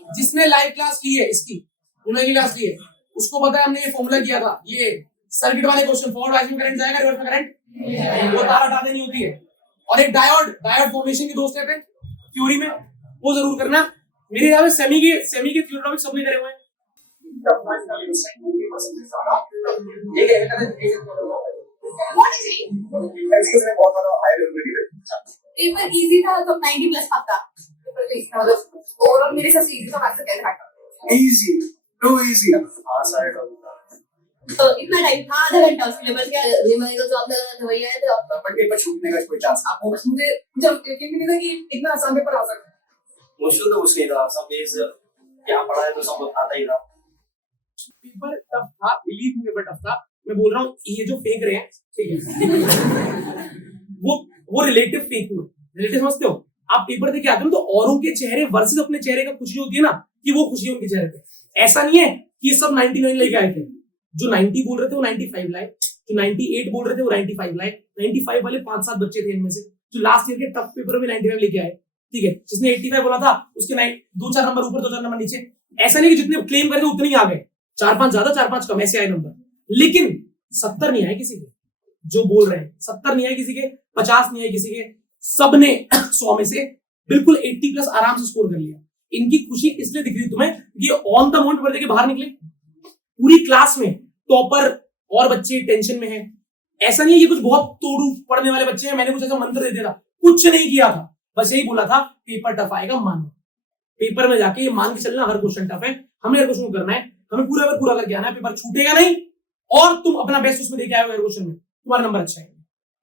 जिसने लाइव क्लास ली है इसकी, उन्होंने क्लास ली है, उसको पता है हमने ये फॉर्मूला किया था, ये सर्किट वाले क्वेश्चन, फॉरवर्ड बायसिंग करंट जाएगा, रिवर्स में करंट, वो तार हटा देनी होती है, और एक डायोड, डायोड फॉर्मेशन की 2 स्टेप है थ्योरी में, वो जरूर करना। मेरे यहाँ सेमी के थ्योरेटिक सबने करे हुए हैं, ठीक है। पेपर इजी था तो 90 प्लस आता, ओवरऑल मेरे हिसाब से इजी था, मैथ्स कैसे था इजी, टू इजी, हां साइड तो इतना टाइम था, आधा घंटा उसके लिए, बस क्या न्यूमेरिकल जो आपने लगाना था वही आया था, पर पेपर छूटने का कोई चांस आपको मुझे जब यकीन नहीं था कि इतना आसान पेपर आ सकता है। मुश्किल तो कुछ नहीं था, सब बेस क्या पढ़ा है तो सब आता ही था। पेपर टफ था, बिलीव मी पेपर टफ था, मैं बोल रहा हूँ ये जो फेंक रहे हैं, ठीक है वो रिलेटिव फेंक हुए, रिलेटिव समझते हो आप, पेपर देके आते हो तो औरों के चेहरे वर्सेस अपने चेहरे का खुशी होती है ना, कि वो खुशी उनके चेहरे पे, ऐसा नहीं है कि सब 99 लेके आए थे, जो 90 बोल रहे थे वो 95 लाए, जो 98 बोल रहे थे वो 95 लाए, 95 वाले 5-7 बच्चे थे इनमें से जो लास्ट ईयर के टफ पेपर में 95 लेके आए, ठीक है। जिसने 85 बोला था उसके 2-4 नंबर ऊपर 2-4 नंबर नीचे, ऐसा नहीं कि जितने क्लेम करे उतने ही आ गए, 4-5 ज्यादा 4-5 कम, ऐसे आए नंबर, लेकिन 70 नहीं आए किसी के, जो बोल रहे हैं 70 नहीं आए किसी के, 50 नहीं आए किसी के, सबने 100 में से बिल्कुल 80 प्लस आराम से स्कोर कर लिया। इनकी खुशी इसलिए दिख रही तुम्हें कि ऑन द मोमेंट पढ़ के बाहर निकले, पूरी क्लास में टॉपर और बच्चे टेंशन में हैं, ऐसा नहीं है ये कुछ बहुत तोड़ू पढ़ने वाले बच्चे हैं, मैंने कुछ ऐसा मंत्र दे दिया था, कुछ नहीं किया था, बस यही बोला था पेपर टफ आएगा मानो, पेपर में जाके ये मान के चलना हर क्वेश्चन टफ है, हमें हर क्वेश्चन करना है, हमें पूरा करके आना है, पेपर छूटेगा नहीं, और तुम अपना बेस्ट उसमें देके आए हो हर क्वेश्चन में, तुम्हारा नंबर अच्छा है।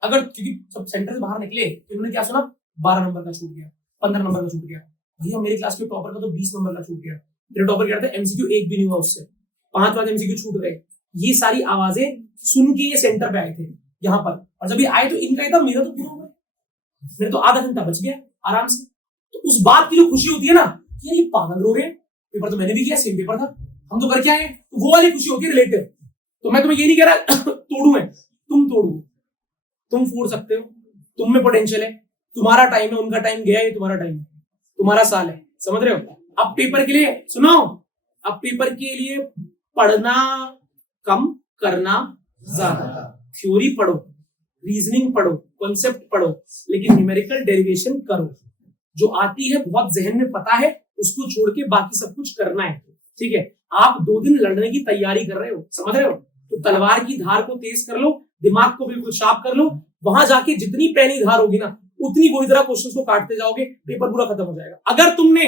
अगर क्योंकि सब सेंटर से बाहर निकले तो उन्होंने क्या सुना, 12 नंबर का छूट गया, 15 नंबर का छूट गया, भैया मेरी क्लास के टॉपर का तो 20 नंबर का छूट गया, मेरे टॉपर क्या था एमसीक्यू एक भी नहीं हुआ उससे, 5 बार एमसीक्यू छूट गए, ये सारी आवाजें सुन के ये सेंटर पे आए थे यहाँ पर, और जब ये आए तो इनका था मेरा तो पूरा हो गया, मेरा तो आधा घंटा बच गया आराम से। तो उस बात की जो खुशी होती है ना, यार ये पागल रो रहे हैं, पेपर तो मैंने भी किया, सेम पेपर था, हम तो करके आए, तो वो वाली खुशी होती है रिलेटिव। तो मैं तुम्हें ये नहीं कह रहा तोड़ू है, तुम तोड़ू, तुम फोड़ सकते हो, तुम में पोटेंशियल है, तुम्हारा टाइम है, उनका टाइम गया है, तुम्हारा टाइम है, तुम्हारा साल है, समझ रहे हो। अब पेपर के लिए सुनो, अब पेपर के लिए पढ़ना कम, करना ज्यादा, थ्योरी पढ़ो, रीजनिंग पढ़ो, कॉन्सेप्ट पढ़ो, लेकिन न्यूमेरिकल डेरिवेशन करो, जो आती है बहुत जहन में पता है उसको छोड़ के बाकी सब कुछ करना है, ठीक है। आप 2 दिन लड़ने की तैयारी कर रहे हो, समझ रहे हो, तो तलवार की धार को तेज कर लो, दिमाग को बिल्कुल शार्प कर लो, वहां जाके जितनी पैनी धार होगी ना उतनी बुरी तरह क्वेश्चन को काटते जाओगे, पेपर पूरा खत्म हो जाएगा। अगर तुमने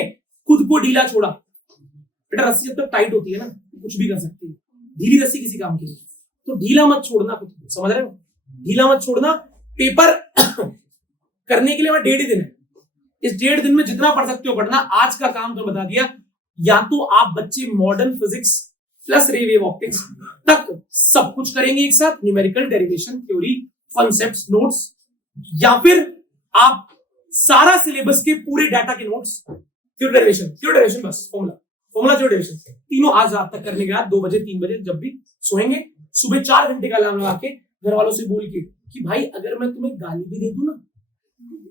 खुद को ढीला छोड़ा, बेटा रस्सी जब तक टाइट होती है ना कुछ भी कर सकती है, ढीली रस्सी किसी काम की नहीं। तो ढीला मत छोड़ना खुद को, समझ रहे हो? ढीला मत छोड़ना। पेपर करने के लिए 1.5 दिन है, इस 1.5 दिन में जितना पढ़ सकते हो पढ़ना। आज का काम तो बता दिया, या तो आप बच्चे मॉडर्न फिजिक्स प्लस रे वेव ऑप्टिक्स तक सब कुछ करेंगे एक साथ, numerical, derivation, theory, concepts, notes, या फिर आप सारा सिलेबस के पूरे डाटा के नोट्स, थ्योरी डेरिवेशन बस, फॉर्मूला थ्योरी डेरिवेशन तीनों आज रात तक करने के बाद 2 बजे 3 बजे जब भी सोएंगे, सुबह 4 घंटे का अलार्म लगा के घर वालों से बोल के कि भाई अगर मैं तुम्हें गाली भी दे दूं ना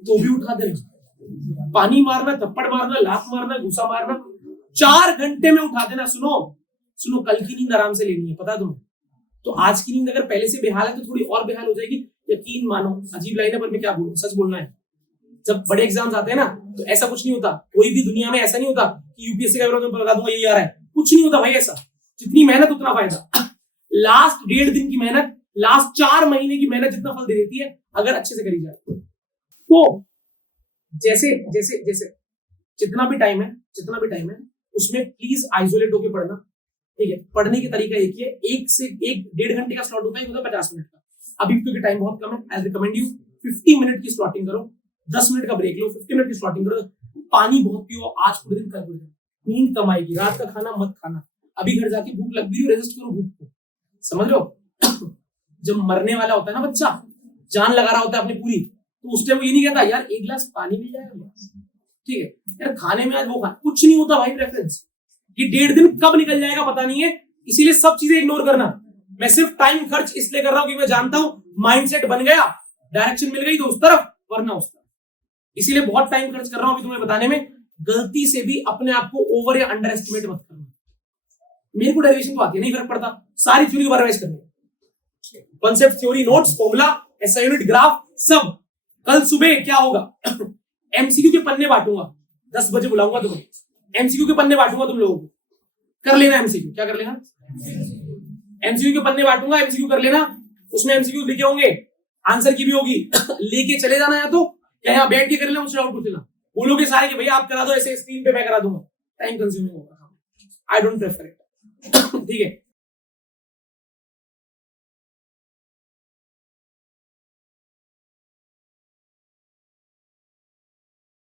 तो भी उठा देना, पानी मारना, थप्पड़ मारना, लात मारना, घुसा मारना, 4 घंटे में उठा देना। सुनो कल की नींद आराम से लेनी है, पता तुम्हें? तो आज की नींद अगर पहले से बेहाल है तो थोड़ी और बेहाल हो जाएगी, यकीन मानो। अजीब लाइन है पर मैं क्या बोलूं, सच बोलना है। जब बड़े एग्जाम्स आते हैं ना तो ऐसा कुछ नहीं होता, कोई भी दुनिया में ऐसा नहीं होता कि यूपीएससी का पेपर लगा दूंगा यही आ रहा है, कुछ नहीं होता भाई ऐसा। जितनी मेहनत उतना फायदा। लास्ट 1.5 दिन की मेहनत, लास्ट 4 महीने की मेहनत जितना फल दे देती है अगर अच्छे से करी जाए तो। जैसे जैसे जैसे जितना भी टाइम है उसमें प्लीज आइसोलेट होकर पढ़ना, ठीक है? पढ़ने की तरीका एक ही है, 1 से 1.5 घंटे का स्लॉट होता है, 50 मिनट का। अभी क्योंकि टाइम बहुत कम है, आई रिकमेंड यू 50 मिनट की स्लॉटिंग करो, 10 मिनट का ब्रेक लो, 50 मिनट की स्लॉटिंग करो। पानी बहुत पियो, आज पूरे दिन, कल पूरे दिन। नींद कम आएगी, रात का खाना मत खाना। अभी घर जाके भूख लग भी, रेजिस्ट करो भूख को, समझ लो। जब मरने वाला होता है ना बच्चा, जान लगा रहा होता है अपनी पूरी, तो उस टाइम वो ये नहीं कहता यार 1 गिलास पानी मिल जाएगा, ठीक है यार खाने में आज वो खा, कुछ नहीं होता भाई प्रेफरेंस। ये 1.5 दिन कब निकल जाएगा पता नहीं है, इसीलिए सब चीजें इग्नोर करना। मैं सिर्फ टाइम खर्च इसलिए कर रहा हूं कि मैं जानता हूं माइंडसेट बन गया, डायरेक्शन मिल गई तो उस तरफ, वरना उस तरफ। इसीलिए बहुत टाइम खर्च कर रहा हूं अभी तुम्हें बताने में। गलती से भी अपने आप को ओवर या अंडर एस्टिमेट मत करना। मेरे को डेरिवेशन तो आती है, नहीं फर्क पड़ता, सारी थ्योरी को रिवाइज करनी, concept, theory, notes, formula, SI unit, graph, सब। कल सुबह क्या होगा, एमसीक्यू के पन्ने बांटूंगा, 10 बजे बुलाऊंगा तुम्हें, एमसीक्यू के पन्ने बांटूंगा तुम लोगों को, कर लेना एमसीक्यू। क्या कर लेना? एमसीक्यू के पन्ने बांटूंगा, एमसीक्यू कर लेना। उसमें एमसीक्यू लिखे होंगे, आंसर की भी होगी। लेके चले जाना, या तो यहाँ बैठ के कर लेना, मुझसे डाउट पूछ लेना। बोलोगे सारे कि भैया आप करा दो ऐसे स्क्रीन पे, मैं करा दूंगा, टाइम कंज्यूमिंग होगा, आई डोंट प्रेफर इट, ठीक है?